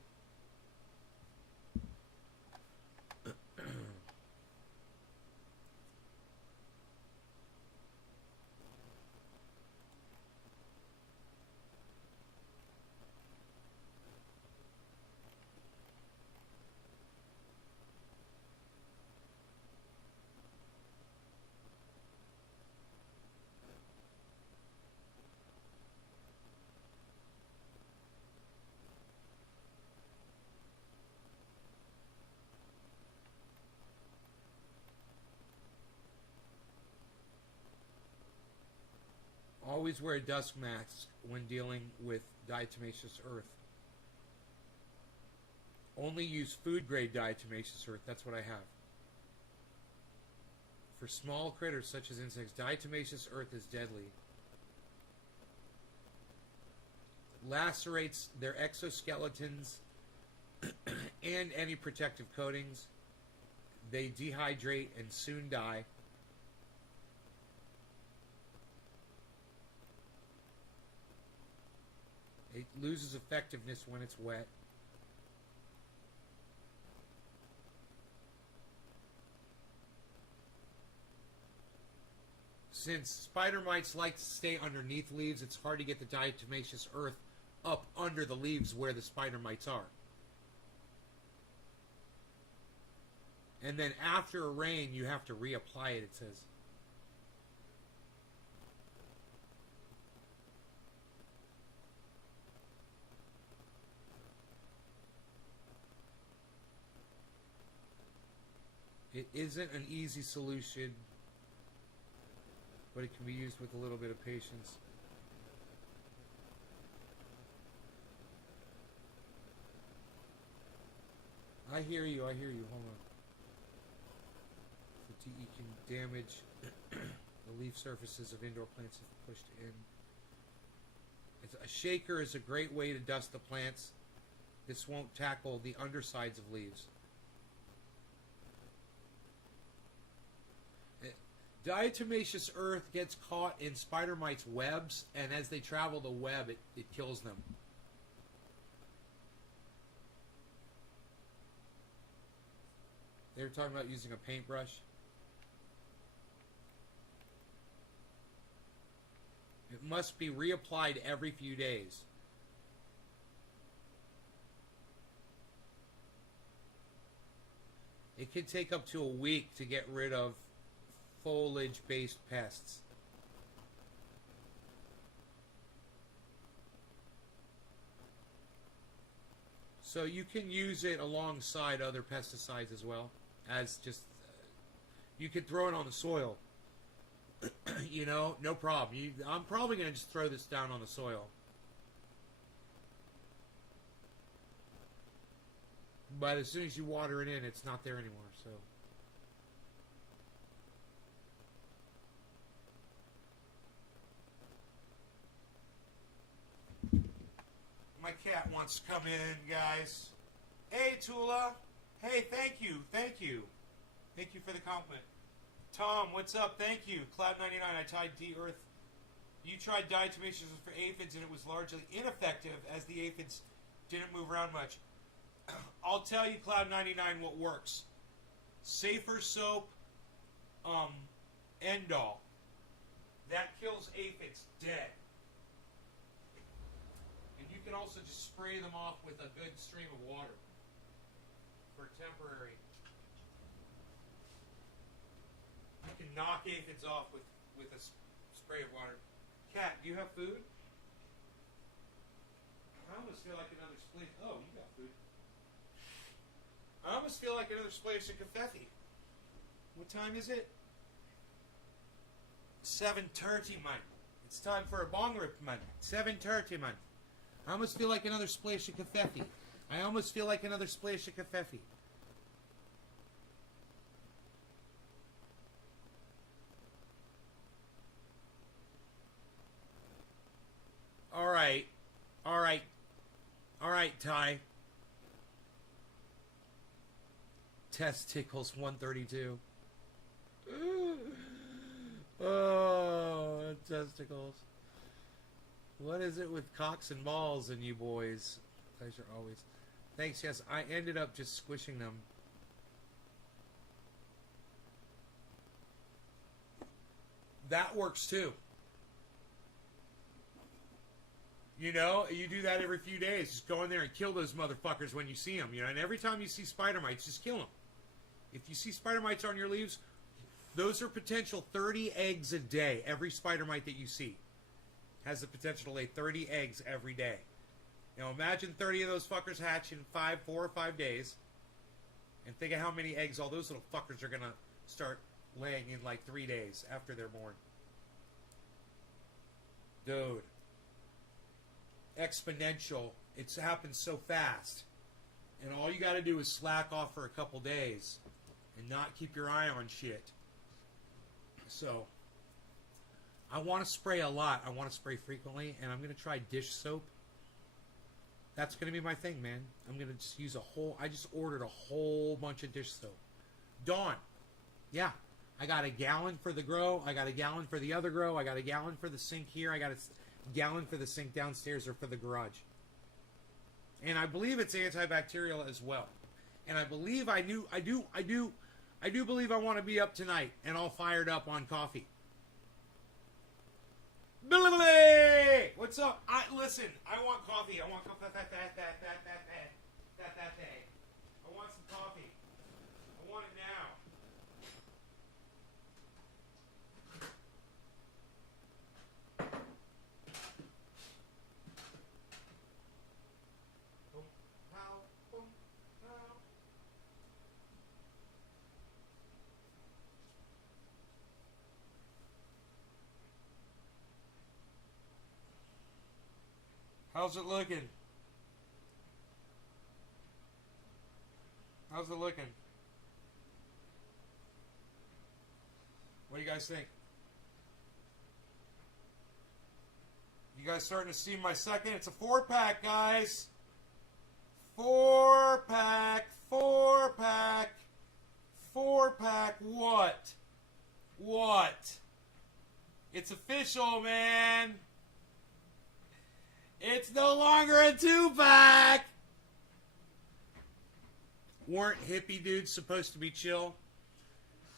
Always wear a dust mask when dealing with diatomaceous earth. Only use food-grade diatomaceous earth. That's what I have. For small critters such as insects, diatomaceous earth is deadly. Lacerates their exoskeletons and any protective coatings. They dehydrate and soon die. It loses effectiveness when it's wet. Since spider mites like to stay underneath leaves, it's hard to get the diatomaceous earth up under the leaves where the spider mites are. And then after a rain, you have to reapply it, it says. It isn't an easy solution, but it can be used with a little bit of patience. I hear you, hold on. The DE can damage the leaf surfaces of indoor plants if pushed in. A shaker is a great way to dust the plants. This won't tackle the undersides of leaves. Diatomaceous earth gets caught in spider mites' webs, and as they travel the web, it kills them. They were talking about using a paintbrush. It must be reapplied every few days. It can take up to a week to get rid of foliage-based pests. So you can use it alongside other pesticides as well, as just you could throw it on the soil. You know, no problem. I'm probably going to just throw this down on the soil. But as soon as you water it in, it's not there anymore, so. My cat wants to come in, guys. Hey, Tula. Hey, thank you. Thank you for the compliment. Tom, what's up? Thank you. Cloud99, I tried D-Earth. You tried diatomaceous for aphids, and it was largely ineffective as the aphids didn't move around much. I'll tell you, Cloud 99, what works. Safer soap, Endol. That kills aphids dead. And you can also just spray them off with a good stream of water for temporary. You can knock aphids off with a spray of water. Cat, do you have food? I almost feel like another splash. Oh, you got food. I almost feel like another splash of confetti. What time is it? 7:30, man. It's time for a bong rip, man. 7:30, man. I almost feel like another splash of confetti. I almost feel like another splash of confetti. All right. All right. All right, Ty. Testicles 132. Oh, testicles. What is it with cocks and balls and you boys? Pleasure always. Thanks, yes. I ended up just squishing them. That works too. You know, you do that every few days. Just go in there and kill those motherfuckers when you see them. You know, and every time you see spider mites, just kill them. If you see spider mites on your leaves, those are potential 30 eggs a day. Every spider mite that you see has the potential to lay 30 eggs every day. Now imagine 30 of those fuckers hatch in 4 or 5 days. And think of how many eggs all those little fuckers are going to start laying in like 3 days after they're born. Dude. Exponential. It's happened so fast. And all you got to do is slack off for a couple days and not keep your eye on shit. So, I want to spray a lot. I want to spray frequently, and I'm going to try dish soap. That's going to be my thing, man. I'm going to just use I just ordered a whole bunch of dish soap. Dawn. Yeah. I got a gallon for the grow. I got a gallon for the other grow. I got a gallon for the sink here. I got a gallon for the sink downstairs or for the garage. And I believe it's antibacterial as well. And I believe I do believe I want to be up tonight and all fired up on coffee. Billy! What's up? Listen, I want coffee. I want coffee. I want some coffee. I want it now. How's it looking? How's it looking? What do you guys think? You guys starting to see my second? It's a 4-pack, guys. 4-pack, 4-pack, 4-pack. What? What? It's official, man. It's no longer a 2-pack. Weren't hippie dudes supposed to be chill?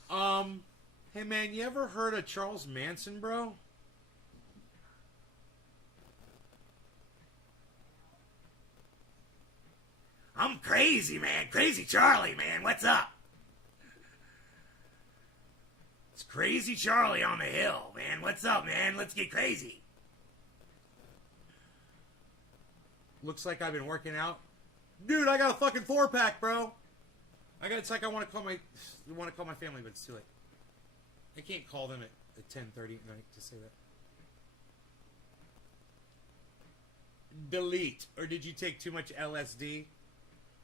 Hey man, you ever heard of Charles Manson, bro? I'm crazy, man. Crazy Charlie, man. What's up? It's Crazy Charlie on the hill, man. What's up, man? Let's get crazy. Looks like I've been working out. Dude, I got a fucking 4-pack, bro. It's like I want to call my family, but it's too late. I can't call them at 10:30 at night to say that. Delete. Or did you take too much LSD?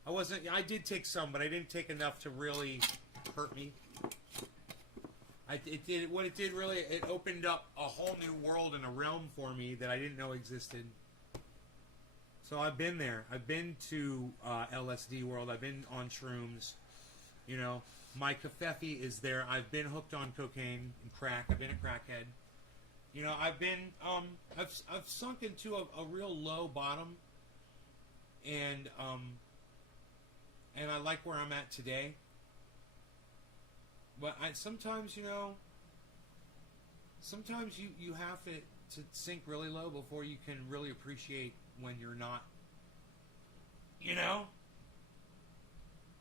I did take some, but I didn't take enough to really hurt me. It opened up a whole new world and a realm for me that I didn't know existed. So I've been there. I've been to LSD world. I've been on shrooms. You know, my kafefe is there. I've been hooked on cocaine and crack. I've been a crackhead. You know, I've been I've sunk into a real low bottom, and and I like where I'm at today. But sometimes, sometimes you have to sink really low before you can really appreciate when you're not. You know?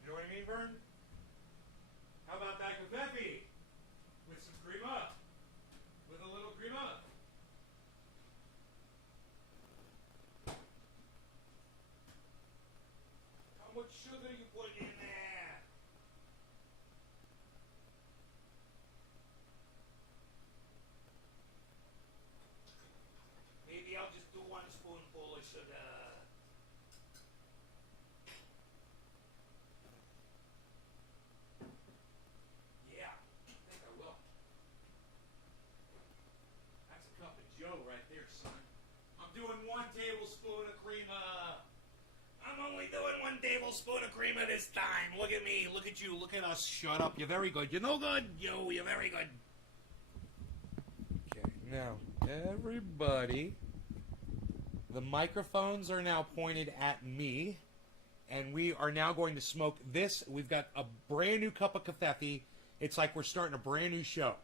You know what I mean, Vern? How about that confetti? With some cream up. With a little cream up. How much sugar you put in there? Maybe I'll just do 1 spoonful of sugar. Yeah, I think I will. That's a cup of Joe right there, son. I'm doing 1 tablespoon of creamer. I'm only doing 1 tablespoon of creamer this time. Look at me. Look at you. Look at us. Shut up. You're very good. You're no good. You're very good. Okay, now, everybody, the microphones are now pointed at me, and we are now going to smoke this. We've got a brand new cup of cafefe. It's like we're starting a brand new show.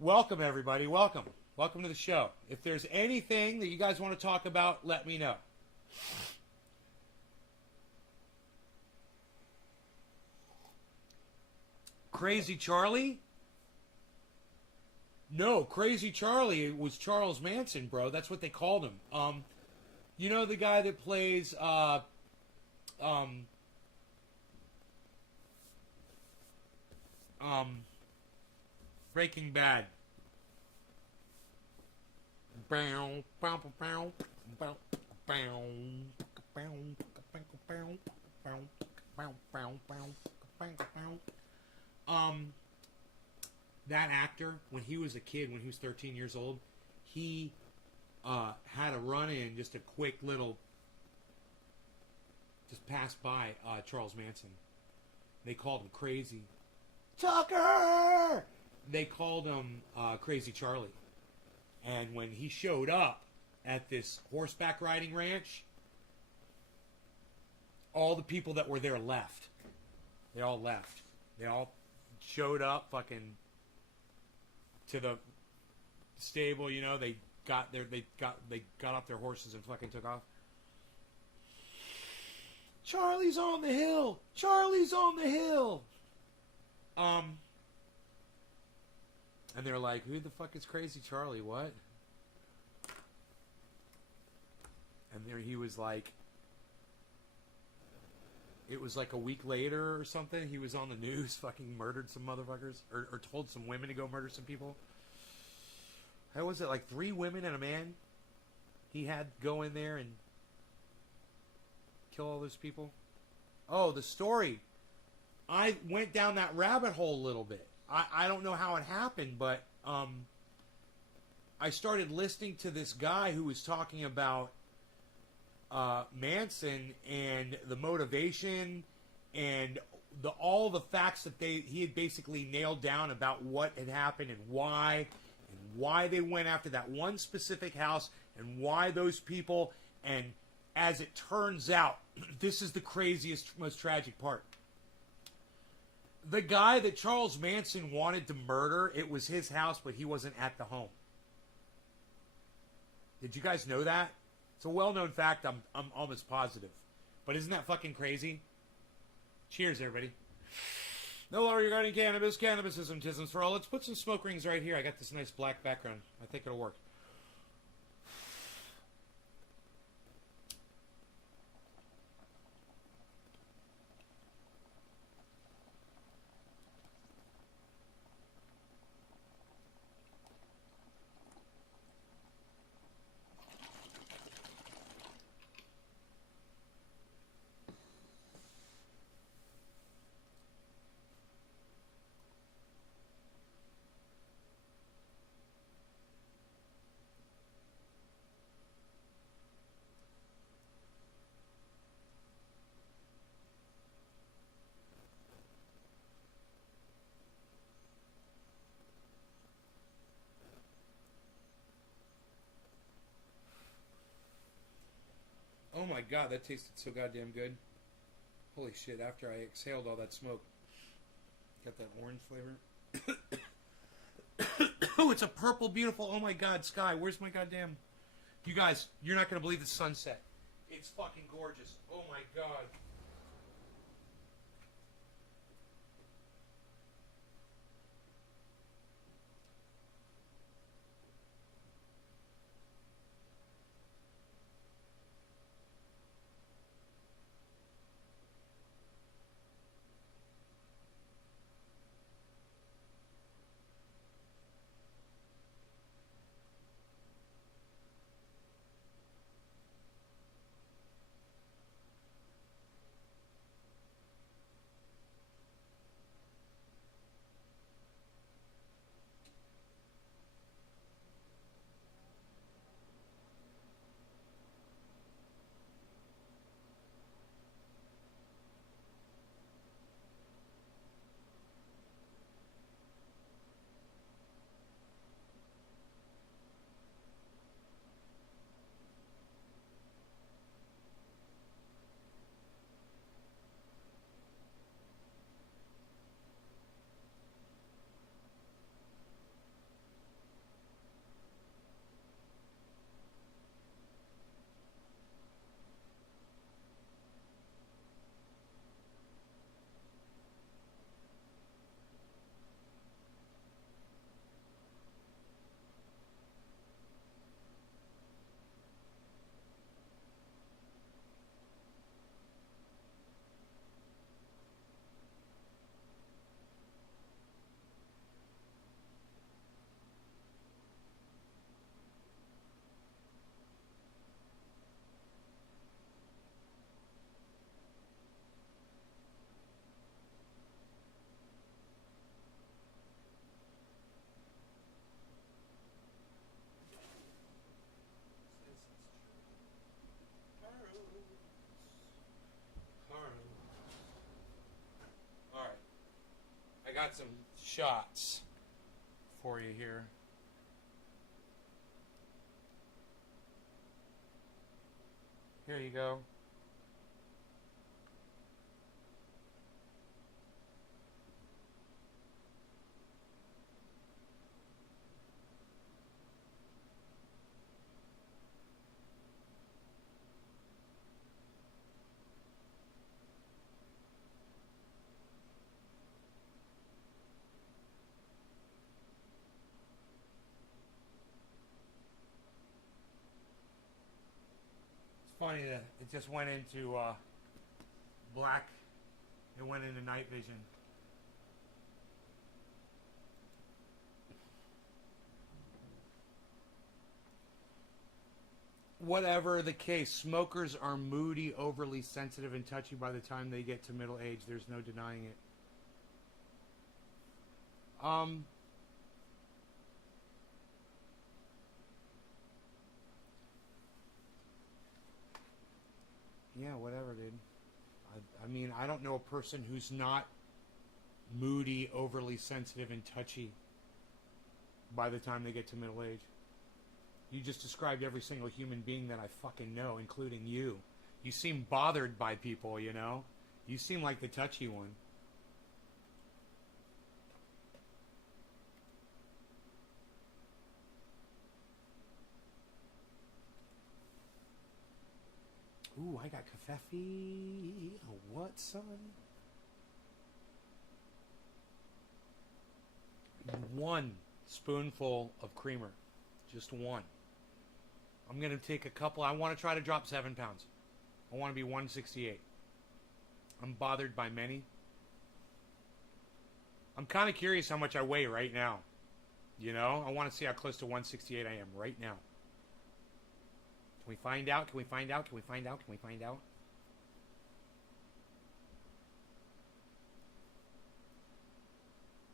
Welcome, everybody. Welcome. Welcome to the show. If there's anything that you guys want to talk about, let me know. Crazy Charlie? No, Crazy Charlie was Charles Manson, bro. That's what they called him. You know the guy that plays Breaking Bad. That actor, when he was a kid, when he was 13 years old, he had a run-in, just a quick little, just passed by Charles Manson. They called him Crazy Tucker. They called him Crazy Charlie. And when he showed up at this horseback riding ranch, all the people that were there left. They all left. They all showed up fucking to the stable, you know, they got off their horses and fucking took off. Charlie's on the hill. Charlie's on the hill. And they're like, who the fuck is Crazy Charlie? What? And there he was like, it was like a week later or something. He was on the news, fucking murdered some motherfuckers, or told some women to go murder some people. How was it? Like 3 women and a man he had go in there and kill all those people. Oh, the story. I went down that rabbit hole a little bit. I don't know how it happened, but I started listening to this guy who was talking about Manson and the motivation and all the facts that he had basically nailed down about what had happened and why they went after that one specific house and why those people. And as it turns out, this is the craziest, most tragic part. The guy that Charles Manson wanted to murder, it was his house, but he wasn't at the home. Did you guys know that? It's a well-known fact. I'm almost positive. But isn't that fucking crazy? Cheers, everybody. No law regarding cannabis. Cannabisism, tisms for all. Let's put some smoke rings right here. I got this nice black background. I think it'll work. my god, that tasted so goddamn good. Holy shit, after I exhaled all that smoke. Got that orange flavor. Oh, it's a purple, beautiful, oh my god, sky. Where's my goddamn... You guys, you're not going to believe the sunset. It's fucking gorgeous. Oh my god. Alright. I got some shots for you here. Here you go. Funny that it just went into black. It went into night vision. Whatever the case, smokers are moody, overly sensitive, and touchy by the time they get to middle age. There's no denying it. Yeah, whatever, dude. I mean, I don't know a person who's not moody, overly sensitive, and touchy by the time they get to middle age. You just described every single human being that I fucking know, including you. You seem bothered by people, you know? You seem like the touchy one. Ooh, I got kafefe. What, son? One spoonful of creamer. Just one. I'm going to take a couple. I want to try to drop 7 pounds. I want to be 168. I'm bothered by many. I'm kind of curious how much I weigh right now. You know? I want to see how close to 168 I am right now. Can we find out? Can we find out? Can we find out? Can we find out?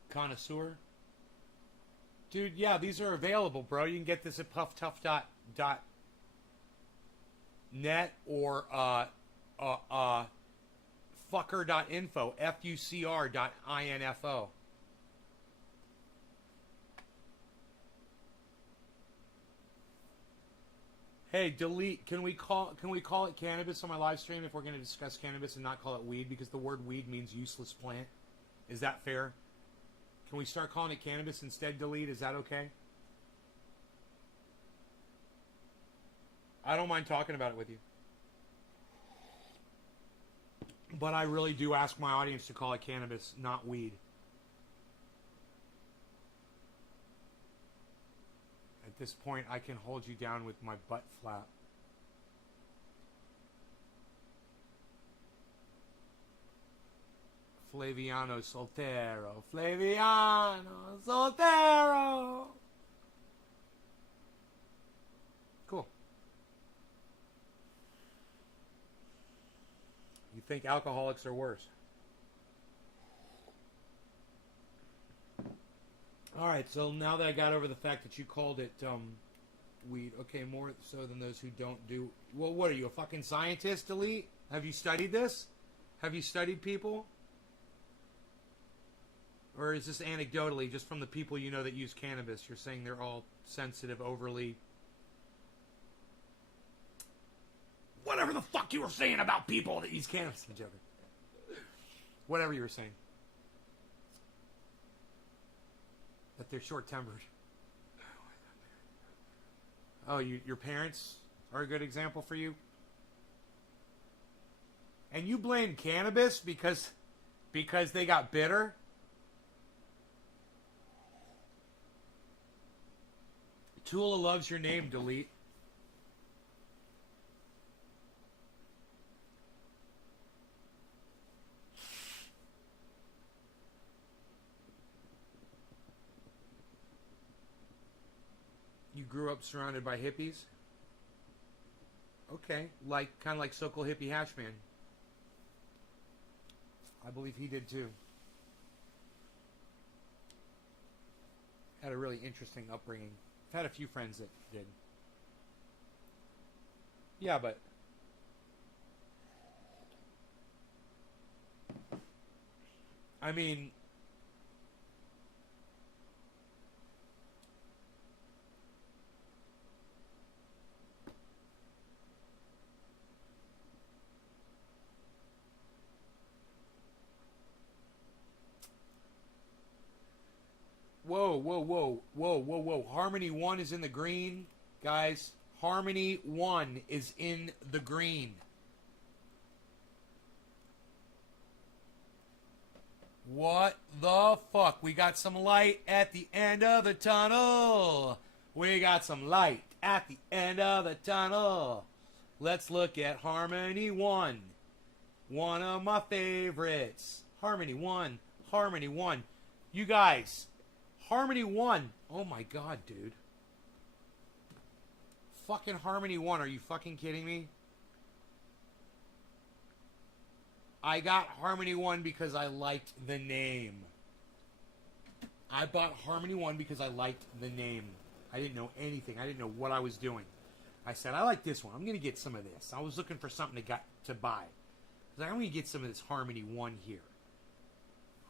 Connoisseur? Dude, yeah, these are available, bro. You can get this at pufftough.net or fucker.info, fucr.info. Hey, delete. Can we call it cannabis on my live stream if we're going to discuss cannabis and not call it weed, because the word weed means useless plant? Is that fair? Can we start calling it cannabis instead? Delete. Is that okay? I don't mind talking about it with you. But I really do ask my audience to call it cannabis, not weed. At this point, I can hold you down with my butt flap. Flaviano Soltero. Flaviano Soltero. Cool. You think alcoholics are worse? All right, so now that I got over the fact that you called it weed, okay, more so than those who don't do... Well, what are you, a fucking scientist, Elite? Have you studied this? Have you studied people? Or is this anecdotally, just from the people you know that use cannabis, you're saying they're all sensitive, overly... Whatever the fuck you were saying about people that use cannabis. I'm joking. Whatever you were saying. That they're short-tempered. Oh, your parents are a good example for you? And you blame cannabis because they got bitter? Tula loves your name, Delete. You grew up surrounded by hippies? Okay, kind of like Sokol Hippie Hashman. I believe he did too. Had a really interesting upbringing. I've had a few friends that did. Yeah, but I mean, whoa. Harmony 1 is in the green. Guys, Harmony 1 is in the green. What the fuck? We got some light at the end of the tunnel. We got some light at the end of the tunnel. Let's look at Harmony 1. One of my favorites. Harmony 1. Harmony 1. You guys... Harmony 1. Oh my god, dude. Fucking Harmony 1. Are you fucking kidding me? I got Harmony 1 because I liked the name. I bought Harmony 1 because I liked the name. I didn't know anything. I didn't know what I was doing. I said, I like this one. I'm going to get some of this. I was looking for something to buy. I was like, I'm going to get some of this Harmony 1 here.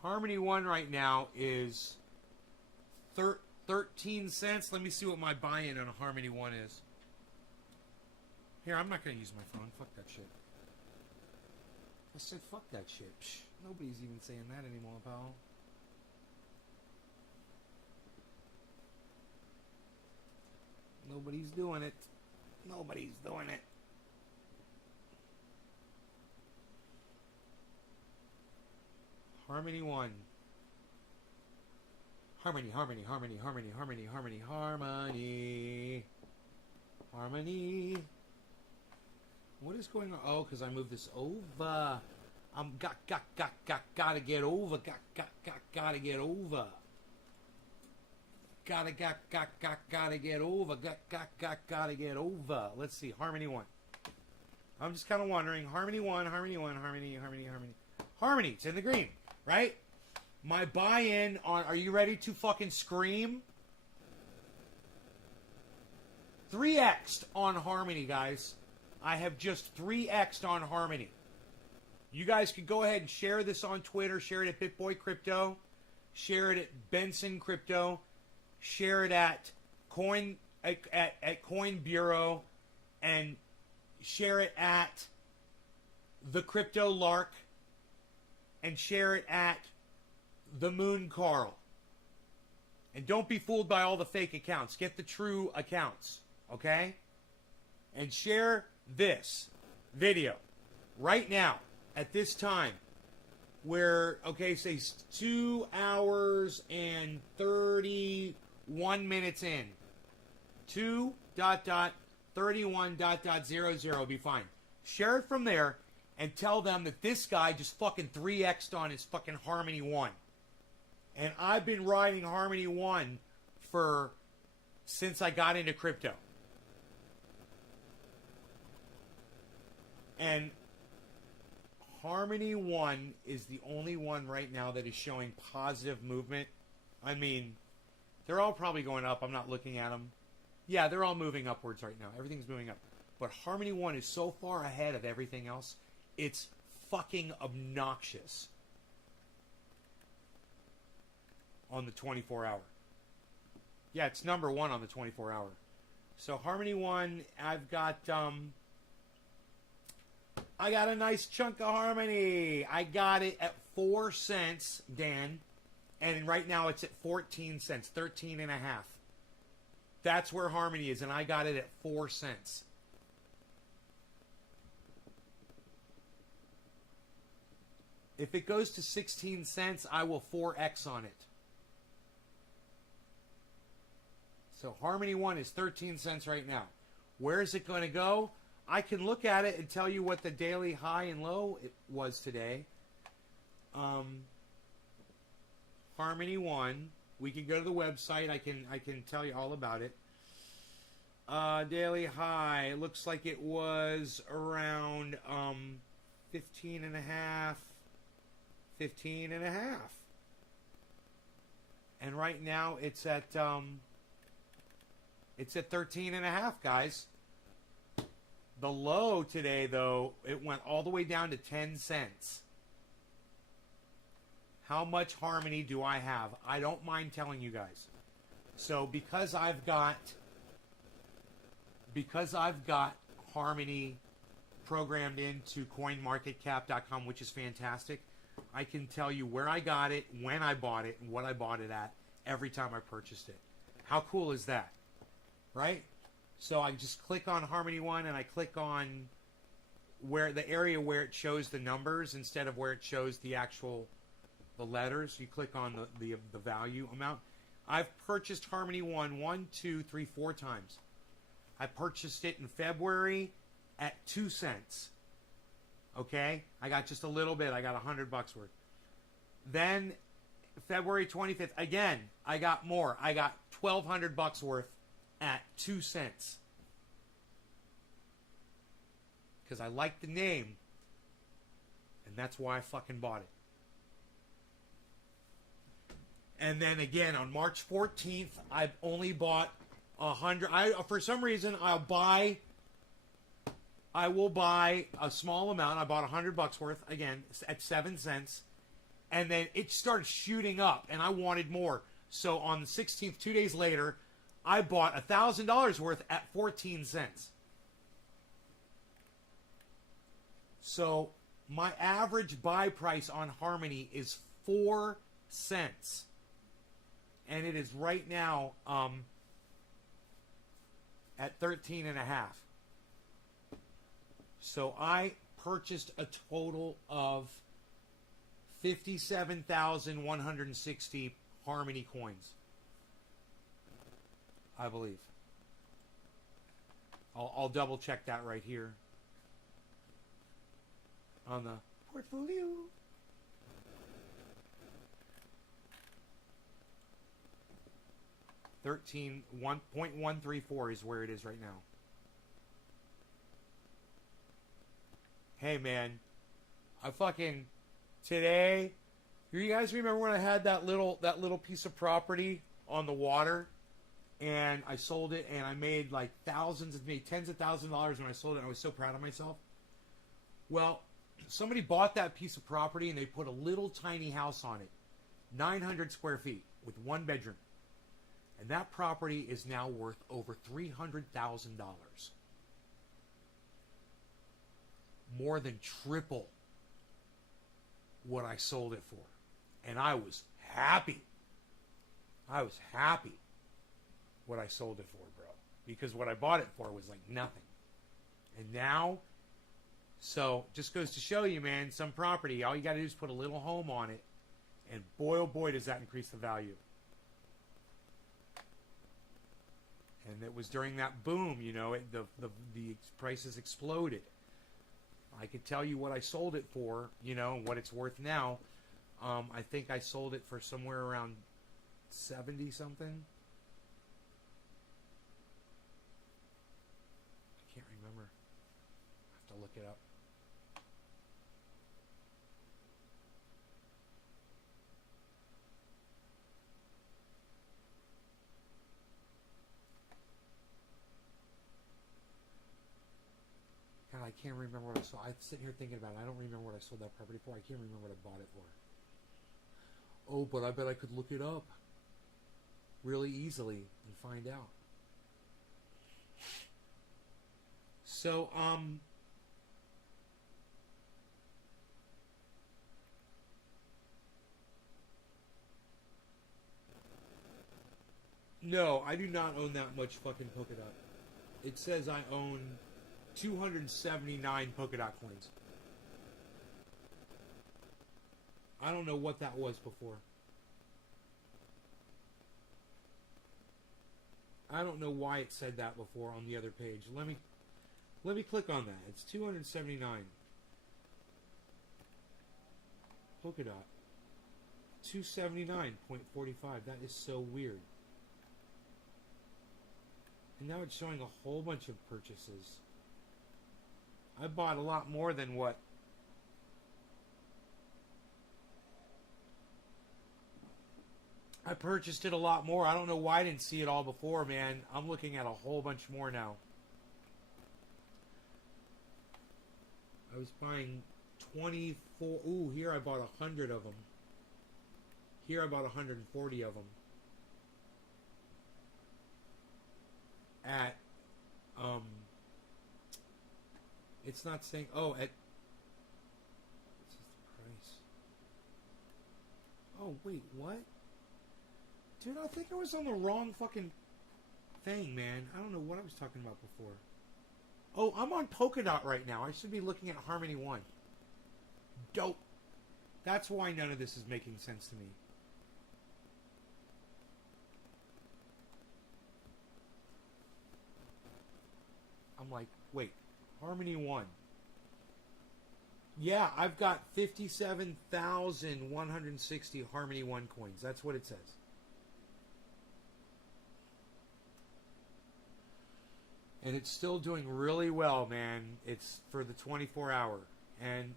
Harmony 1 right now is... 13 cents. Let me see what my buy-in on a Harmony 1 is. Here, I'm not going to use my phone. Fuck that shit. I said fuck that shit. Psh, nobody's even saying that anymore, pal. Nobody's doing it. Nobody's doing it. Harmony 1. Harmony. What is going on? Oh, because I moved this over. I'm gotta get over. Gotta get over. Gotta get over. Gotta get over. Let's see. Harmony 1. I'm just kind of wondering. Harmony 1. Harmony. It's in the green, right? My buy-in on... Are you ready to fucking scream? 3x'd on Harmony, guys. I have just 3x'd on Harmony. You guys could go ahead and share this on Twitter. Share it at BitBoy Crypto. Share it at Benson Crypto. Share it at Coin Bureau. and share it at the Crypto Lark, and share it at the Moon Carl. And don't be fooled by all the fake accounts. Get the true accounts, okay? And share this video right now at this time. Where, okay, say 2 hours and 31 minutes in. 2.31.00 be fine. Share it from there and tell them that this guy just fucking 3x'd on his fucking Harmony 1. And I've been riding Harmony 1 since I got into crypto. And Harmony 1 is the only one right now that is showing positive movement. I mean, they're all probably going up. I'm not looking at them. Yeah, they're all moving upwards right now. Everything's moving up. But Harmony 1 is so far ahead of everything else, it's fucking obnoxious on the 24-hour. Yeah, it's number 1 on the 24-hour. So Harmony 1, I've got a nice chunk of Harmony. I got it at 4 cents, Dan. And right now it's at 14 cents, 13 and a half. That's where Harmony is, and I got it at 4 cents. If it goes to 16 cents, I will 4X on it. So Harmony 1 is 13 cents right now. Where is it going to go? I can look at it and tell you what the daily high and low it was today. Harmony 1. We can go to the website. I can tell you all about it. Daily high. It looks like it was around 15 and a half. 15 and a half. And right now it's at 13 and a half, guys. The low today, though, it went all the way down to 10 cents. How much Harmony do I have? I don't mind telling you guys. So because I've got Harmony programmed into coinmarketcap.com, which is fantastic, I can tell you where I got it, when I bought it, and what I bought it at every time I purchased it. How cool is that? Right? So I just click on Harmony 1 and I click on where the area where it shows the numbers instead of where it shows the letters. You click on the value amount. I've purchased Harmony 1, 2, 3, 4 times. I purchased it in February at 2 cents. Okay? I got just a little bit. I got $100 worth. Then February 25th, again, I got more. I got $1,200 worth at 2 cents. Because I like the name. And that's why I fucking bought it. And then again, on March 14th, I've only bought 100. For some reason, I will buy a small amount. I bought $100 worth, again, at 7 cents. And then it started shooting up, and I wanted more. So on the 16th, 2 days later, I bought $1,000 worth at 14 cents. So my average buy price on Harmony is 4 cents. And it is right now at 13 and a half. So I purchased a total of 57,160 Harmony coins. I believe. I'll double check that right here on the portfolio. $1.134 is where it is right now. Hey man, I fucking today. You guys remember when I had that little piece of property on the water, and I sold it, and I made like made tens of thousands of dollars when I sold it. And I was so proud of myself. Well, somebody bought that piece of property and they put a little tiny house on it, 900 square feet with 1 bedroom. And that property is now worth over $300,000. more than triple what I sold it for. And I was happy. I was happy what I sold it for, bro. Because what I bought it for was like nothing. And now, so just goes to show you, man, some property, all you got to do is put a little home on it. And boy, oh boy, does that increase the value. And it was during that boom, you know, the prices exploded. I could tell you what I sold it for, you know, and what it's worth now. I think I sold it for somewhere around 70 something. I can't remember. I have to look it up. God, I can't remember what I sold. I'm sitting here thinking about it. I don't remember what I sold that property for. I can't remember what I bought it for. Oh, but I bet I could look it up really easily and find out. So, no, I do not own that much fucking polka dot. It says I own 279 polka dot coins. I don't know what that was before. I don't know why it said that before on the other page. Let me click on that. It's 279. Polka dot. 279.45. That is so weird. And now it's showing a whole bunch of purchases. I bought a lot more than what. I purchased it a lot more. I don't know why I didn't see it all before, man. I'm looking at a whole bunch more now. I was buying 24. Ooh, here I bought 100 of them. Here I bought 140 of them. At, it's not saying, oh, at, this is the price. Oh, wait, what? Dude, I think I was on the wrong fucking thing, man. I don't know what I was talking about before. Oh, I'm on Polkadot right now. I should be looking at Harmony 1. Dope. That's why none of this is making sense to me. I'm like, wait, Harmony 1. Yeah, I've got 57,160 Harmony 1 coins. That's what it says. And it's still doing really well, man. It's for the 24 hour. And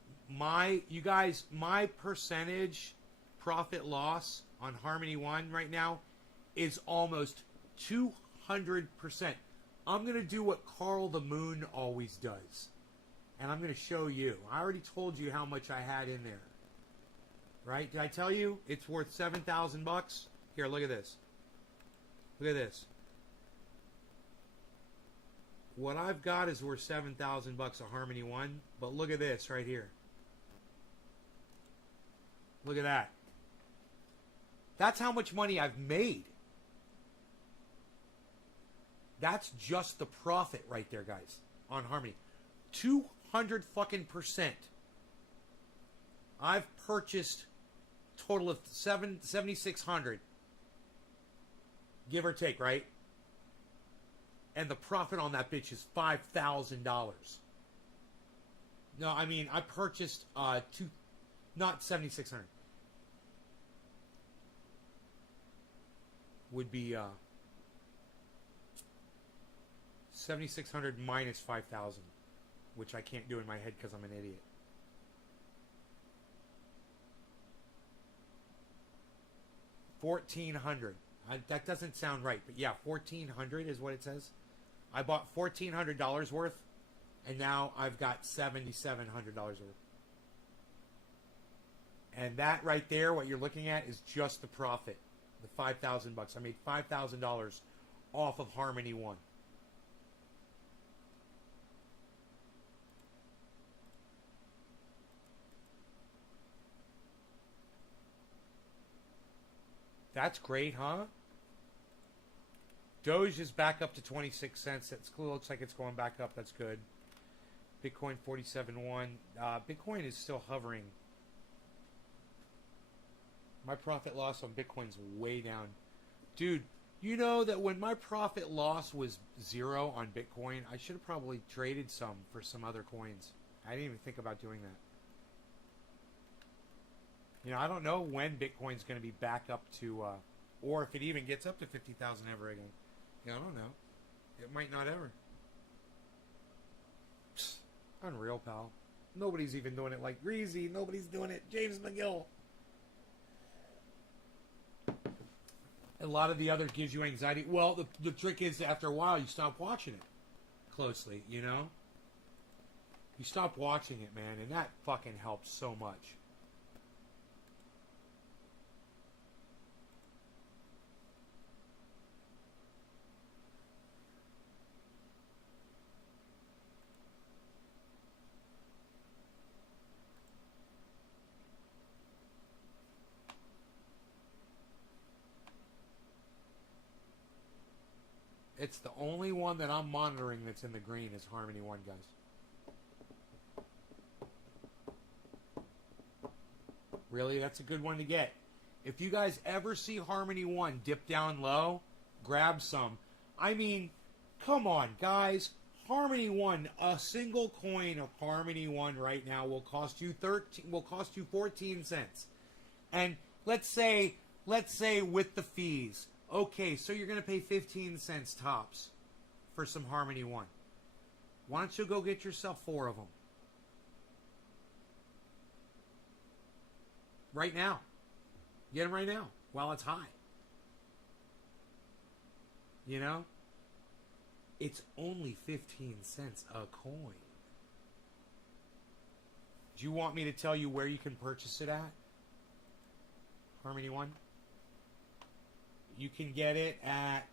you guys, my percentage profit loss on Harmony 1 right now is almost 200%. I'm going to do what Carl the Moon always does. And I'm going to show you. I already told you how much I had in there. Right? Did I tell you it's worth $7,000? Here, look at this. Look at this. What I've got is worth $7,000 of Harmony 1, but look at this right here. Look at that. That's how much money I've made. That's just the profit right there, guys, on Harmony. 200 fucking %. I've purchased a total of 7,600, give or take, right? And the profit on that bitch is $5,000. No, I mean, I purchased not 7,600. Would be 7,600 minus 5,000, which I can't do in my head because I'm an idiot. $1,400. That doesn't sound right, but yeah, $1,400 is what it says. I bought $1,400 worth, and now I've got $7,700 worth. And that right there, what you're looking at, is just the profit, the $5,000. I made $5,000 off of Harmony 1. That's great, huh? Doge is back up to 26 cents. It looks like it's going back up. That's good. Bitcoin 47.1. Bitcoin is still hovering. My profit loss on Bitcoin's way down. Dude, you know that when my profit loss was 0 on Bitcoin, I should have probably traded some for some other coins. I didn't even think about doing that. You know, I don't know when Bitcoin's going to be back up to, or if it even gets up to 50,000 ever again. Yeah, I don't know. It might not ever. Psst, unreal, pal. Nobody's even doing it like Greasy. Nobody's doing it. James McGill. A lot of the other gives you anxiety. Well, the trick is after a while you stop watching it closely, you know? You stop watching it, man, and that fucking helps so much. It's the only one that I'm monitoring that's in the green is Harmony One, guys. Really, that's a good one to get. If you guys ever see Harmony One dip down low, grab some. I mean, come on, guys. Harmony One, a single coin of Harmony One right now will cost you 14 cents. And let's say with the fees. Okay, so you're going to pay 15 cents tops for some Harmony One. Why don't you go get yourself 4 of them? Right now. Get them right now while it's high. You know? It's only 15 cents a coin. Do you want me to tell you where you can purchase it at? Harmony One? You can get it at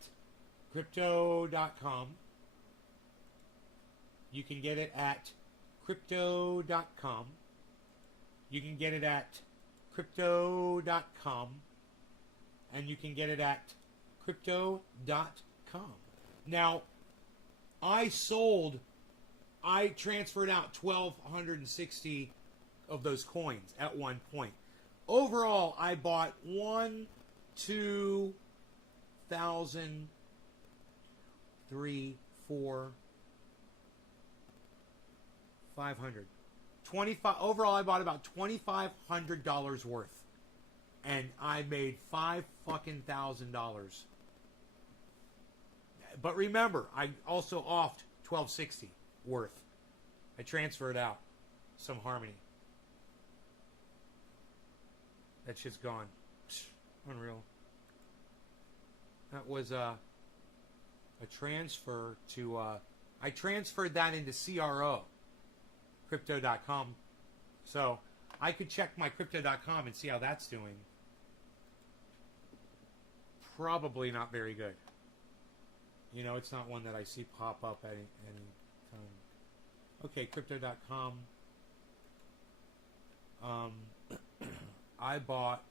crypto.com. You can get it at crypto.com. You can get it at crypto.com. And you can get it at crypto.com. Now, I transferred out 1,260 of those coins at one point. Overall, I bought 2,000, 3, 4, 500. 25 overall. I bought about $2,500 worth, and I made $5,000. But remember, I also offed 1,260 worth. I transferred out some Harmony. That shit's gone. Unreal. That was a transfer to I transferred that into CRO, crypto.com, so I could check my crypto.com and see how that's doing. Probably not very good. You know, it's not one that I see pop up at any time. Okay, crypto.com. I bought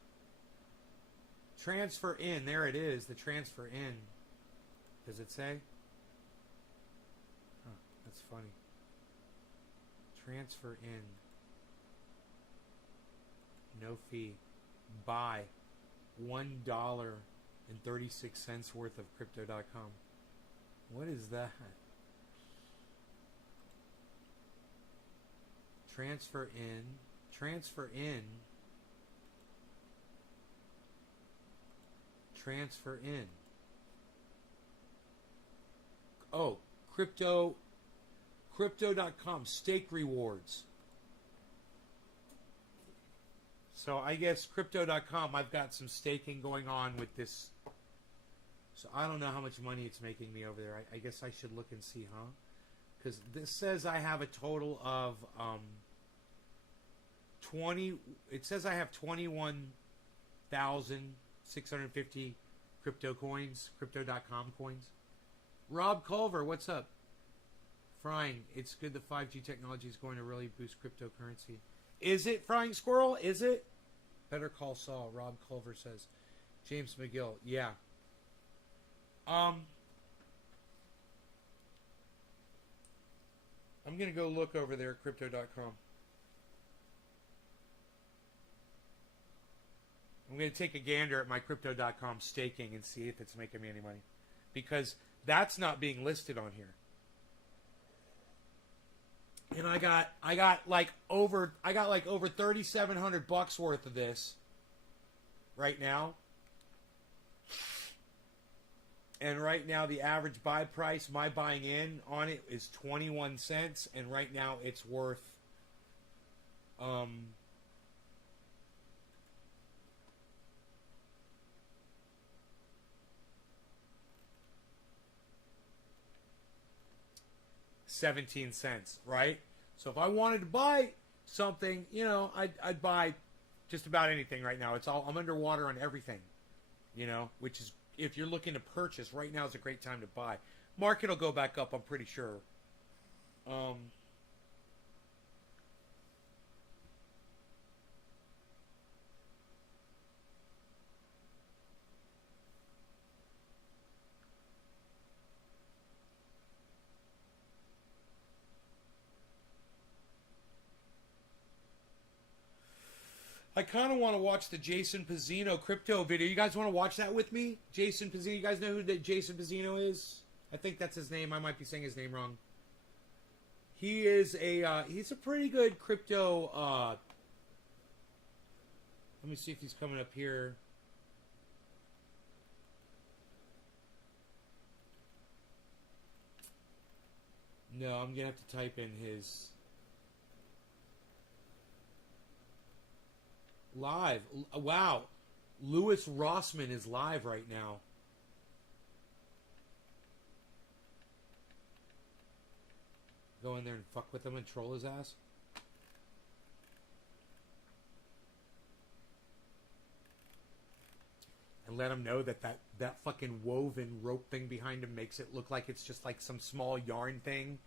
transfer in. There it is, the transfer in. Does it say? Huh, that's funny. Transfer in. No fee. Buy $1.36 worth of crypto.com. What is that? Transfer in. Transfer in. Transfer in. Oh, crypto.com stake rewards. So I guess crypto.com, I've got some staking going on with this. So I don't know how much money it's making me over there. I guess I should look and see, huh? Because this says I have a total of 20. It says I have 21,650 crypto coins, crypto.com coins. Rob Culver, what's up? Frying, it's good the 5G technology is going to really boost cryptocurrency. Is it, Frying Squirrel? Is it? Better call Saul, Rob Culver says. James McGill. Yeah. I'm going to go look over there at crypto.com. I'm going to take a gander at my crypto.com staking and see if it's making me any money. Because that's not being listed on here. And I got like over $3,700 worth of this right now. And right now the average buy price, my buying in on it is 21 cents, and right now it's worth 17 cents, right? So if I wanted to buy something, you know, I'd buy just about anything right now. I'm underwater on everything, you know, which is, if you're looking to purchase, right now is a great time to buy. Market will go back up, I'm pretty sure. I kind of want to watch the Jason Pizzino crypto video. You guys want to watch that with me? Jason Pizzino. You guys know who that Jason Pizzino is? I think that's his name. I might be saying his name wrong. He is he's a pretty good crypto. Let me see if he's coming up here. No, I'm gonna have to type in his. Live. Wow. Louis Rossman is live right now. Go in there and fuck with him and troll his ass. And let him know that fucking woven rope thing behind him makes it look like it's just like some small yarn thing,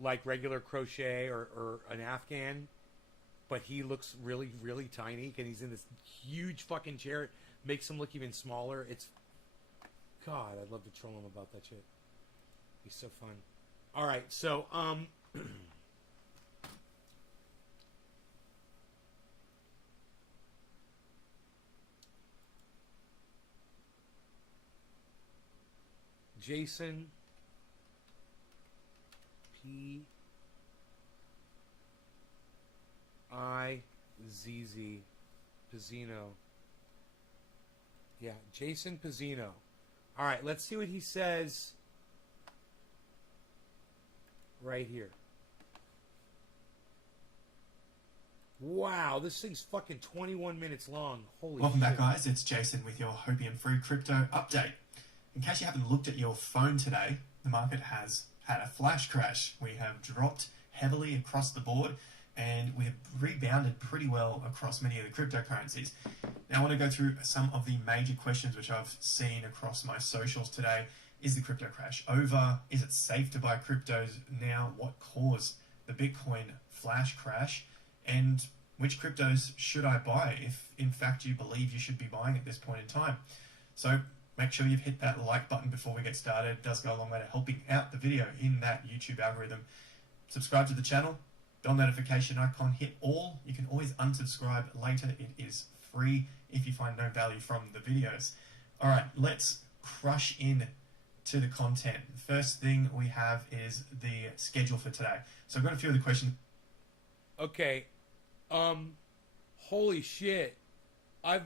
like regular crochet or an Afghan. But he looks really, really tiny, and he's in this huge fucking chair. It makes him look even smaller. It's... God, I'd love to troll him about that shit. He's so fun. Alright, so, Jason P. I-Z-Z Pizzino. Yeah, Jason Pizzino. Alright, let's see what he says right here. Wow, this thing's fucking 21 minutes long. Holy Welcome shit. back, guys. It's Jason with your Hopium Free Crypto Update. In case you haven't looked at your phone today, the market has had a flash crash. We have dropped heavily across the board, and we've rebounded pretty well across many of the cryptocurrencies. Now I want to go through some of the major questions which I've seen across my socials today. Is the crypto crash over? Is it safe to buy cryptos now? What caused the Bitcoin flash crash? And which cryptos should I buy if in fact you believe you should be buying at this point in time? So make sure you've hit that like button before we get started. It does go a long way to helping out the video in that YouTube algorithm. Subscribe to the channel. Bell notification icon, hit all. You can always unsubscribe later. It is free if you find no value from the videos. All right, let's crush in to the content. The first thing we have is the schedule for today. So I've got a few of the questions. Okay. Holy shit. I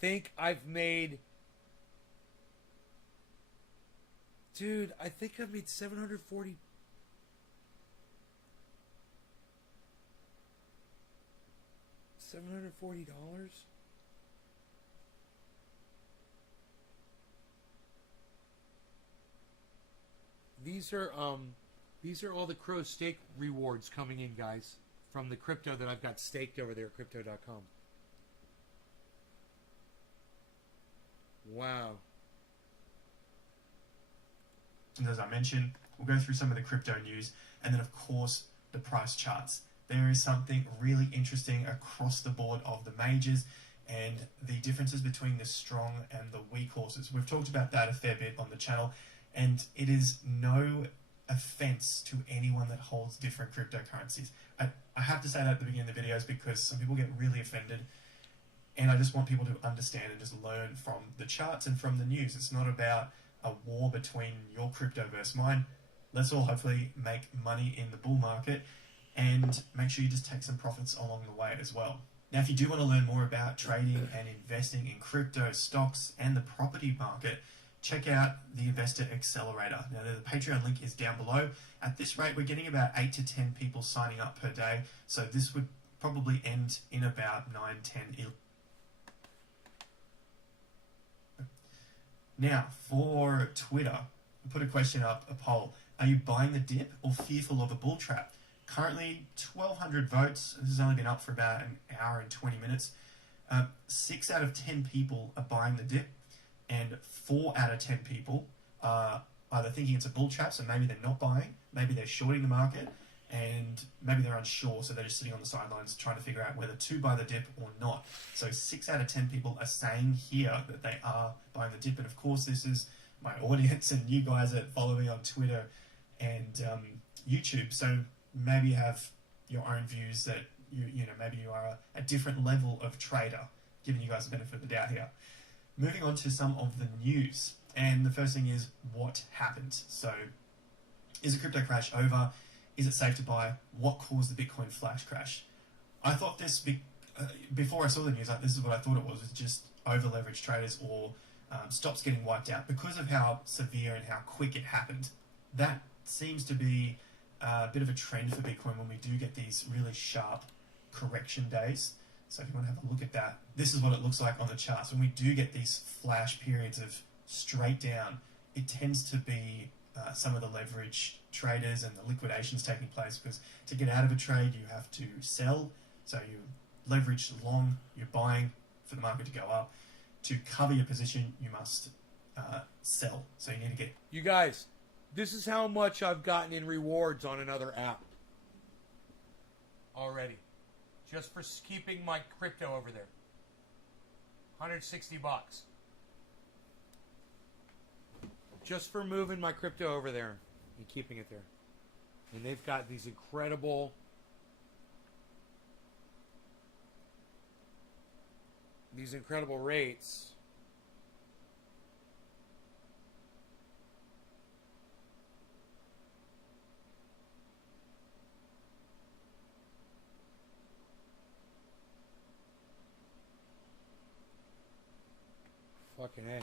think I've made $740. $740? These are all the Crow stake rewards coming in, guys, from the crypto that I've got staked over there at crypto.com. Wow. And as I mentioned, we'll go through some of the crypto news, and then of course the price charts. There is something really interesting across the board of the majors, and the differences between the strong and the weak horses. We've talked about that a fair bit on the channel, and it is no offense to anyone that holds different cryptocurrencies. I have to say that at the beginning of the videos because some people get really offended, and I just want people to understand and just learn from the charts and from the news. It's not about a war between your crypto versus mine. Let's all hopefully make money in the bull market, and make sure you just take some profits along the way as well. Now, if you do want to learn more about trading and investing in crypto, stocks, and the property market, check out the Investor Accelerator. Now, the Patreon link is down below. At this rate, we're getting about 8 to 10 people signing up per day, so this would probably end in about 9, 10, 11. Now, for Twitter, I put a question up, a poll. Are you buying the dip or fearful of a bull trap? Currently, 1,200 votes. This has only been up for about an hour and 20 minutes. 6 out of 10 people are buying the dip, and 4 out of 10 people are either thinking it's a bull trap, so maybe they're not buying, maybe they're shorting the market, and maybe they're unsure, so they're just sitting on the sidelines trying to figure out whether to buy the dip or not. So 6 out of 10 people are saying here that they are buying the dip, and of course this is my audience and you guys that follow me on Twitter and YouTube, so maybe you have your own views that you know, maybe you are a different level of trader, giving you guys the benefit of the doubt here. Moving on to some of the news, and the first thing is what happened. So, is the crypto crash over? Is it safe to buy? What caused the Bitcoin flash crash? I thought this, before I saw the news, this is what I thought it was just over-leveraged traders or stops getting wiped out because of how severe and how quick it happened. That seems to be a bit of a trend for Bitcoin when we do get these really sharp correction days. So if you want to have a look at that, this is what it looks like on the charts. When we do get these flash periods of straight down, it tends to be some of the leverage traders and the liquidations taking place, because to get out of a trade you have to sell. So you leverage long, you're buying for the market to go up. To cover your position, you must sell. So you need to get... You guys, this is how much I've gotten in rewards on another app already. Just for keeping my crypto over there. 160 bucks. Just for moving my crypto over there and keeping it there. And they've got these incredible rates. Fucking A.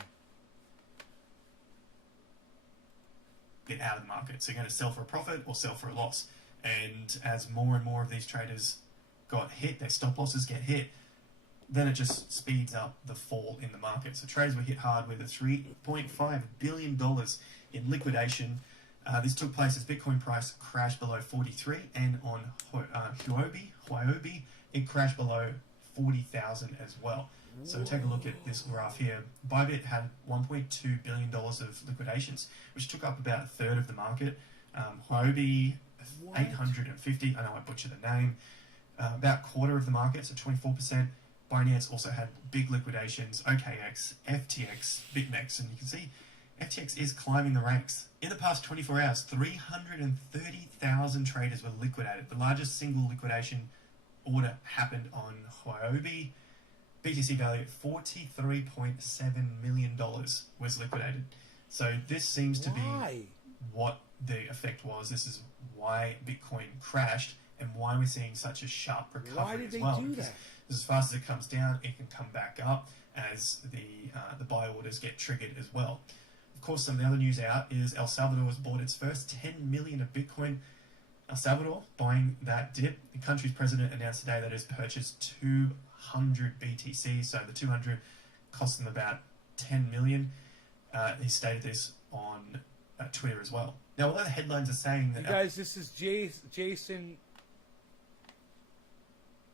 Get out of the market. So you're going to sell for a profit or sell for a loss. And as more and more of these traders got hit, their stop losses get hit, then it just speeds up the fall in the market. So traders were hit hard with a $3.5 billion in liquidation. This took place as Bitcoin price crashed below 43, and on Huobi, it crashed below 40,000 as well. So take a look at this graph here. Bybit had $1.2 billion of liquidations, which took up about a third of the market. Huobi, 850, I know I butchered the name, about a quarter of the market, so 24%. Binance also had big liquidations, OKX, FTX, BitMEX, and you can see FTX is climbing the ranks. In the past 24 hours, 330,000 traders were liquidated. The largest single liquidation order happened on Huobi. BTC value $43.7 million was liquidated. So this seems to be what the effect was. This is why Bitcoin crashed and why we're seeing such a sharp recovery as well. Why did they do that? As fast as it comes down, it can come back up as the buy orders get triggered as well. Of course, some of the other news out is El Salvador has bought its first 10 million of Bitcoin. El Salvador buying that dip. The country's president announced today that it has purchased 200 BTC, so the 200 cost them about 10 million. He stated this on Twitter as well. Now, although the headlines are saying that... You guys, this is Jason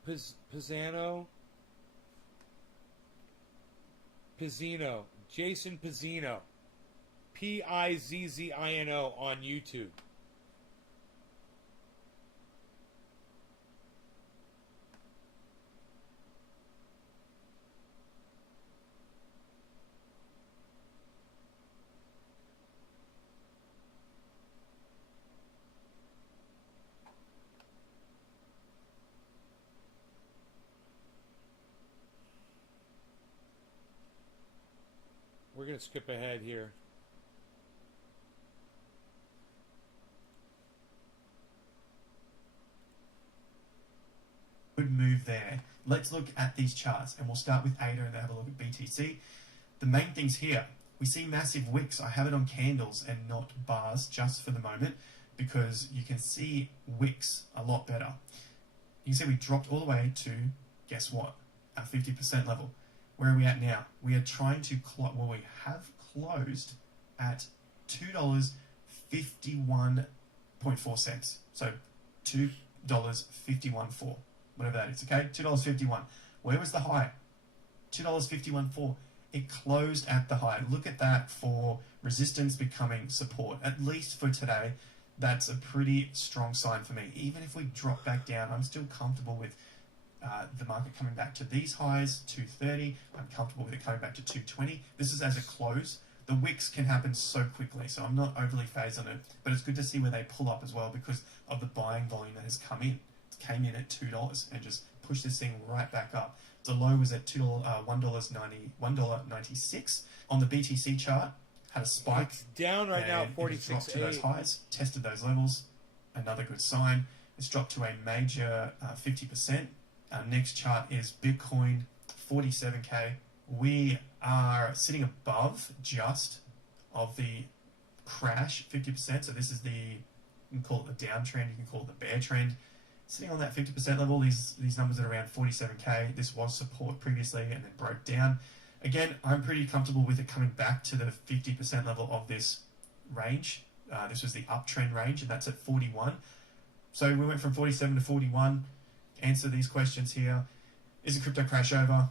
Pizzino. Jason Pizzino. Pizzino on YouTube. We're going to skip ahead here. Good move there. Let's look at these charts, and we'll start with ADA and then have a look at BTC. The main things here, we see massive wicks. I have it on candles and not bars just for the moment because you can see wicks a lot better. You can see we dropped all the way to, guess what, our 50% level. Where are we at now? We are trying to well, we have closed at $2.51.4. So $2.51.4, whatever that is, okay? $2.51. Where was the high? $2.51.4. It closed at the high. Look at that for resistance becoming support. At least for today, that's a pretty strong sign for me. Even if we drop back down, I'm still comfortable with the market coming back to these highs, 230. I'm comfortable with it coming back to 220. This is as a close. The wicks can happen so quickly, so I'm not overly phased on it. But it's good to see where they pull up as well because of the buying volume that has come in. It came in at $2 and just pushed this thing right back up. The low was at $1.96. On the BTC chart, had a spike. It's down right now at 46.8. Dropped to those highs, tested those levels. Another good sign. It's dropped to a major 50%. Our next chart is Bitcoin, 47K. We are sitting above just of the crash, 50%. So this is you can call it the downtrend, you can call it the bear trend. Sitting on that 50% level, these numbers are around 47K. This was support previously and then broke down. Again, I'm pretty comfortable with it coming back to the 50% level of this range. This was the uptrend range, and that's at 41. So we went from 47 to 41. Answer these questions here. Is a crypto crash over?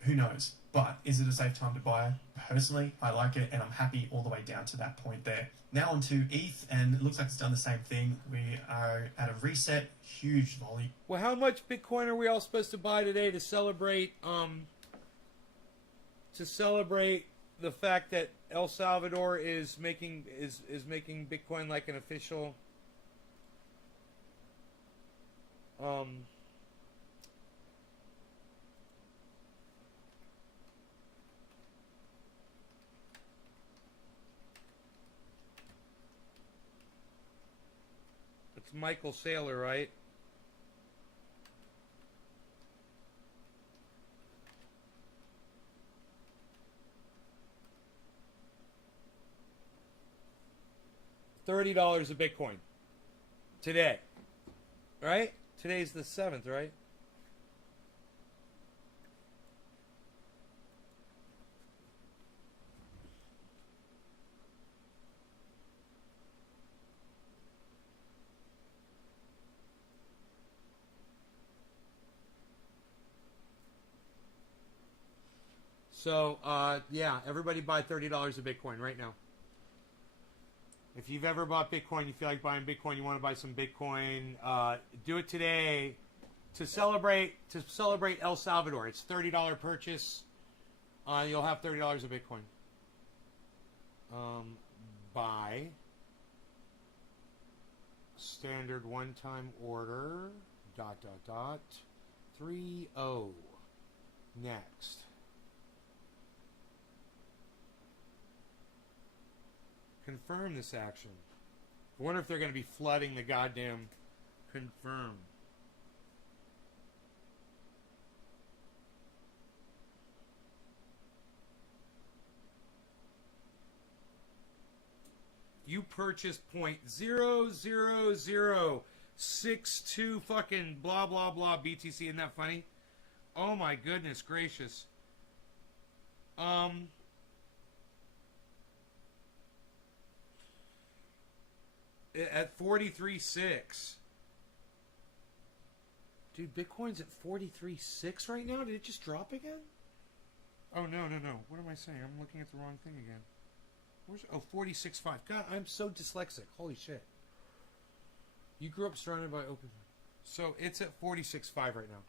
Who knows? But is it a safe time to buy? Personally, I like it, and I'm happy all the way down to that point there. Now on to ETH, and it looks like it's done the same thing. We are at a reset, huge volume. Well, how much Bitcoin are we all supposed to buy today to celebrate the fact that El Salvador is making Bitcoin like an official It's Michael Saylor, right? $30 a Bitcoin today, right? Today's the 7th, right? So, yeah, everybody buy $30 a Bitcoin right now. If you've ever bought Bitcoin, you feel like buying Bitcoin, you want to buy some Bitcoin, do it today to celebrate El Salvador. It's $30 purchase. You'll have $30 of Bitcoin. Buy. Standard one-time order. ... 30. Next. Confirm this action. I wonder if they're going to be flooding the goddamn confirm. You purchased 0.00062 fucking blah blah blah BTC. Isn't that funny? Oh my goodness gracious. At 43.6. Dude, Bitcoin's at 43.6 right now? Did it just drop again? Oh, no. What am I saying? I'm looking at the wrong thing again. Where's 46.5. God, I'm so dyslexic. Holy shit. You grew up surrounded by open... So, it's at 46.5 right now.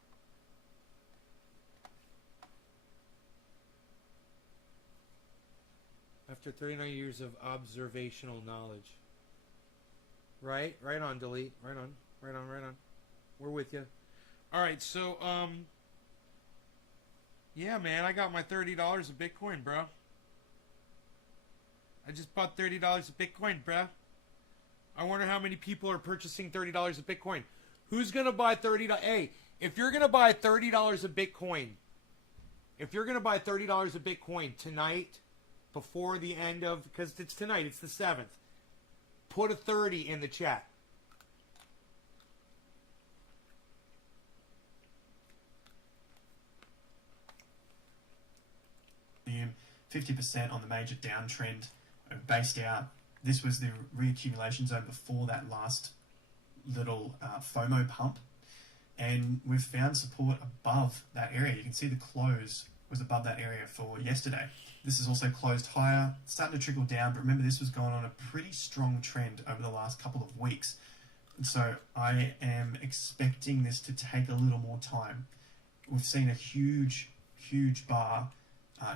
After 39 years of observational knowledge. Right on, delete. Right on. We're with you. All right, so, yeah, man, I got my $30 of Bitcoin, bro. I just bought $30 of Bitcoin, bruh. I wonder how many people are purchasing $30 of Bitcoin. Who's going to buy $30? Hey, if you're going to buy $30 of Bitcoin, tonight before the end of, because it's tonight, it's the 7th, put a 30 in the chat. Volume, 50% on the major downtrend, based out. This was the reaccumulation zone before that last little FOMO pump, and we've found support above that area. You can see the close was above that area for yesterday. This is also closed higher, starting to trickle down, but remember this was going on a pretty strong trend over the last couple of weeks. And so I am expecting this to take a little more time. We've seen a huge bar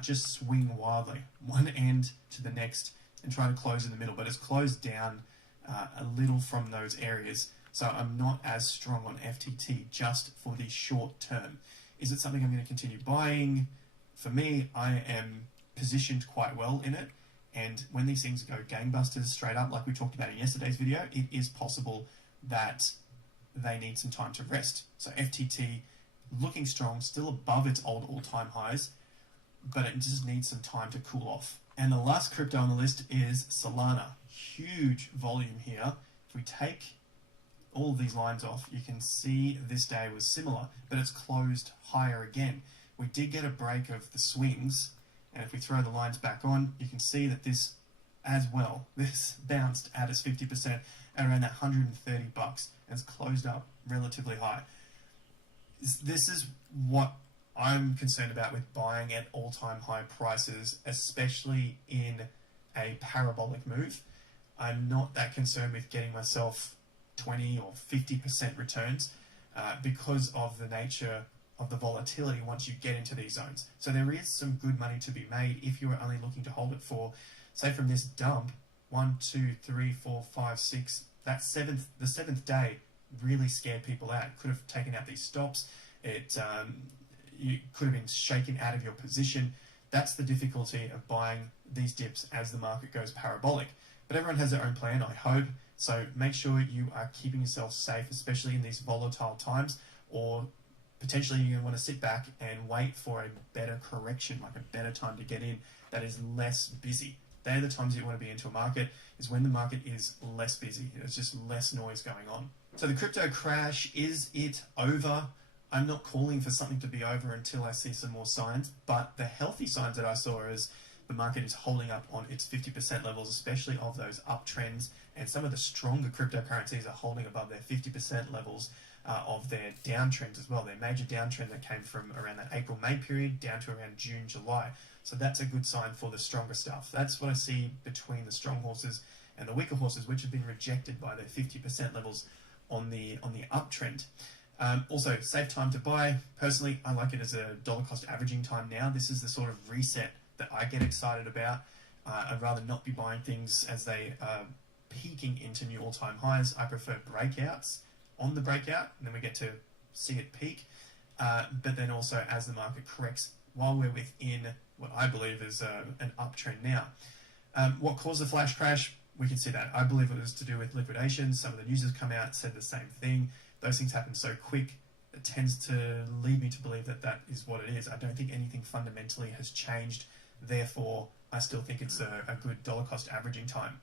just swing wildly, one end to the next, and try to close in the middle, but it's closed down a little from those areas. So I'm not as strong on FTT just for the short term. Is it something I'm going to continue buying? For me, I am positioned quite well in it, and when these things go gangbusters straight up, like we talked about in yesterday's video, it is possible that they need some time to rest. So FTT looking strong, still above its old all-time highs, but it just needs some time to cool off. And the last crypto on the list is Solana. Huge volume here. If we take all of these lines off, you can see this day was similar, but it's closed higher again. We did get a break of the swings, and if we throw the lines back on, you can see that this as well, this bounced at its 50% at around that $130, and it's closed up relatively high. This is what I'm concerned about with buying at all-time high prices, especially in a parabolic move. I'm not that concerned with getting myself 20 or 50% returns because of the nature of the volatility once you get into these zones. So there is some good money to be made if you are only looking to hold it for, say from this dump, 1, 2, 3, 4, 5, 6, the seventh day really scared people out. It could have taken out these stops. You could have been shaken out of your position. That's the difficulty of buying these dips as the market goes parabolic. But everyone has their own plan, I hope. So make sure you are keeping yourself safe, especially in these volatile times, or potentially you're going to want to sit back and wait for a better correction, like a better time to get in that is less busy. They're the times you want to be into a market, is when the market is less busy. There's just less noise going on. So the crypto crash, is it over? I'm not calling for something to be over until I see some more signs, but the healthy signs that I saw is the market is holding up on its 50% levels, especially of those uptrends, and some of the stronger cryptocurrencies are holding above their 50% levels of their downtrends as well. Their major downtrend that came from around that April-May period down to around June-July. So that's a good sign for the stronger stuff. That's what I see between the strong horses and the weaker horses, which have been rejected by their 50% levels on the uptrend. Also, safe time to buy. Personally, I like it as a dollar cost averaging time now. This is the sort of reset that I get excited about. I'd rather not be buying things as they are peaking into new all-time highs. I prefer breakouts on the breakout, and then we get to see it peak. But then also as the market corrects while we're within what I believe is an uptrend now. What caused the flash crash? We can see that. I believe it was to do with liquidation. Some of the news has come out, said the same thing. Those things happen so quick, it tends to lead me to believe that that is what it is. I don't think anything fundamentally has changed. Therefore, I still think it's a good dollar cost averaging time.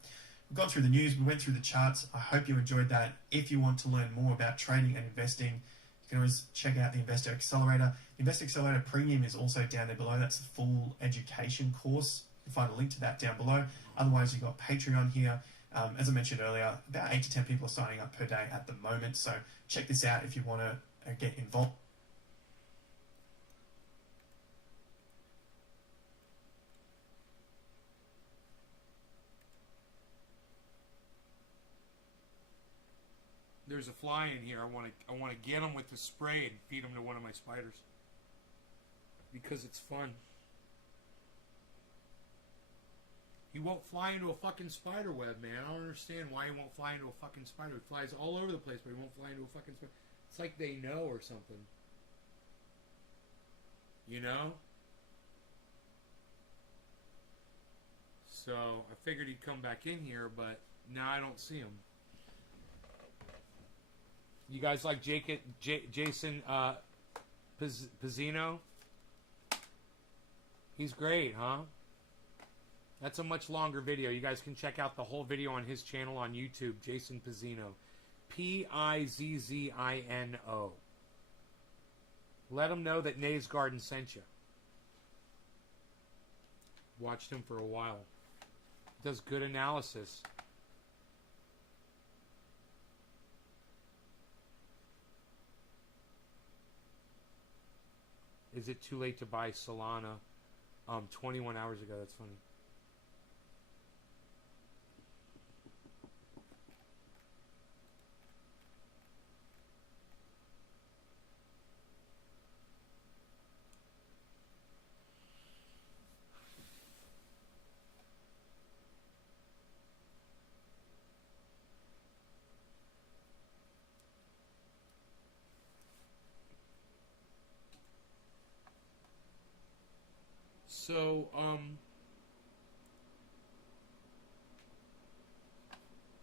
We've gone through the news, we went through the charts. I hope you enjoyed that. If you want to learn more about trading and investing, you can always check out the Investor Accelerator. The Investor Accelerator Premium is also down there below. That's a full education course. You can find a link to that down below. Otherwise, you've got Patreon here. As I mentioned earlier, about 8 to 10 people are signing up per day at the moment. So check this out if you want to get involved. There's a fly in here. I want to get him with the spray and feed him to one of my spiders because it's fun. He won't fly into a fucking spider web, man. I don't understand why he won't fly into a fucking spider. He flies all over the place, but he won't fly into a fucking spider. It's like they know or something. You know? So So I figured he'd come back in here, but now I don't see him. You guys like Jason Pizzino? He's great, huh? That's a much longer video. You guys can check out the whole video on his channel on YouTube, Jason Pizzino. Pizzino. Let him know that Nays Garden sent you. Watched him for a while. Does good analysis. Is it too late to buy Solana? 21 hours ago. That's funny. So,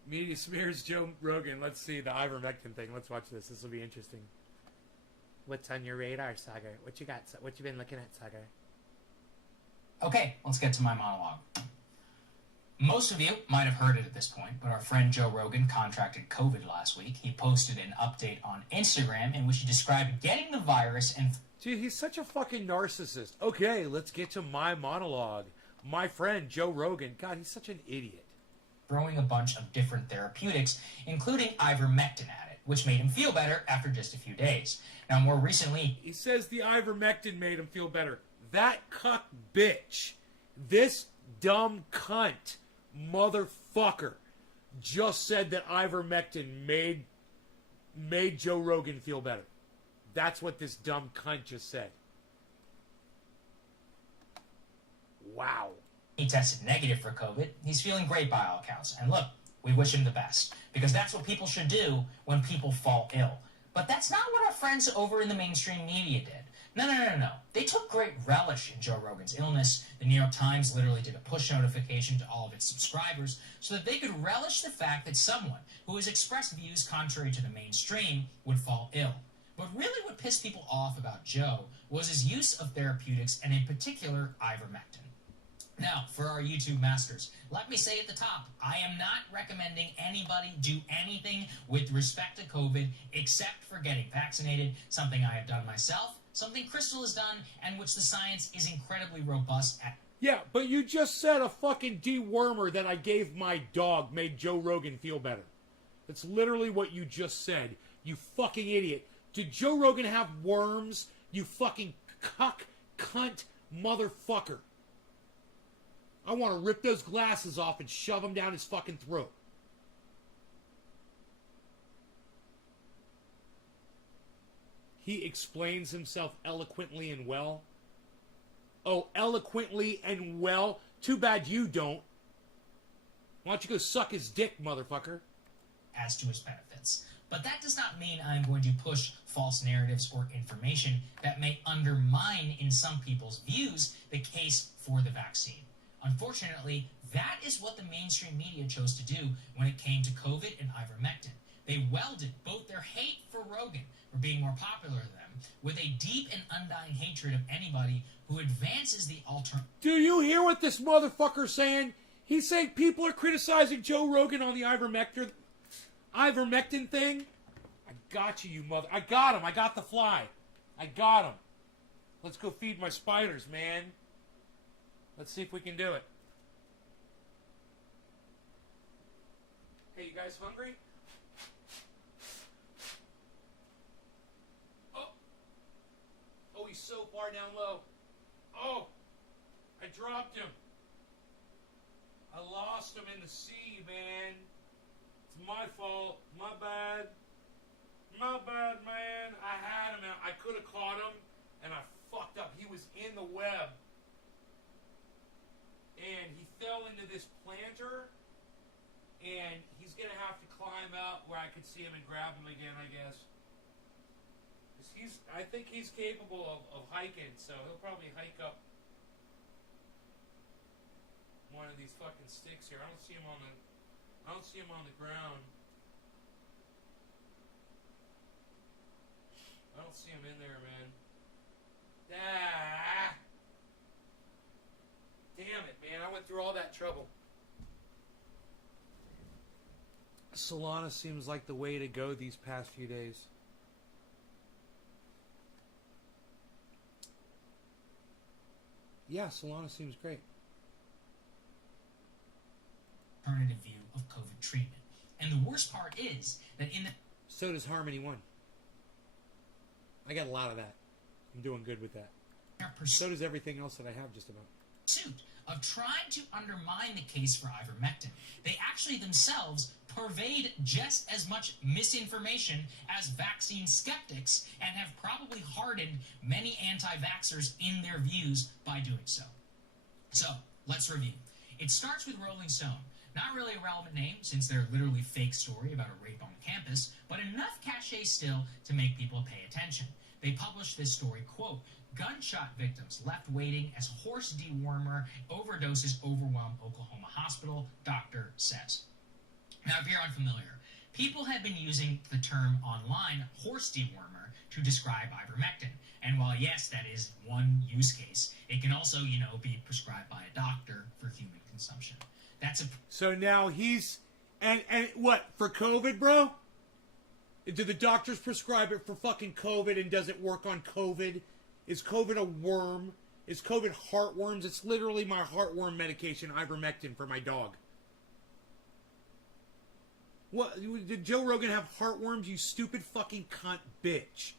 media smears Joe Rogan. Let's see the ivermectin thing. Let's watch this. This will be interesting. What's on your radar, Sagar? What you got? What you been looking at, Sagar? Okay, let's get to my monologue. Most of you might have heard it at this point, but our friend Joe Rogan contracted COVID last week. He posted an update on Instagram in which he described getting the virus and... Dude, he's such a fucking narcissist. Okay, let's get to my monologue. My friend Joe Rogan. God, he's such an idiot. Throwing a bunch of different therapeutics, including ivermectin at it, which made him feel better after just a few days. Now, more recently... He says the ivermectin made him feel better. That cuck bitch. This dumb cunt motherfucker just said that ivermectin made Joe Rogan feel better. That's what this dumb cunt just said. Wow. He tested negative for COVID. He's feeling great by all accounts. And look, we wish him the best. Because that's what people should do when people fall ill. But that's not what our friends over in the mainstream media did. No. They took great relish in Joe Rogan's illness. The New York Times literally did a push notification to all of its subscribers so that they could relish the fact that someone who has expressed views contrary to the mainstream would fall ill. But really what pissed people off about Joe was his use of therapeutics, and in particular, ivermectin. Now, for our YouTube masters, let me say at the top, I am not recommending anybody do anything with respect to COVID except for getting vaccinated, something I have done myself, something Crystal has done, and which the science is incredibly robust at. Yeah, but you just said a fucking dewormer that I gave my dog made Joe Rogan feel better. That's literally what you just said, you fucking idiot. Did Joe Rogan have worms, you fucking cunt motherfucker? I want to rip those glasses off and shove them down his fucking throat. He explains himself eloquently and well. Oh, eloquently and well? Too bad you don't. Why don't you go suck his dick, motherfucker? As to his benefits. But that does not mean I'm going to push false narratives or information that may undermine, in some people's views, the case for the vaccine. Unfortunately, that is what the mainstream media chose to do when it came to COVID and ivermectin. They welded both their hate for Rogan, for being more popular than them, with a deep and undying hatred of anybody who advances the alternative. Do you hear what this motherfucker's saying? He's saying people are criticizing Joe Rogan on the ivermectin thing. I got you, you mother. I got him. I got the fly. I got him. Let's go feed my spiders, man. Let's see if we can do it. Hey, you guys hungry? Oh, he's so far down low. Oh, I dropped him. I lost him in the sea, man. It's my fault. My bad. My bad, man. I had him. I could have caught him, and I fucked up. He was in the web. And he fell into this planter, and he's going to have to climb out where I could see him and grab him again, I guess. I think he's capable of hiking, so he'll probably hike up one of of these fucking sticks here. I don't see them on the ground. I don't see them in there, man. Ah! Damn it, man. I went through all that trouble. Solana seems like the way to go these past few days. Yeah, Solana seems great. Alternative view of COVID treatment. And the worst part is that in the... So does Harmony 1. I got a lot of that. I'm doing good with that. So does everything else that I have just about. Pursuit of trying to undermine the case for ivermectin, they actually themselves pervade just as much misinformation as vaccine skeptics and have probably hardened many anti-vaxxers in their views by doing so. So, let's review. It starts with Rolling Stone. Not really a relevant name, since they're literally fake story about a rape on campus, but enough cachet still to make people pay attention. They published this story, quote, "Gunshot victims left waiting as horse dewormer overdoses overwhelm Oklahoma hospital, doctor says." Now, if you're unfamiliar, people have been using the term online horse dewormer to describe ivermectin. And while, yes, that is one use case, it can also, be prescribed by a doctor for human consumption. That's a... So now he's... And what? For COVID, bro? Do the doctors prescribe it for fucking COVID and does it work on COVID? Is COVID a worm? Is COVID heartworms? It's literally my heartworm medication, ivermectin, for my dog. What? Did Joe Rogan have heartworms, you stupid fucking cunt bitch?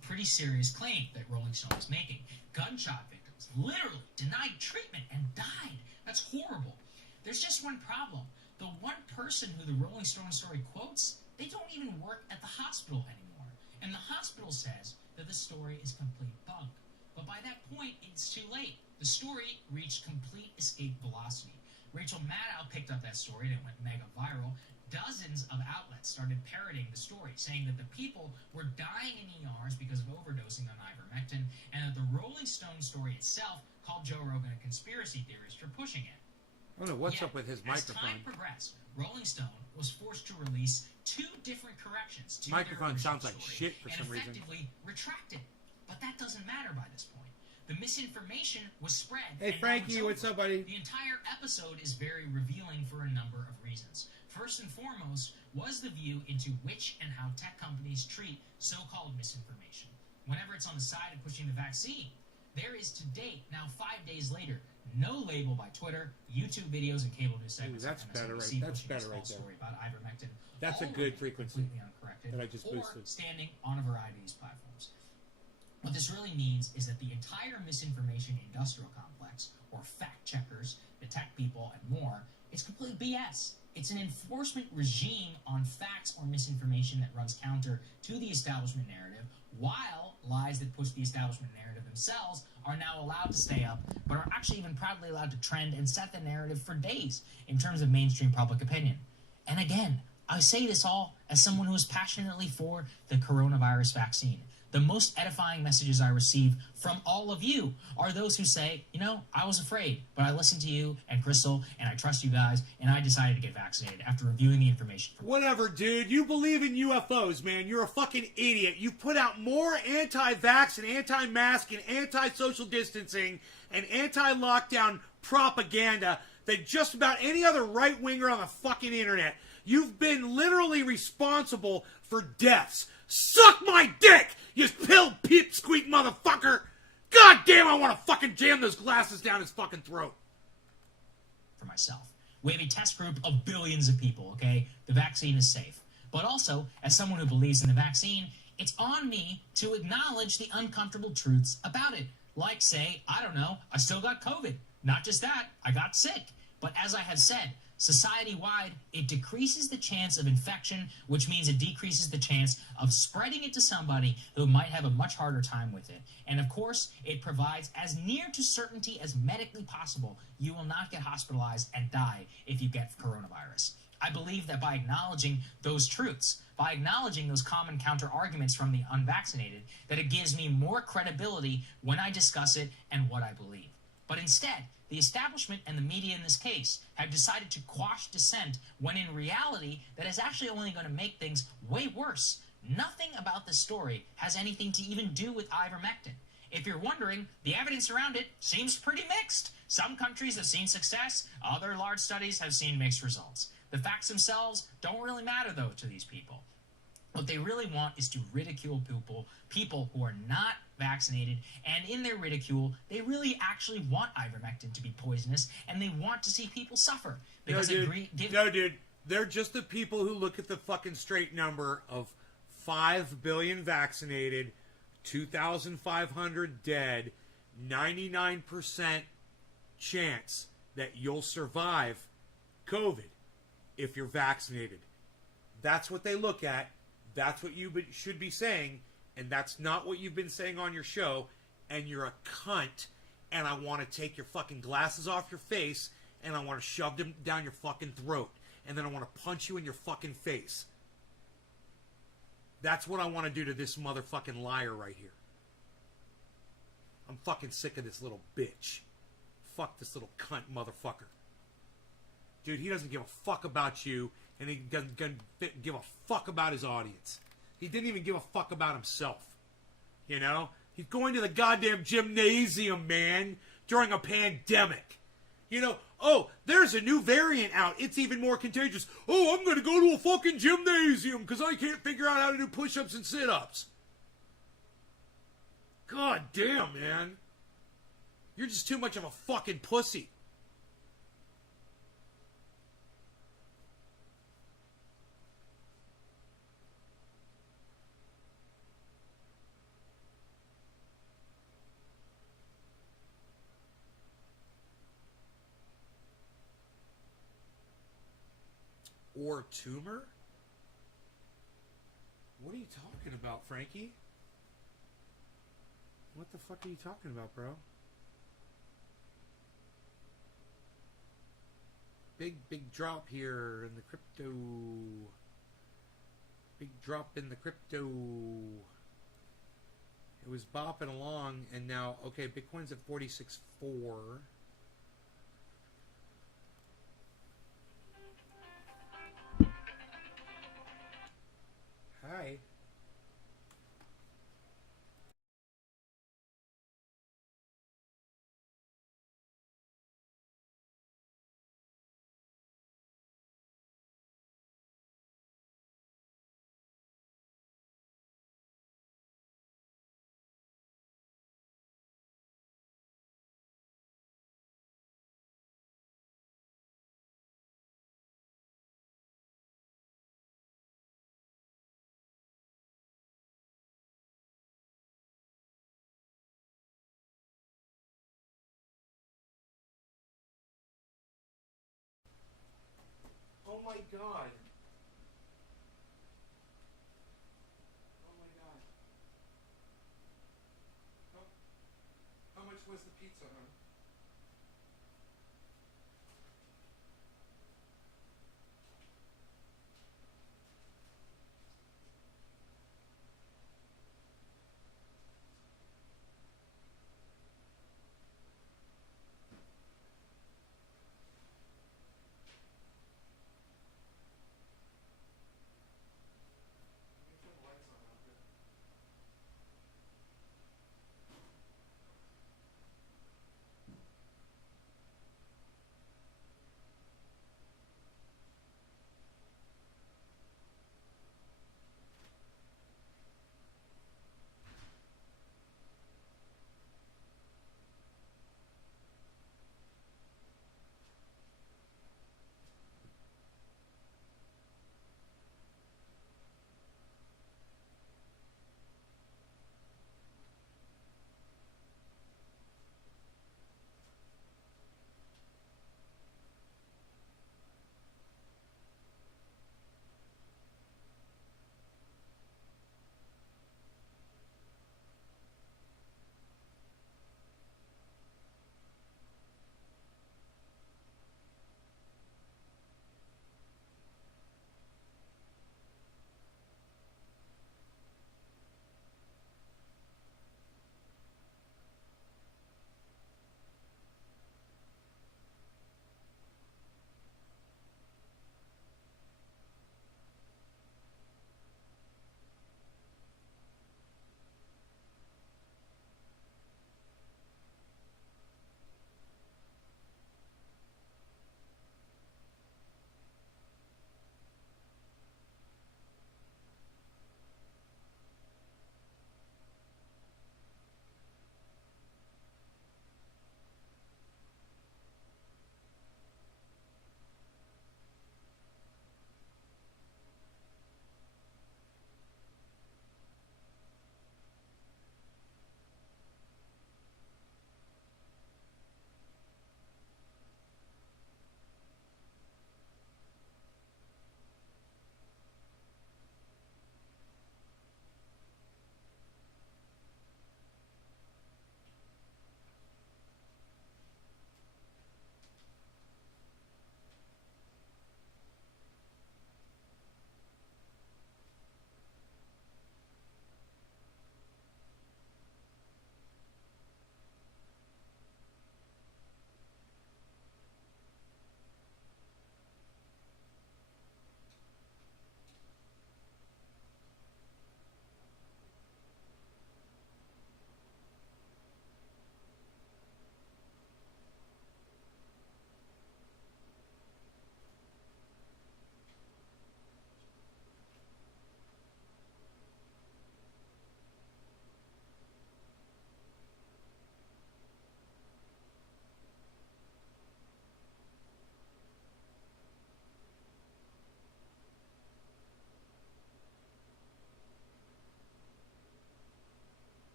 Pretty serious claim that Rolling Stone is making. Gunshot victims literally denied treatment and died. That's horrible. There's just one problem. The one person who the Rolling Stone story quotes, they don't even work at the hospital anymore. And the hospital says that the story is complete bunk. But by that point, it's too late. The story reached complete escape velocity. Rachel Maddow picked up that story and it went mega viral. Dozens of outlets started parroting the story, saying that the people were dying in ERs because of overdosing on ivermectin, and that the Rolling Stone story itself called Joe Rogan a conspiracy theorist for pushing it. I don't know what's up with his microphone. As time progressed, Rolling Stone was forced to release 2 different corrections to microphone their sounds like story shit for some reason. And effectively retracted. But that doesn't matter by this point. The misinformation was spread. Hey, Frankie, what's up, buddy? The entire episode is very revealing for a number of reasons. First and foremost was the view into which and how tech companies treat so-called misinformation. Whenever it's on the side of pushing the vaccine, there is to date, now 5 days later, no label by Twitter, YouTube videos, and cable news segments. Ooh, that's better, right? That's better right there. About ivermectin, that's a good frequency that I just or boosted. Standing on a variety of these platforms. What this really means is that the entire misinformation industrial complex, or fact checkers, the tech people, and more, is complete BS. It's an enforcement regime on facts or misinformation that runs counter to the establishment narrative, while lies that push the establishment narrative themselves are now allowed to stay up, but are actually even proudly allowed to trend and set the narrative for days in terms of mainstream public opinion. And again, I say this all as someone who is passionately for the coronavirus vaccine. The most edifying messages I receive from all of you are those who say, I was afraid, but I listened to you and Crystal, and I trust you guys, and I decided to get vaccinated after reviewing the information. Whatever, dude. You believe in UFOs, man. You're a fucking idiot. You put out more anti-vax and anti-mask and anti-social distancing and anti-lockdown propaganda than just about any other right-winger on the fucking internet. You've been literally responsible for deaths. Suck my dick, you pill pipsqueak motherfucker! God damn, I want to fucking jam those glasses down his fucking throat. For myself. We have a test group of billions of people, okay? The vaccine is safe. But also, as someone who believes in the vaccine, it's on me to acknowledge the uncomfortable truths about it. Like, say, I don't know, I still got COVID. Not just that, I got sick. But as I have said, society-wide, it decreases the chance of infection, which means it decreases the chance of spreading it to somebody who might have a much harder time with it. And of course, it provides as near to certainty as medically possible you will not get hospitalized and die if you get coronavirus. I believe that by acknowledging those truths, by acknowledging those common counter-arguments from the unvaccinated, that it gives me more credibility when I discuss it and what I believe. But instead, The establishment and the media in this case have decided to quash dissent when in reality that is actually only going to make things way worse. Nothing about this story has anything to even do with ivermectin. If you're wondering, the evidence around it seems pretty mixed. Some countries have seen success, other large studies have seen mixed results. The facts themselves don't really matter, though, to these people. What they really want is to ridicule people who are not vaccinated, and in their ridicule, they really actually want ivermectin to be poisonous, and they want to see people suffer. Because No, dude. They're just the people who look at the fucking straight number of 5 billion vaccinated, 2,500 dead, 99% chance that you'll survive COVID if you're vaccinated. That's what they look at. That's what you should be saying, and that's not what you've been saying on your show, and you're a cunt, and I want to take your fucking glasses off your face, and I want to shove them down your fucking throat, and then I want to punch you in your fucking face. That's what I want to do to this motherfucking liar right here. I'm fucking sick of this little bitch. Fuck this little cunt motherfucker. Dude, he doesn't give a fuck about you, and he doesn't give a fuck about his audience. He didn't even give a fuck about himself. You know? He's going to the goddamn gymnasium, man, during a pandemic. You know, oh, there's a new variant out. It's even more contagious. Oh, I'm going to go to a fucking gymnasium because I can't figure out how to do push-ups and sit-ups. God damn, man. You're just too much of a fucking pussy. Or tumor? What are you talking about, Frankie? What the fuck are you talking about, bro? Big drop here in the crypto. Big drop in the crypto. It was bopping along, and now, okay, Bitcoin's at 46.4. Hi. Oh my god. Oh my god. How much was the pizza, huh?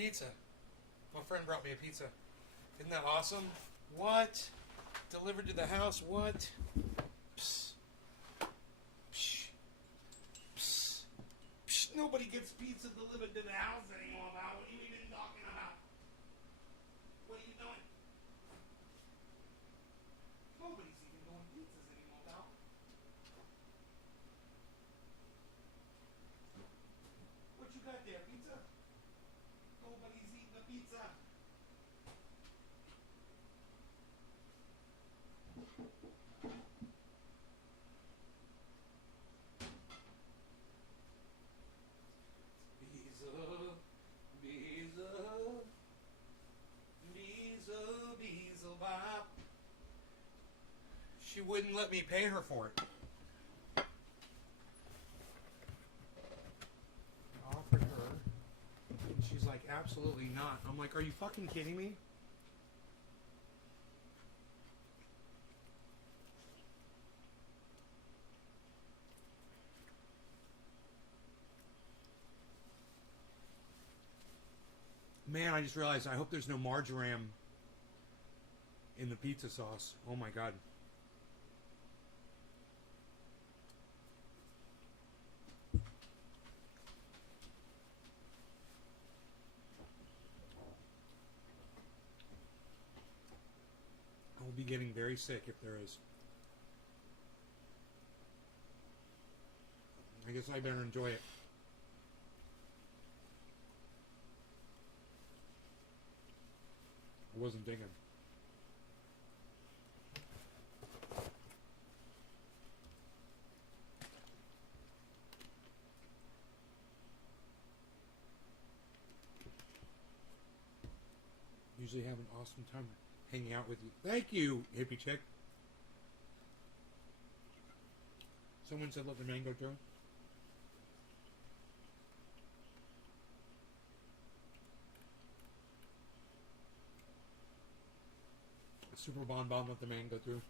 pizza. My friend brought me a pizza. Isn't that awesome? What? Delivered to the house? What? Psst. Psh. Psst. Psst. Nobody gets pizza delivered to the house anymore, Val. What are you even talking about? What are you doing? Nobody's even doing pizzas anymore, Val. What you got there, pizza? Nobody's eating the pizza. Beelzebub. She wouldn't let me pay her for it. I offered her, and she's like, absolutely not. I'm like, are you fucking kidding me? Man, I just realized I hope there's no marjoram in the pizza sauce. Oh my god. I will be getting very sick if there is. I guess I better enjoy it. I wasn't thinking. Usually have an awesome time hanging out with you. Thank you, hippie chick. Someone said let the mango through. Super bonbon, let the man go through.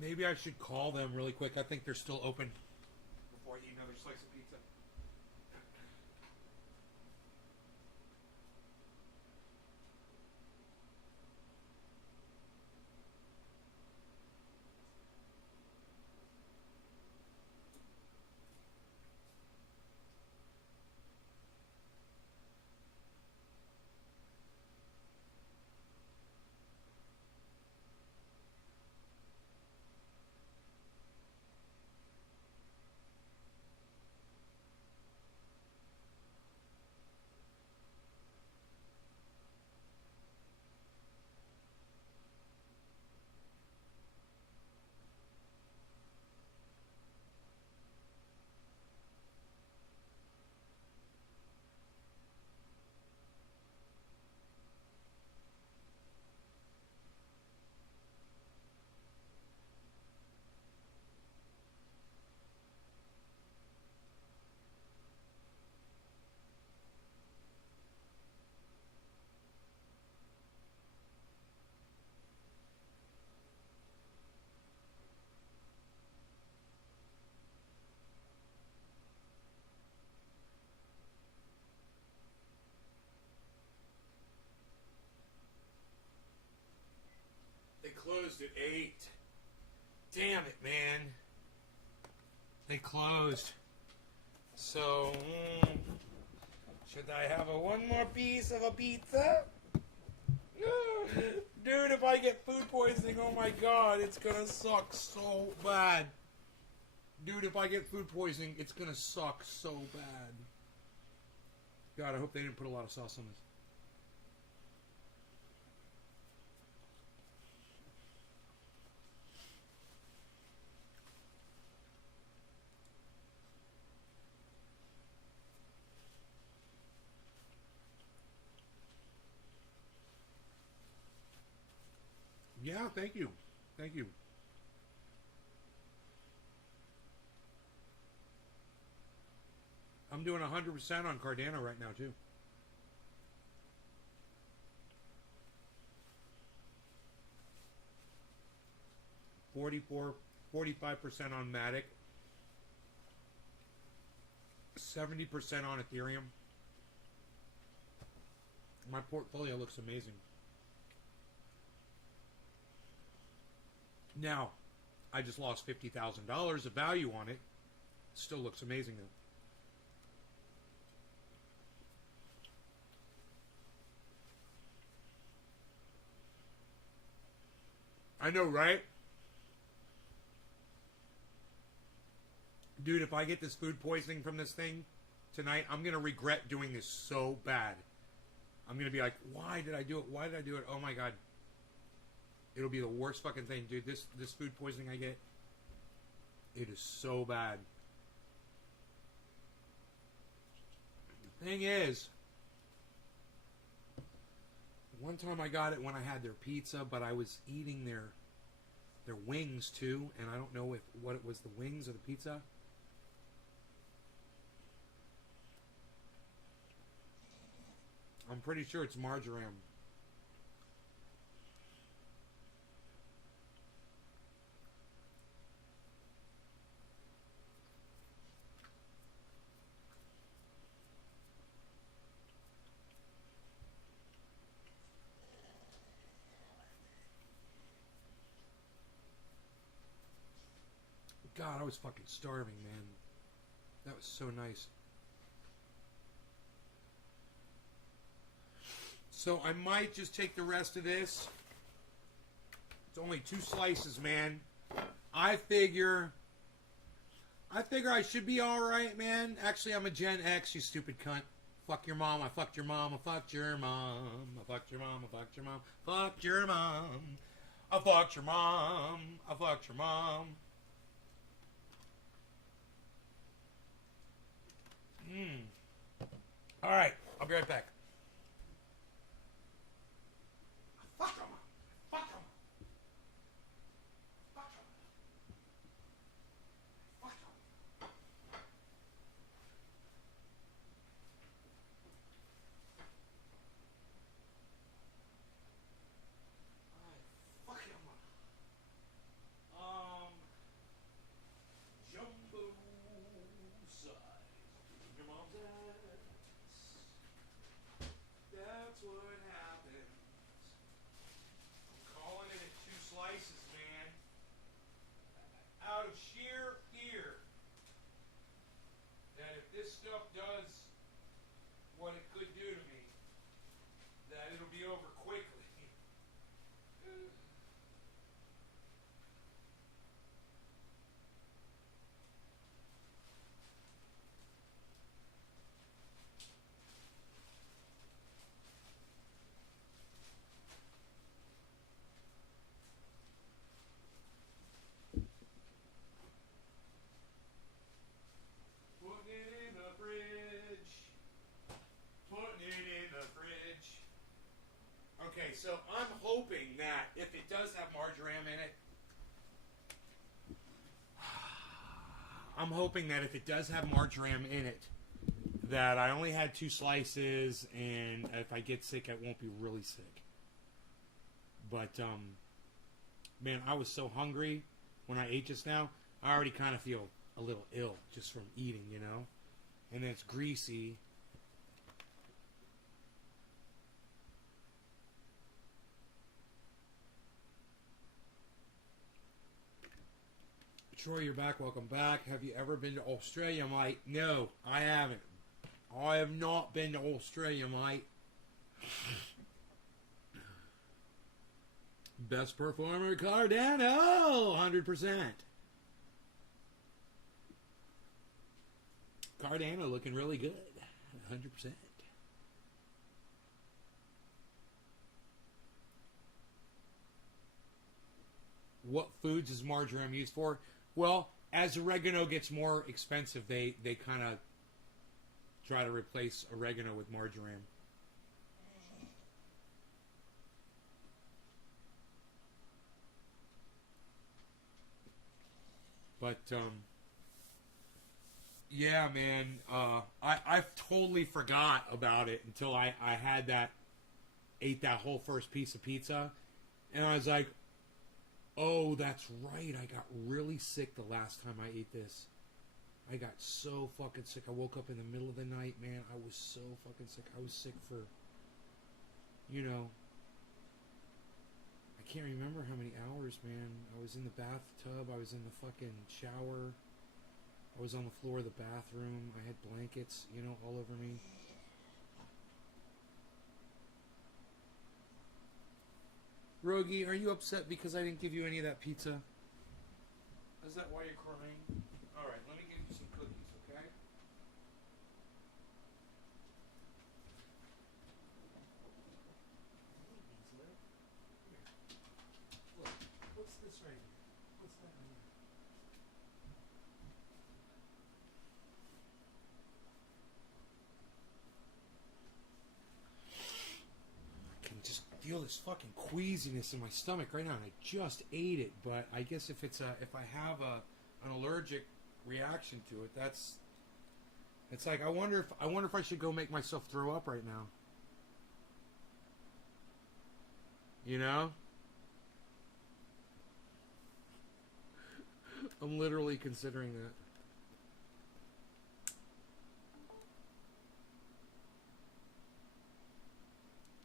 Maybe I should call them really quick. I think they're still open before I eat another slice of pizza. They closed at 8. Damn it, man. They closed. So, should I have one more piece of a pizza? Dude, if I get food poisoning, oh my god, it's gonna suck so bad. Dude, if I get food poisoning, it's gonna suck so bad. God, I hope they didn't put a lot of sauce on this. Yeah, thank you. Thank you. I'm doing 100% on Cardano right now, too. $45% on Matic. 70% on Ethereum. My portfolio looks amazing. Now, I just lost $50,000 of value on it. Still looks amazing though. I know, right? Dude, if I get this food poisoning from this thing tonight, I'm going to regret doing this so bad. I'm going to be like, why did I do it? Why did I do it? Oh my God. It'll be the worst fucking thing, dude. This food poisoning I get, it is so bad. The thing is, one time I got it when I had their pizza, but I was eating their wings too, and I don't know what it was, the wings or the pizza. I'm pretty sure it's marjoram. God, I was fucking starving, man. That was so nice. So I might just take the rest of this. It's only 2 slices, man. I figure I should be alright, man. Actually, I'm a Gen X, you stupid cunt. Fuck your mom, I fucked your mom, I fucked your mom. I fucked your mom, I fucked your mom. Fucked your mom. I fucked your mom. I fucked your mom. Alright, I'll be right back. Fuck him. Fuck him. Fuck him. Fuck him. Fuck him. Jumbo size. Your mom's ass. That's what happens. I'm calling it at 2 slices, man. Out of sheer fear that if this stuff does what it could do to me, that it'll be over quickly. Putting it in the fridge. Putting it in the fridge. Okay, so I'm hoping that if it does have marjoram in it, I'm hoping that if it does have marjoram in it, that I only had 2 slices, and if I get sick, I won't be really sick. But, man, I was so hungry when I ate just now. I already kind of feel a little ill just from eating, you know? And then it's greasy. Troy, you're back. Welcome back. Have you ever been to Australia, mate? No, I haven't. I have not been to Australia, mate. Best performer, Cardano, 100%. Cardano looking really good, 100%. What foods is marjoram used for? Well, as oregano gets more expensive, they kind of try to replace oregano with marjoram. But yeah, man, I totally forgot about it until I ate that whole first piece of pizza, and I was like, oh, that's right, I got really sick the last time I ate this. I got so fucking sick. I woke up in the middle of the night, man. I was so fucking sick. I was sick for, I can't remember how many hours, man. I was in the bathtub. I was in the fucking shower. I was on the floor of the bathroom. I had blankets, all over me. Rogie, are you upset because I didn't give you any of that pizza? Is that why you're crying? Alright, let me give you some cookies, okay? Look, what's this right here? What's that right here? I can just feel this fucking queasiness in my stomach right now, and I just ate it. But I guess if I have an allergic reaction to it, it's like I wonder if I should go make myself throw up right now. I'm literally considering that.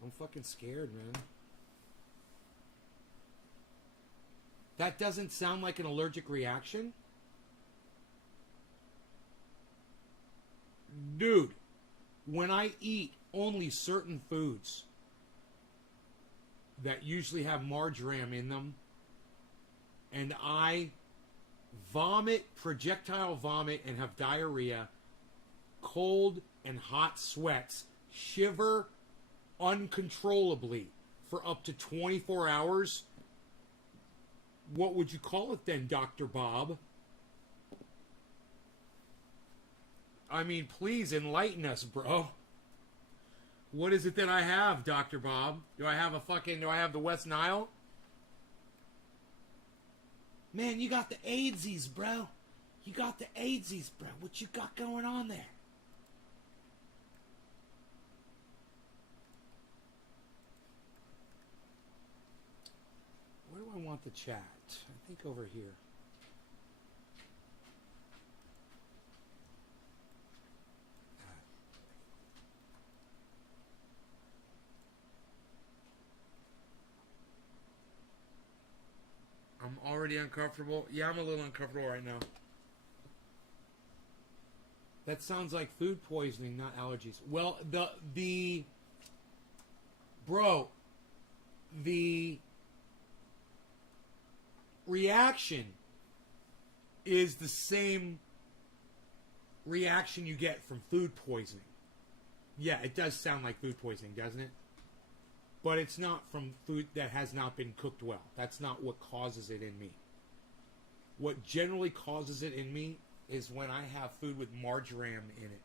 I'm fucking scared, man. That doesn't sound like an allergic reaction? Dude, when I eat only certain foods that usually have marjoram in them, and I projectile vomit, and have diarrhea, cold and hot sweats, shiver uncontrollably for up to 24 hours, what would you call it then, Dr. Bob? I mean, please enlighten us, bro. What is it that I have, Dr. Bob? Do I have the West Nile? Man, you got the AIDSies, bro. You got the AIDSies, bro. What you got going on there? Where do I want the chat? I think over here. I'm already uncomfortable. Yeah, I'm a little uncomfortable right now. That sounds like food poisoning, not allergies. Well, the reaction is the same reaction you get from food poisoning. Yeah, it does sound like food poisoning, doesn't it? But it's not from food that has not been cooked well. That's not what causes it in me. What generally causes it in me is when I have food with marjoram in it.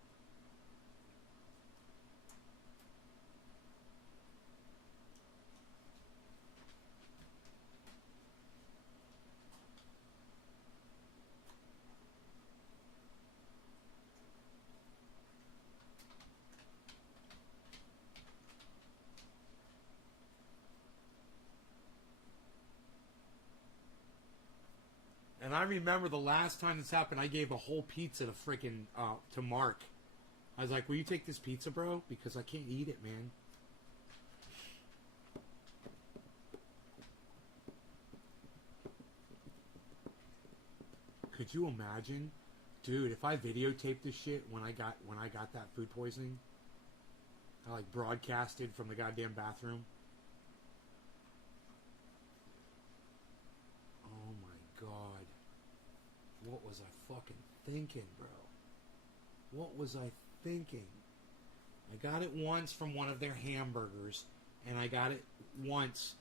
And I remember the last time this happened, I gave a whole pizza to Mark. I was like, will you take this pizza, bro? Because I can't eat it, man. Could you imagine? Dude, if I videotaped this shit when I got that food poisoning, I broadcasted from the goddamn bathroom. Oh my god. What was I fucking thinking, bro? What was I thinking? I got it once from one of their hamburgers, and I got it once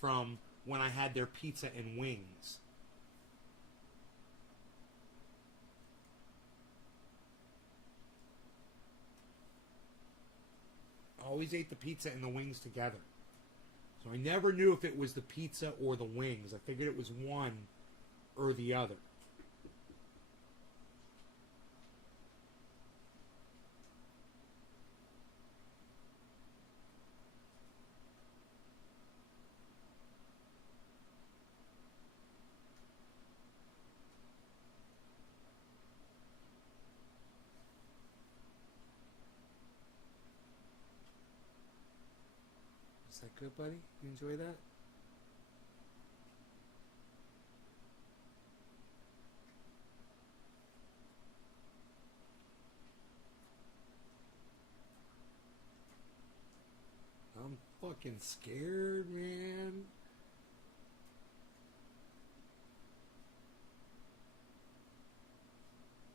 from when I had their pizza and wings. I always ate the pizza and the wings together. So I never knew if it was the pizza or the wings. I figured it was one or the other. Is that good, buddy? You enjoy that? I'm fucking scared, man.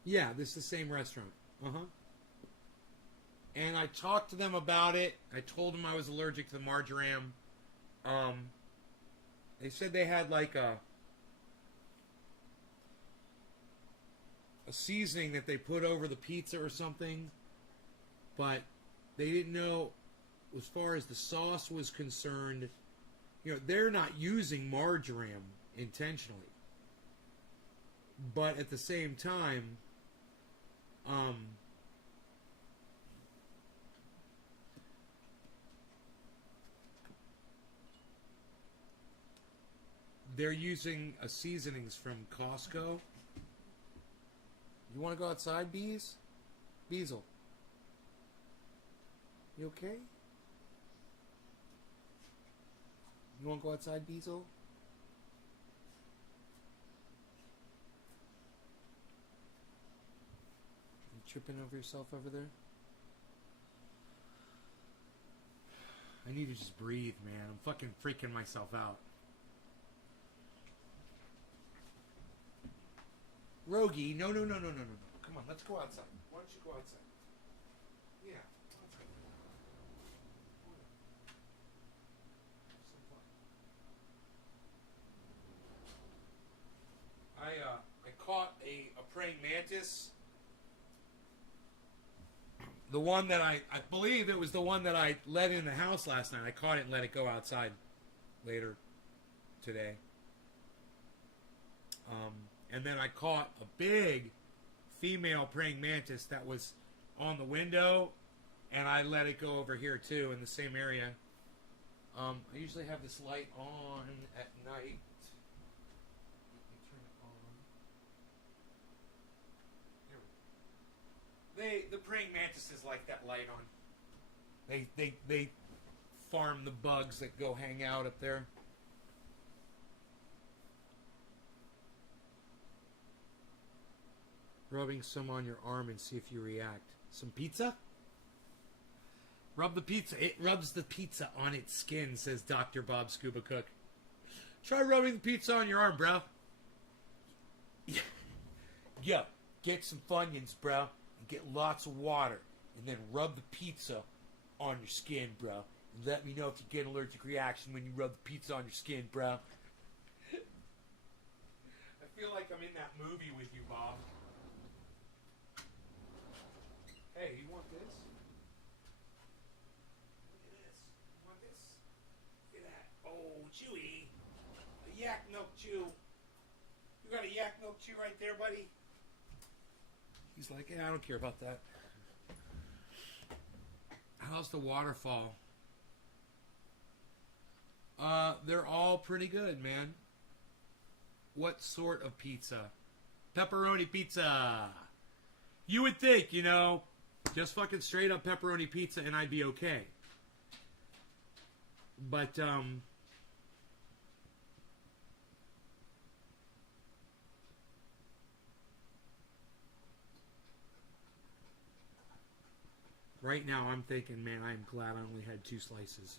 Yeah, this is the same restaurant. Uh-huh. And I talked to them about it. I told them I was allergic to the marjoram. They said they had like a seasoning that they put over the pizza or something, but they didn't know as far as the sauce was concerned. You know, they're not using marjoram intentionally, but at the same time, they're using seasonings from Costco. You want to go outside, Bees? Beazle. You okay? You want to go outside, Beazle? You tripping over yourself over there? I need to just breathe, man. I'm fucking freaking myself out. Rogie, no. Come on, let's go outside. Why don't you go outside? Yeah, let's go. I caught a praying mantis. The one that I believe it was the one that I let in the house last night. I caught it and let it go outside later today. And then I caught a big female praying mantis that was on the window, and I let it go over here too in the same area. I usually have this light on at night. Let me turn it on. The praying mantises like that light on. They farm the bugs that go hang out up there. Rubbing some on your arm and see if you react. Some pizza? Rub the pizza. It rubs the pizza on its skin, says Dr. Bob Scuba Cook. Try rubbing the pizza on your arm, bro. Yo, get some Funyuns, bro, and get lots of water, and then rub the pizza on your skin, bro. And let me know if you get an allergic reaction when you rub the pizza on your skin, bro. I feel like I'm in that movie with you, Bob. Hey, you want this? Look at this. You want this? Look at that. Oh, Chewy. A yak milk chew. You got a yak milk chew right there, buddy? He's like, yeah, I don't care about that. How's the waterfall? They're all pretty good, man. What sort of pizza? Pepperoni pizza. You would think, you know, just fucking straight up pepperoni pizza and I'd be okay. But, right now I'm thinking, man, I'm glad I only had 2 slices.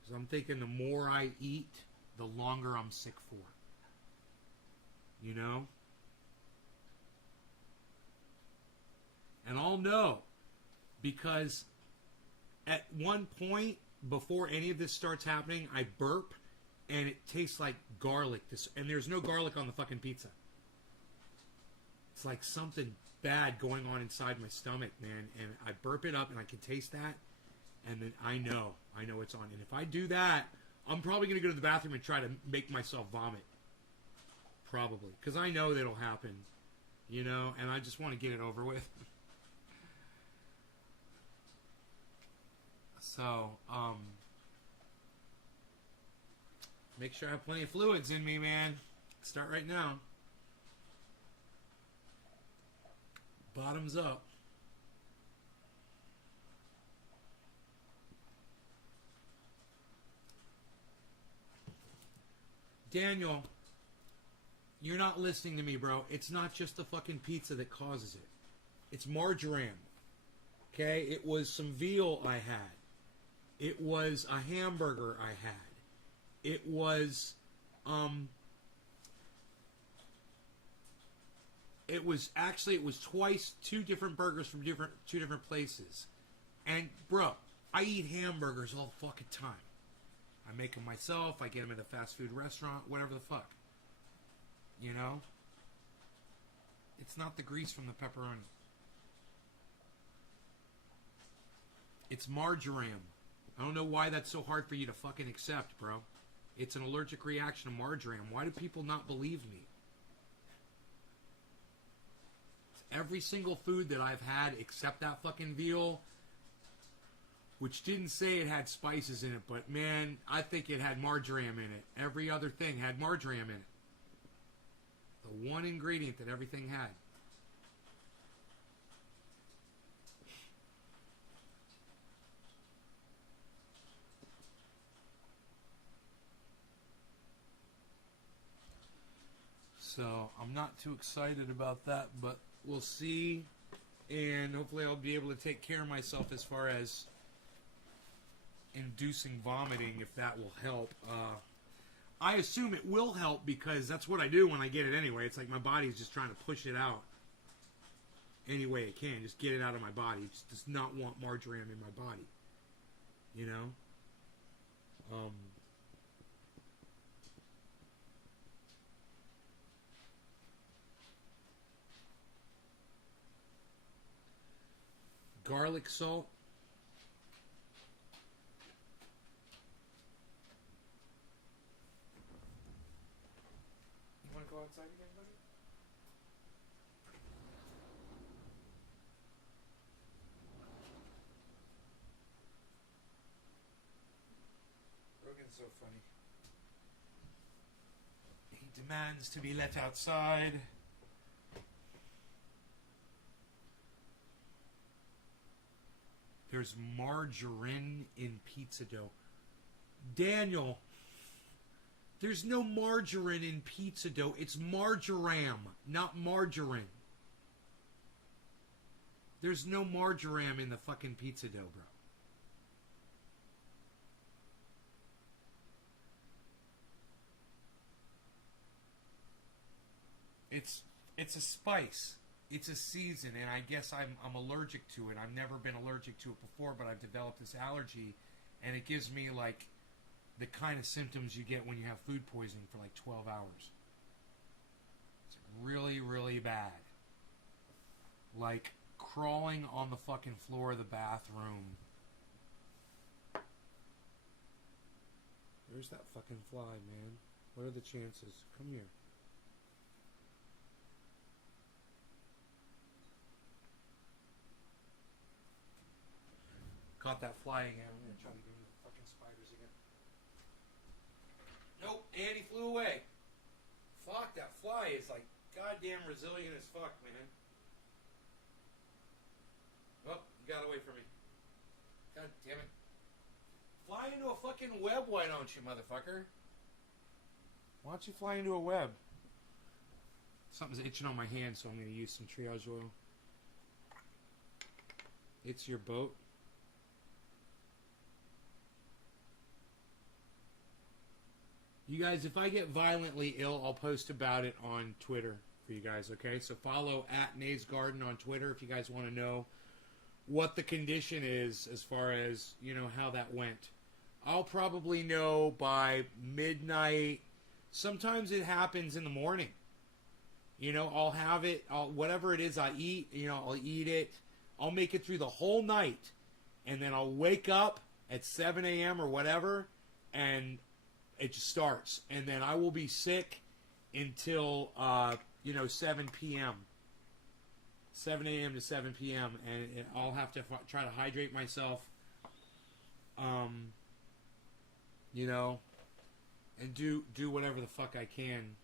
Because I'm thinking the more I eat, the longer I'm sick for. You know? And I'll know, because at one point, before any of this starts happening, I burp, and it tastes like garlic. And there's no garlic on the fucking pizza. It's like something bad going on inside my stomach, man. And I burp it up, and I can taste that, and then I know it's on. And if I do that, I'm probably going to go to the bathroom and try to make myself vomit. Probably. Because I know that'll happen, you know, and I just want to get it over with. So, make sure I have plenty of fluids in me, man. Start right now. Bottoms up. Daniel, you're not listening to me, bro. It's not just the fucking pizza that causes it. It's marjoram. Okay? It was some veal I had. It was a hamburger I had. It was, it was twice, two different burgers from two different places. And, bro, I eat hamburgers all the fucking time. I make them myself. I get them at a fast food restaurant, whatever the fuck. You know? It's not the grease from the pepperoni. It's marjoram. I don't know why that's so hard for you to fucking accept, bro. It's an allergic reaction to marjoram. Why do people not believe me? Every single food that I've had except that fucking veal, which didn't say it had spices in it, but man, I think it had marjoram in it. Every other thing had marjoram in it. The one ingredient that everything had. So, I'm not too excited about that, but we'll see. And hopefully I'll be able to take care of myself as far as inducing vomiting, if that will help. I assume it will help because that's what I do when I get it anyway. It's like my body's just trying to push it out any way it can. Just get it out of my body. It just does not want marjoram in my body. You know? Garlic salt. You want to go outside again, buddy? Rogan's so funny. He demands to be let outside. There's margarine in pizza dough. Daniel, there's no margarine in pizza dough. It's marjoram, not margarine. There's no marjoram in the fucking pizza dough, bro. It's a spice. It's a season, and I guess I'm allergic to it. I've never been allergic to it before, but I've developed this allergy, and it gives me, like, the kind of symptoms you get when you have food poisoning for, like, 12 hours. It's really, really bad. Like, crawling on the fucking floor of the bathroom. There's that fucking fly, man. What are the chances? Come here. Caught that fly again. I'm going to try to give him the fucking spiders again. Nope, and he flew away. Fuck, that fly is like goddamn resilient as fuck, man. Oh, you got away from me. God damn it. Fly into a fucking web, why don't you, motherfucker? Why don't you fly into a web? Something's itching on my hand, so I'm going to use some triage oil. It's your boat. You guys, if I get violently ill, I'll post about it on Twitter for you guys, okay? So follow @NaysGarden on Twitter if you guys want to know what the condition is as far as, you know, how that went. I'll probably know by midnight. Sometimes it happens in the morning. You know, I'll have it, whatever it is I eat, you know, I'll eat it. I'll make it through the whole night. And then I'll wake up at 7 a.m. or whatever, and it just starts, and then I will be sick until 7 p.m. 7 a.m. to 7 p.m. and I'll have to try to hydrate myself, you know, and do whatever the fuck I can.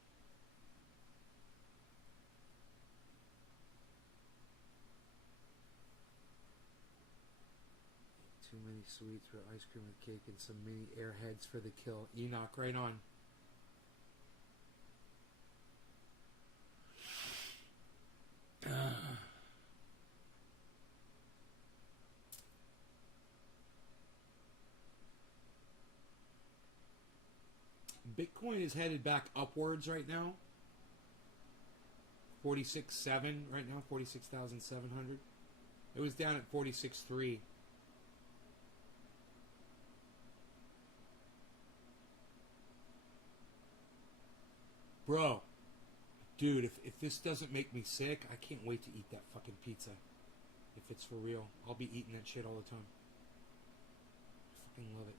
Too many sweets for ice cream and cake and some mini airheads for the kill. Enoch, right on. Bitcoin is headed back upwards right now. 46.7 right now, 46,700. It was down at 46.3. Bro, dude, if this doesn't make me sick, I can't wait to eat that fucking pizza. If it's for real, I'll be eating that shit all the time. I fucking love it.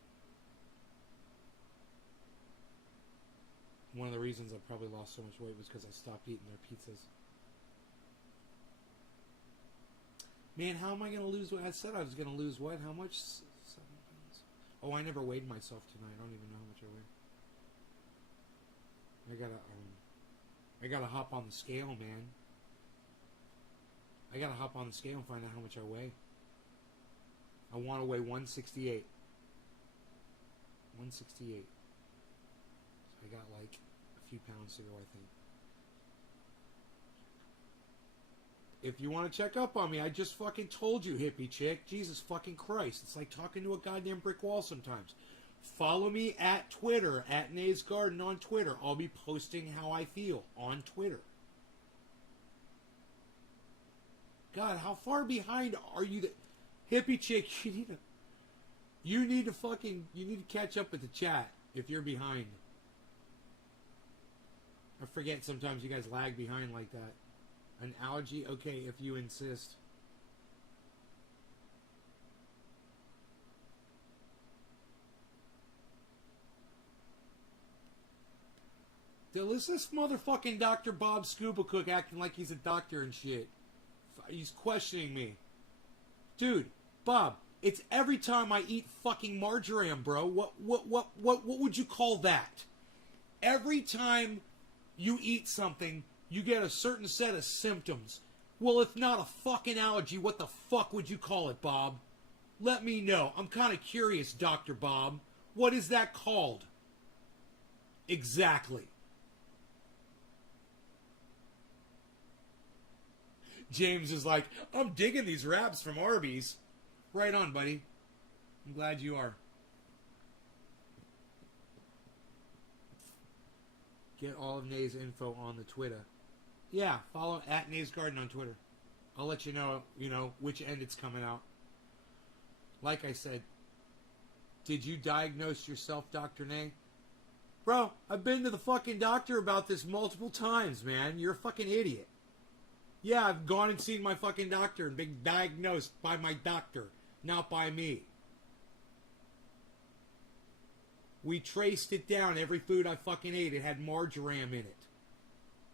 One of the reasons I probably lost so much weight was because I stopped eating their pizzas. Man, how am I going to lose weight? I said I was going to lose what? How much? 7 pounds. Oh, I never weighed myself tonight. I don't even know how much I weigh. I gotta hop on the scale, man. I gotta hop on the scale and find out how much I weigh. I want to weigh 168. 168. So I got like a few pounds to go, I think. If you want to check up on me, I just fucking told you, hippie chick. Jesus fucking Christ. It's like talking to a goddamn brick wall sometimes. Follow me at Twitter, at Nays Garden on Twitter. I'll be posting how I feel on Twitter. God, how far behind are you? Hippie chick, you need to catch up with the chat if you're behind. I forget sometimes you guys lag behind like that. An allergy? Okay, if you insist. Listen to this motherfucking Dr. Bob Scuba Cook acting like he's a doctor and shit. He's questioning me. Dude, Bob, it's every time I eat fucking marjoram, bro. What would you call that? Every time you eat something, you get a certain set of symptoms. Well, if not a fucking allergy, what the fuck would you call it, Bob? Let me know. I'm kind of curious, Dr. Bob. What is that called? Exactly. James is like, I'm digging these wraps from Arby's. Right on, buddy. I'm glad you are. Get all of Nay's info on the Twitter. Yeah, follow at Nay's Garden on Twitter. I'll let you know, which end it's coming out. Like I said, did you diagnose yourself, Dr. Nay? Bro, I've been to the fucking doctor about this multiple times, man. You're a fucking idiot. Yeah, I've gone and seen my fucking doctor and been diagnosed by my doctor, not by me. We traced it down. Every food I fucking ate, it had marjoram in it.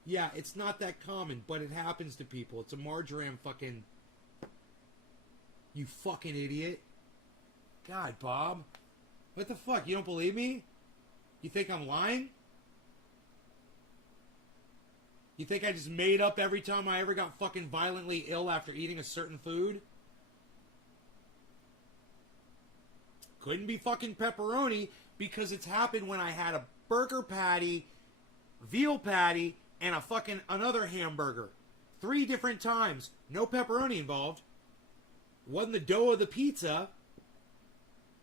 Yeah, it's not that common, but it happens to people. It's a marjoram fucking... You fucking idiot. God, Bob. What the fuck? You don't believe me? You think I'm lying? You think I just made up every time I ever got fucking violently ill after eating a certain food? Couldn't be fucking pepperoni because it's happened when I had a burger patty, veal patty, and a fucking another hamburger. 3 different times. No pepperoni involved. Wasn't the dough of the pizza.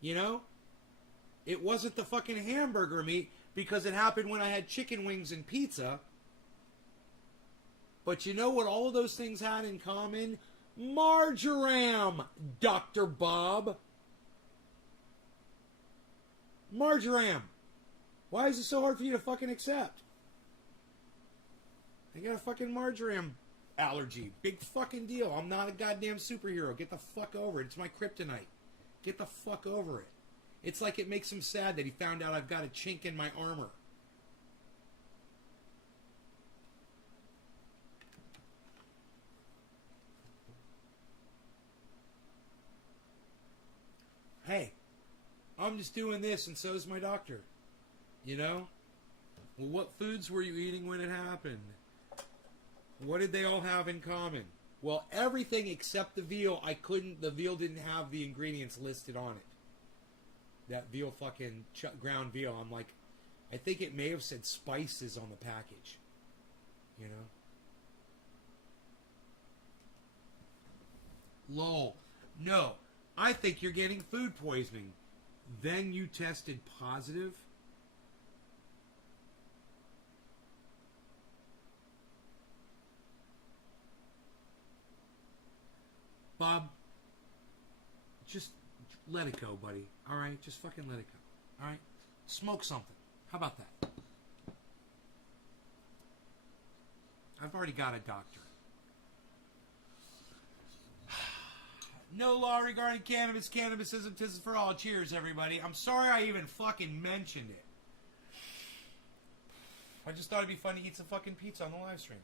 It wasn't the fucking hamburger meat because it happened when I had chicken wings and pizza. But you know what all of those things had in common? Marjoram, Dr. Bob. Marjoram. Why is it so hard for you to fucking accept? I got a fucking marjoram allergy. Big fucking deal. I'm not a goddamn superhero. Get the fuck over it. It's my kryptonite. Get the fuck over it. It's like it makes him sad that he found out I've got a chink in my armor. Hey, I'm just doing this and so is my doctor. Well, what foods were you eating when it happened? What did they all have in common? Well, everything except the veal. The veal didn't have the ingredients listed on it. That veal fucking ground veal. I'm like, I think it may have said spices on the package. Lol. No. I think you're getting food poisoning. Then you tested positive? just let it go, buddy. All right? Just fucking let it go. All right? Smoke something. How about that? I've already got a doctor. No law regarding cannabis. Cannabis isn't this is for all. Cheers, everybody. I'm sorry I even fucking mentioned it. I just thought it'd be fun to eat some fucking pizza on the live stream.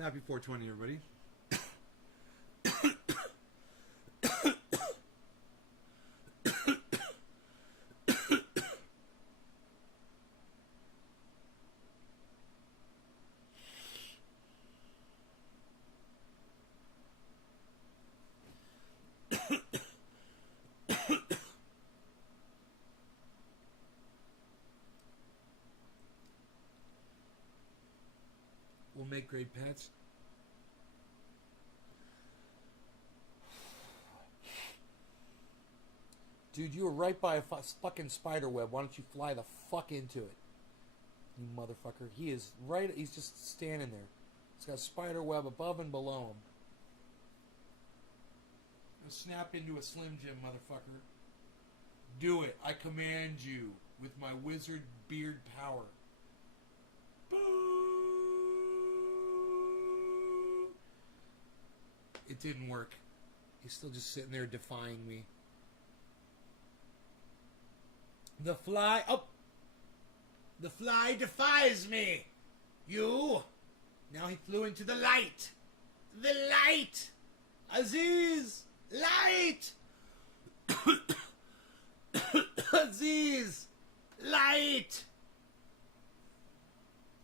Happy 420, everybody. We'll make great pets. Dude, you were right by a fucking spider web. Why don't you fly the fuck into it? You motherfucker. He is right. He's just standing there. He's got a spider web above and below him. Now snap into a Slim Jim, motherfucker. Do it. I command you with my wizard beard power. Boo! It didn't work. He's still just sitting there defying me. The fly... Oh! The fly defies me! You! Now he flew into the light! The light! Aziz! Light! Aziz! Light!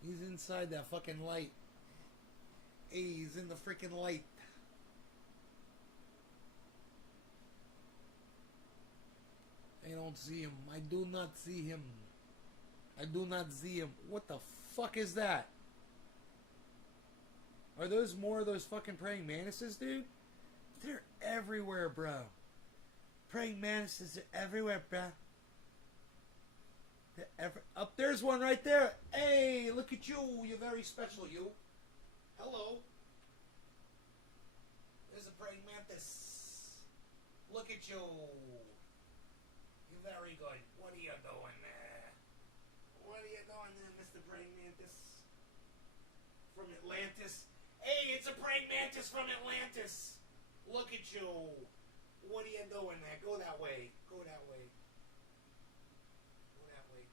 He's inside that fucking light. Hey, he's in the freaking light. I don't see him. I do not see him. I do not see him. What the fuck is that? Are those more of those fucking praying mantises, dude? They're everywhere, bro. Praying mantises are everywhere, bro. Up there's one right there. Hey, look at you. You're very special, you. Hello. There's a praying mantis. Look at you. You're very good. What are you doing there? What are you doing there, Mr. Praying Mantis? From Atlantis? Hey, it's a praying mantis from Atlantis. Look at you. What are you doing there? Go that way. Go that way. Go that way.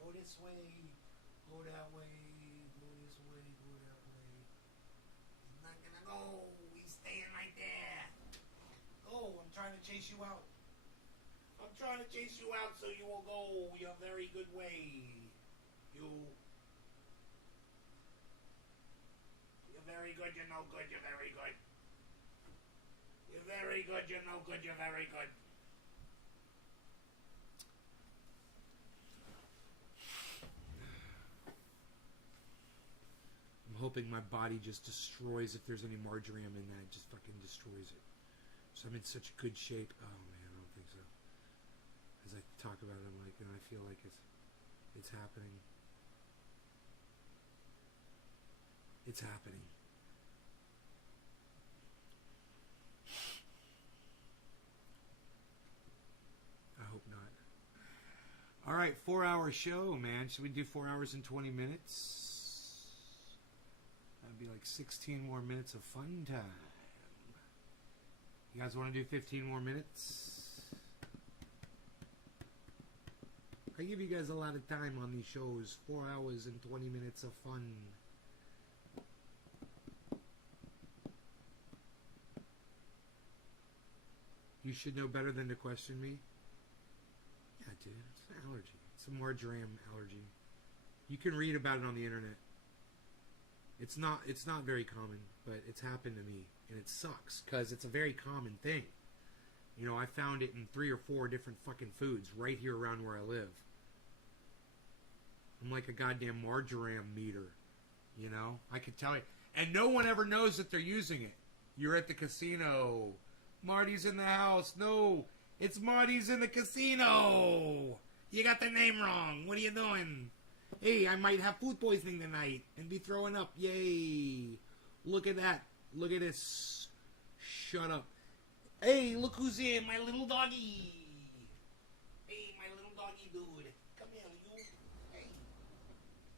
Go this way. Go that way. Go this way. Go that way. He's not gonna go. He's staying right there. Go. I'm trying to chase you out. I'm trying to chase you out so you will go your very good way. You're very good, you're no good, you're very good. You're very good, you're no good, you're very good. I'm hoping my body just destroys, if there's any marjoram in that, just fucking destroys it. So I'm in such good shape. Oh man, I don't think so. As I talk about it, I'm like, and I feel like it's happening. It's happening. I hope not. All right, 4-hour show, man. Should we do 4 hours and 20 minutes? That'd be like 16 more minutes of fun time. You guys want to do 15 more minutes? I give you guys a lot of time on these shows. 4 hours and 20 minutes of fun. You should know better than to question me. dude. It's an allergy. It's a marjoram allergy. You can read about it on the internet. It's not very common, but it's happened to me, and it sucks because it's a very common thing. You know, I found it in 3 or 4 different fucking foods right here around where I live. I'm like a goddamn marjoram meter, you know? I could tell you. And no one ever knows that they're using it. You're at the casino. Marty's in the house. No, it's Marty's in the casino. You got the name wrong. What are you doing? Hey, I might have food poisoning tonight and be throwing up. Yay. Look at that. Look at this. Shut up. Hey, look who's in. My little doggy. Hey, my little doggy dude. Come here, you. Hey.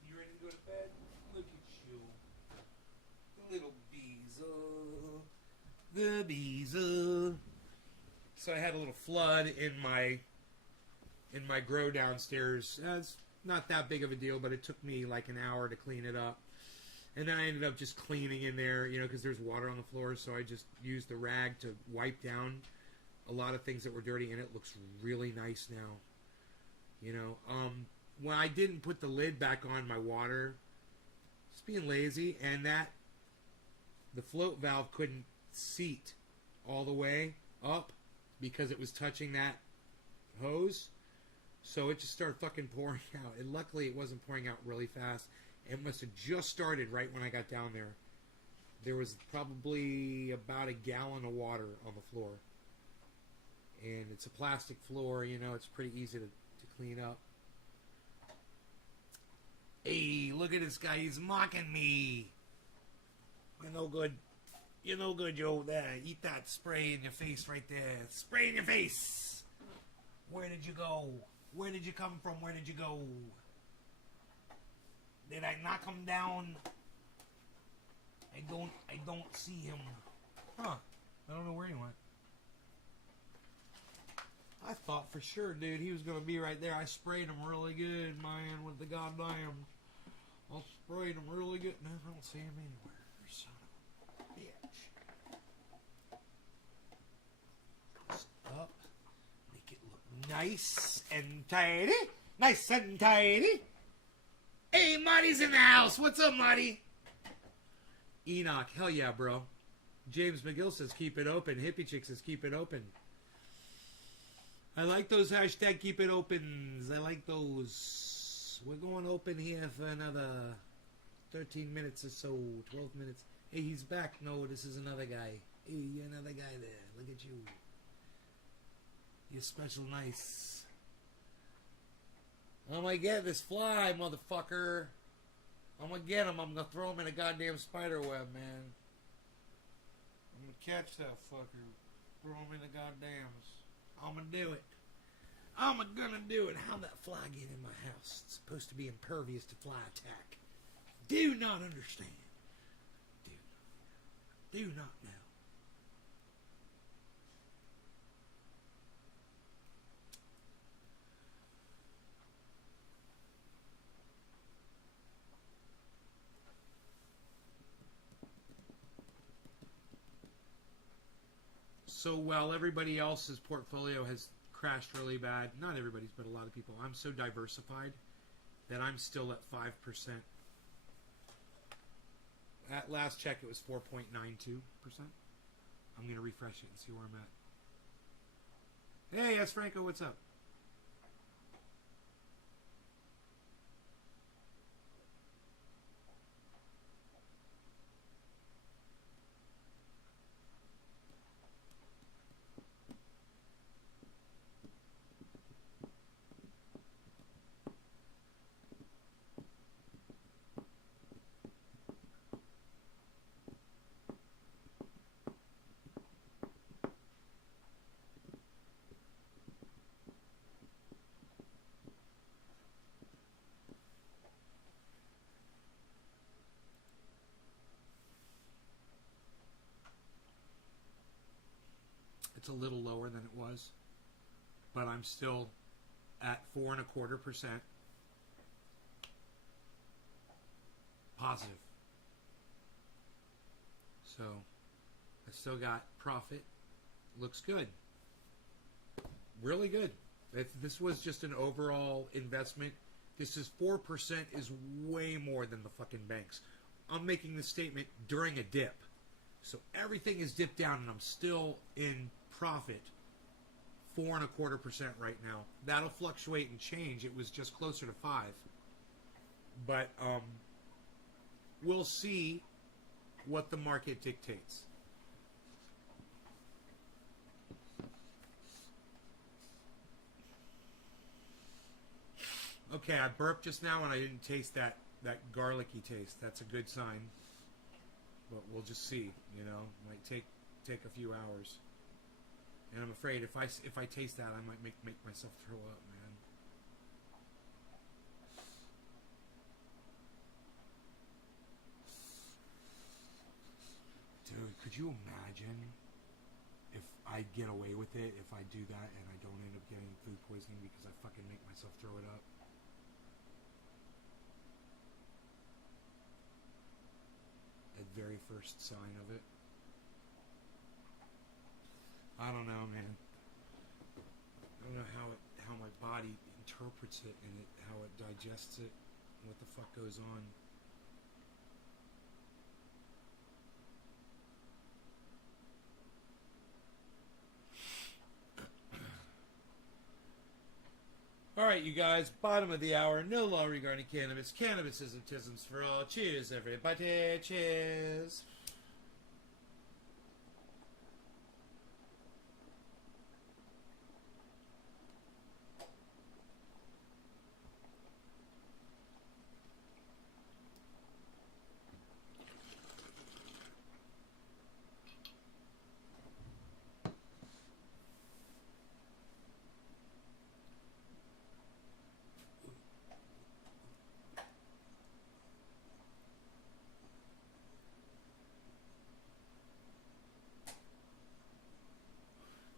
You ready to go to bed? Look at you. The little beezer. The beezer. So I had a little flood in my grow downstairs. It's not that big of a deal, but it took me like an hour to clean it up. And then I ended up just cleaning in there, you know, because there's water on the floor. So I just used the rag to wipe down a lot of things that were dirty, and it looks really nice now. You know, when I didn't put the lid back on my water, just being lazy, and the float valve couldn't seat all the way up because it was touching that hose. So it just started fucking pouring out. And luckily it wasn't pouring out really fast. It must have just started right when I got down there. There was probably about a gallon of water on the floor. And it's a plastic floor, you know, it's pretty easy to clean up. Hey, look at this guy, he's mocking me. You're no good. You're no good, Joe. There, eat that spray in your face right there. Spray in your face. Where did you go? Where did you come from? Where did you go? Did I knock him down? I don't see him. Huh. I don't know where he went. I thought for sure, dude, he was going to be right there. I sprayed him really good, man, with the goddamn... I sprayed him really good. No, I don't see him anywhere. Son of a bitch. Close up. Make it look nice and tidy. Nice and tidy. Hey, Marty's in the house. What's up, Marty? Enoch. Hell yeah, bro. James McGill says keep it open. Hippie Chick says keep it open. I like those hashtag keep it opens. I like those. We're going open here for another 13 minutes or so. 12 minutes. Hey, he's back. No, this is another guy. Hey, you're another guy there. Look at you. You're special nice. I'm gonna get this fly, motherfucker. I'm gonna get him. I'm gonna throw him in a goddamn spider web, man. I'm gonna catch that fucker. Throw him in the goddams. I'm gonna do it. I'm gonna do it. How'd that fly get in my house? It's supposed to be impervious to fly attack. Do not understand. Do not know. So while everybody else's portfolio has crashed really bad, not everybody's, but a lot of people, I'm so diversified that I'm still at 5%. At last check, it was 4.92%. I'm going to refresh it and see where I'm at. Hey, yes, Franco, what's up? It's a little lower than it was, but I'm still at 4.25% positive. So I still got profit. Looks good. Really good. If this was just an overall investment, this is 4% is way more than the fucking banks. I'm making this statement during a dip. So everything is dipped down and I'm still in profit 4.25% right now. That'll fluctuate and change. It was just closer to 5. But we'll see what the market dictates. Okay, I burped just now and I didn't taste that garlicky taste. That's a good sign. But we'll just see, you know. Might take a few hours. And I'm afraid if I taste that, I might make myself throw up, man. Dude, could you imagine if I get away with it, if I do that and I don't end up getting food poisoning because I fucking make myself throw it up? The very first sign of it. I don't know, man. I don't know how my body interprets it and how it digests it, what the fuck goes on. All right, you guys, bottom of the hour. No law regarding cannabis. Cannabis is tisms for all. Cheers, everybody. Cheers.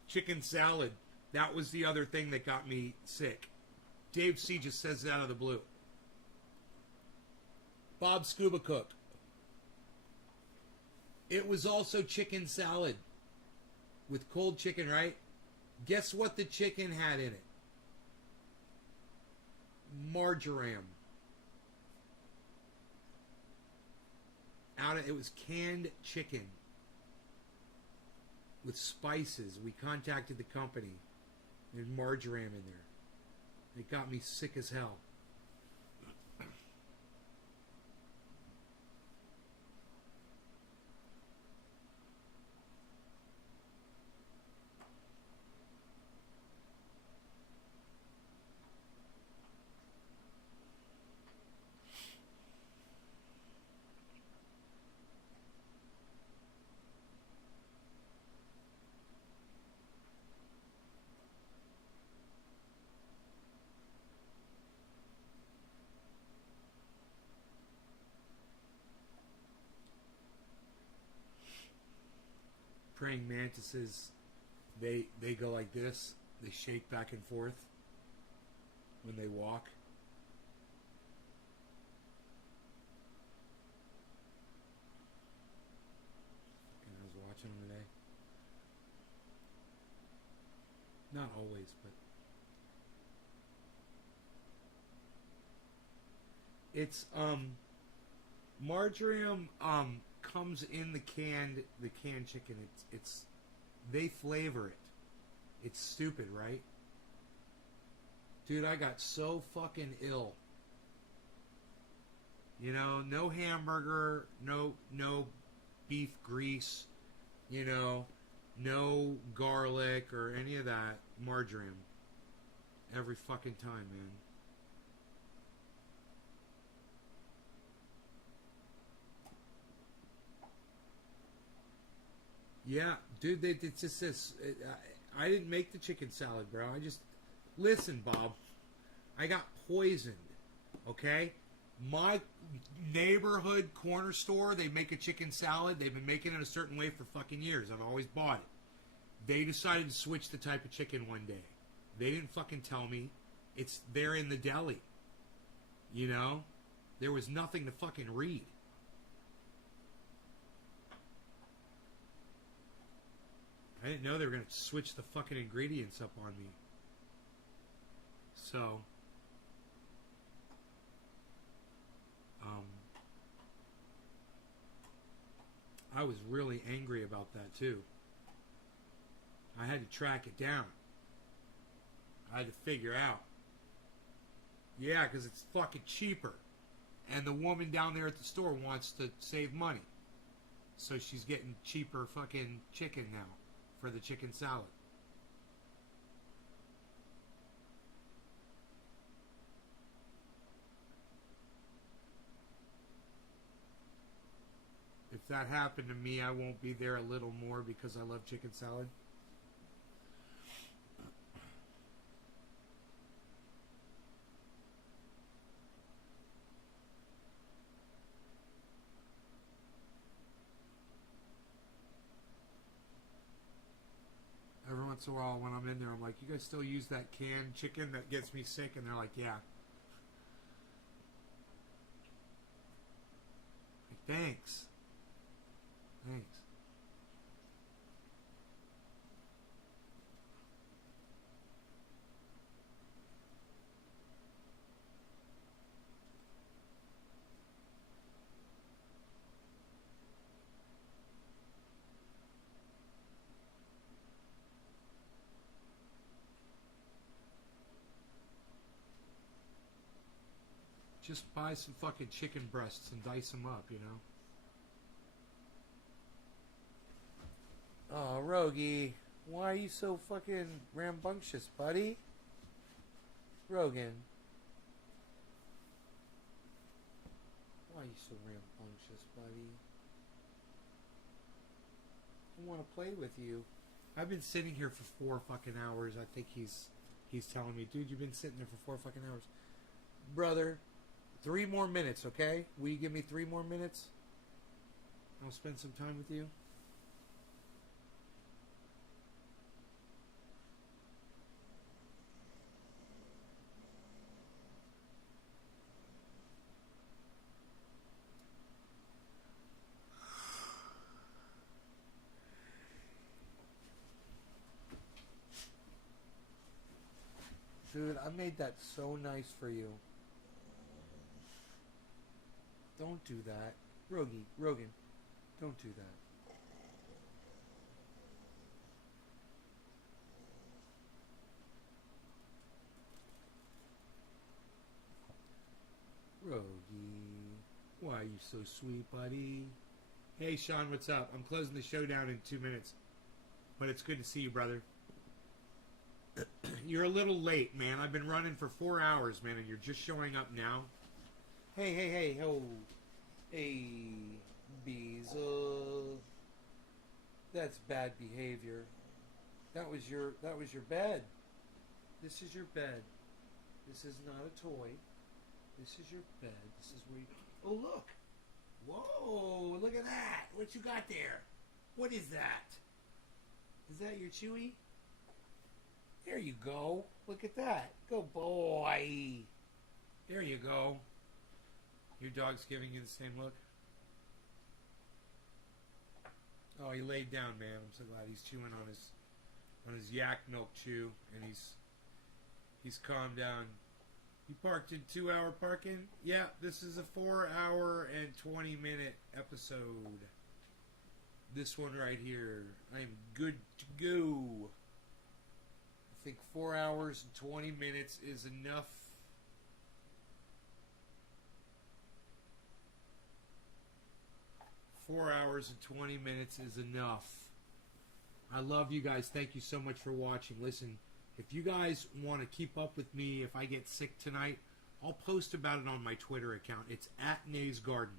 Chicken salad. That was the other thing that got me sick. Dave C. just says it out of the blue. Bob Scuba Cook. It was also chicken salad. With cold chicken, right? Guess what the chicken had in it? Marjoram. It was canned chicken. With spices. We contacted the company. There's marjoram in there. It got me sick as hell. Praying mantises, they go like this. They shake back and forth when they walk. And I was watching them today. Not always, but it's marjoram comes in the canned chicken. It's they flavor it. It's stupid, right? Dude, I got so fucking ill. You know, no hamburger, no beef grease, you know, no garlic or any of that. Marjoram. Every fucking time, man. Yeah, dude, it's just this. I didn't make the chicken salad, bro. I just... Listen, Bob. I got poisoned, okay? My neighborhood corner store, they make a chicken salad. They've been making it a certain way for fucking years. I've always bought it. They decided to switch the type of chicken one day. They didn't fucking tell me. It's there in the deli. You know? There was nothing to fucking read. I didn't know they were going to switch the fucking ingredients up on me. So, I was really angry about that too. I had to track it down. I had to figure out. Yeah, because it's fucking cheaper. And the woman down there at the store wants to save money. So she's getting cheaper fucking chicken now for the chicken salad. If that happened to me, I won't be there a little more because I love chicken salad. Every once in a while when I'm in there, I'm like, you guys still use that canned chicken that gets me sick? And they're like, yeah. Like, thanks. Thanks. Just buy some fucking chicken breasts and dice them up, you know? Oh, Rogie, why are you so fucking rambunctious, buddy? Rogan. Why are you so rambunctious, buddy? I want to play with you. I've been sitting here for 4 fucking hours. I think he's telling me, dude, you've been sitting there for 4 fucking hours. Brother, 3 more minutes, okay? Will you give me 3 more minutes? I'll spend some time with you. Dude, I made that so nice for you. Don't do that. Rogan, don't do that. Rogie, why are you so sweet, buddy? Hey, Sean, what's up? I'm closing the show down in 2 minutes. But it's good to see you, brother. You're a little late, man. I've been running for 4 hours, man, and you're just showing up now. Hey, ho. Hey, Beezle. That's bad behavior. That was your bed. This is your bed. This is not a toy. This is your bed. This is where you... Oh, look. Whoa, look at that. What you got there? What is that? Is that your Chewy? There you go. Look at that. Good boy. There you go. Your dog's giving you the same look? Oh, he laid down, man. I'm so glad he's chewing on his yak milk chew, and he's calmed down. You parked in 2-hour parking? Yeah, this is a 4-hour and 20-minute episode. This one right here. I am good to go. I think 4 hours and 20 minutes is enough. Four hours and 20 minutes is enough. I love you guys. Thank you so much for watching. Listen, if you guys want to keep up with me, if I get sick tonight, I'll post about it on my Twitter account. It's @NaysGarden.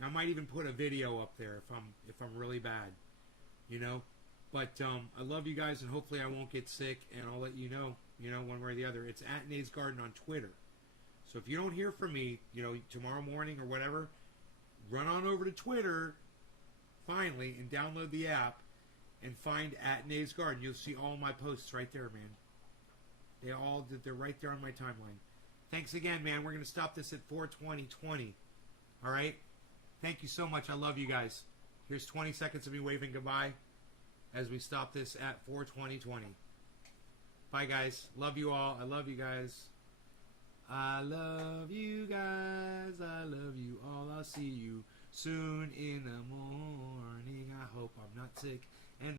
I might even put a video up there if I'm really bad, you know. But I love you guys, and hopefully I won't get sick, and I'll let you know, one way or the other. It's @NaysGarden on Twitter. So if you don't hear from me, tomorrow morning or whatever, run on over to Twitter, finally, and download the app, and find @NaysGarden. You'll see all my posts right there, man. They're right there on my timeline. Thanks again, man. We're going to stop this at 4:20:20. All right? Thank you so much. I love you guys. Here's 20 seconds of me waving goodbye as we stop this at 4:20:20. Bye, guys. Love you all. I love you guys. I love you guys. I love you all. I'll see you soon in the morning. I hope I'm not sick.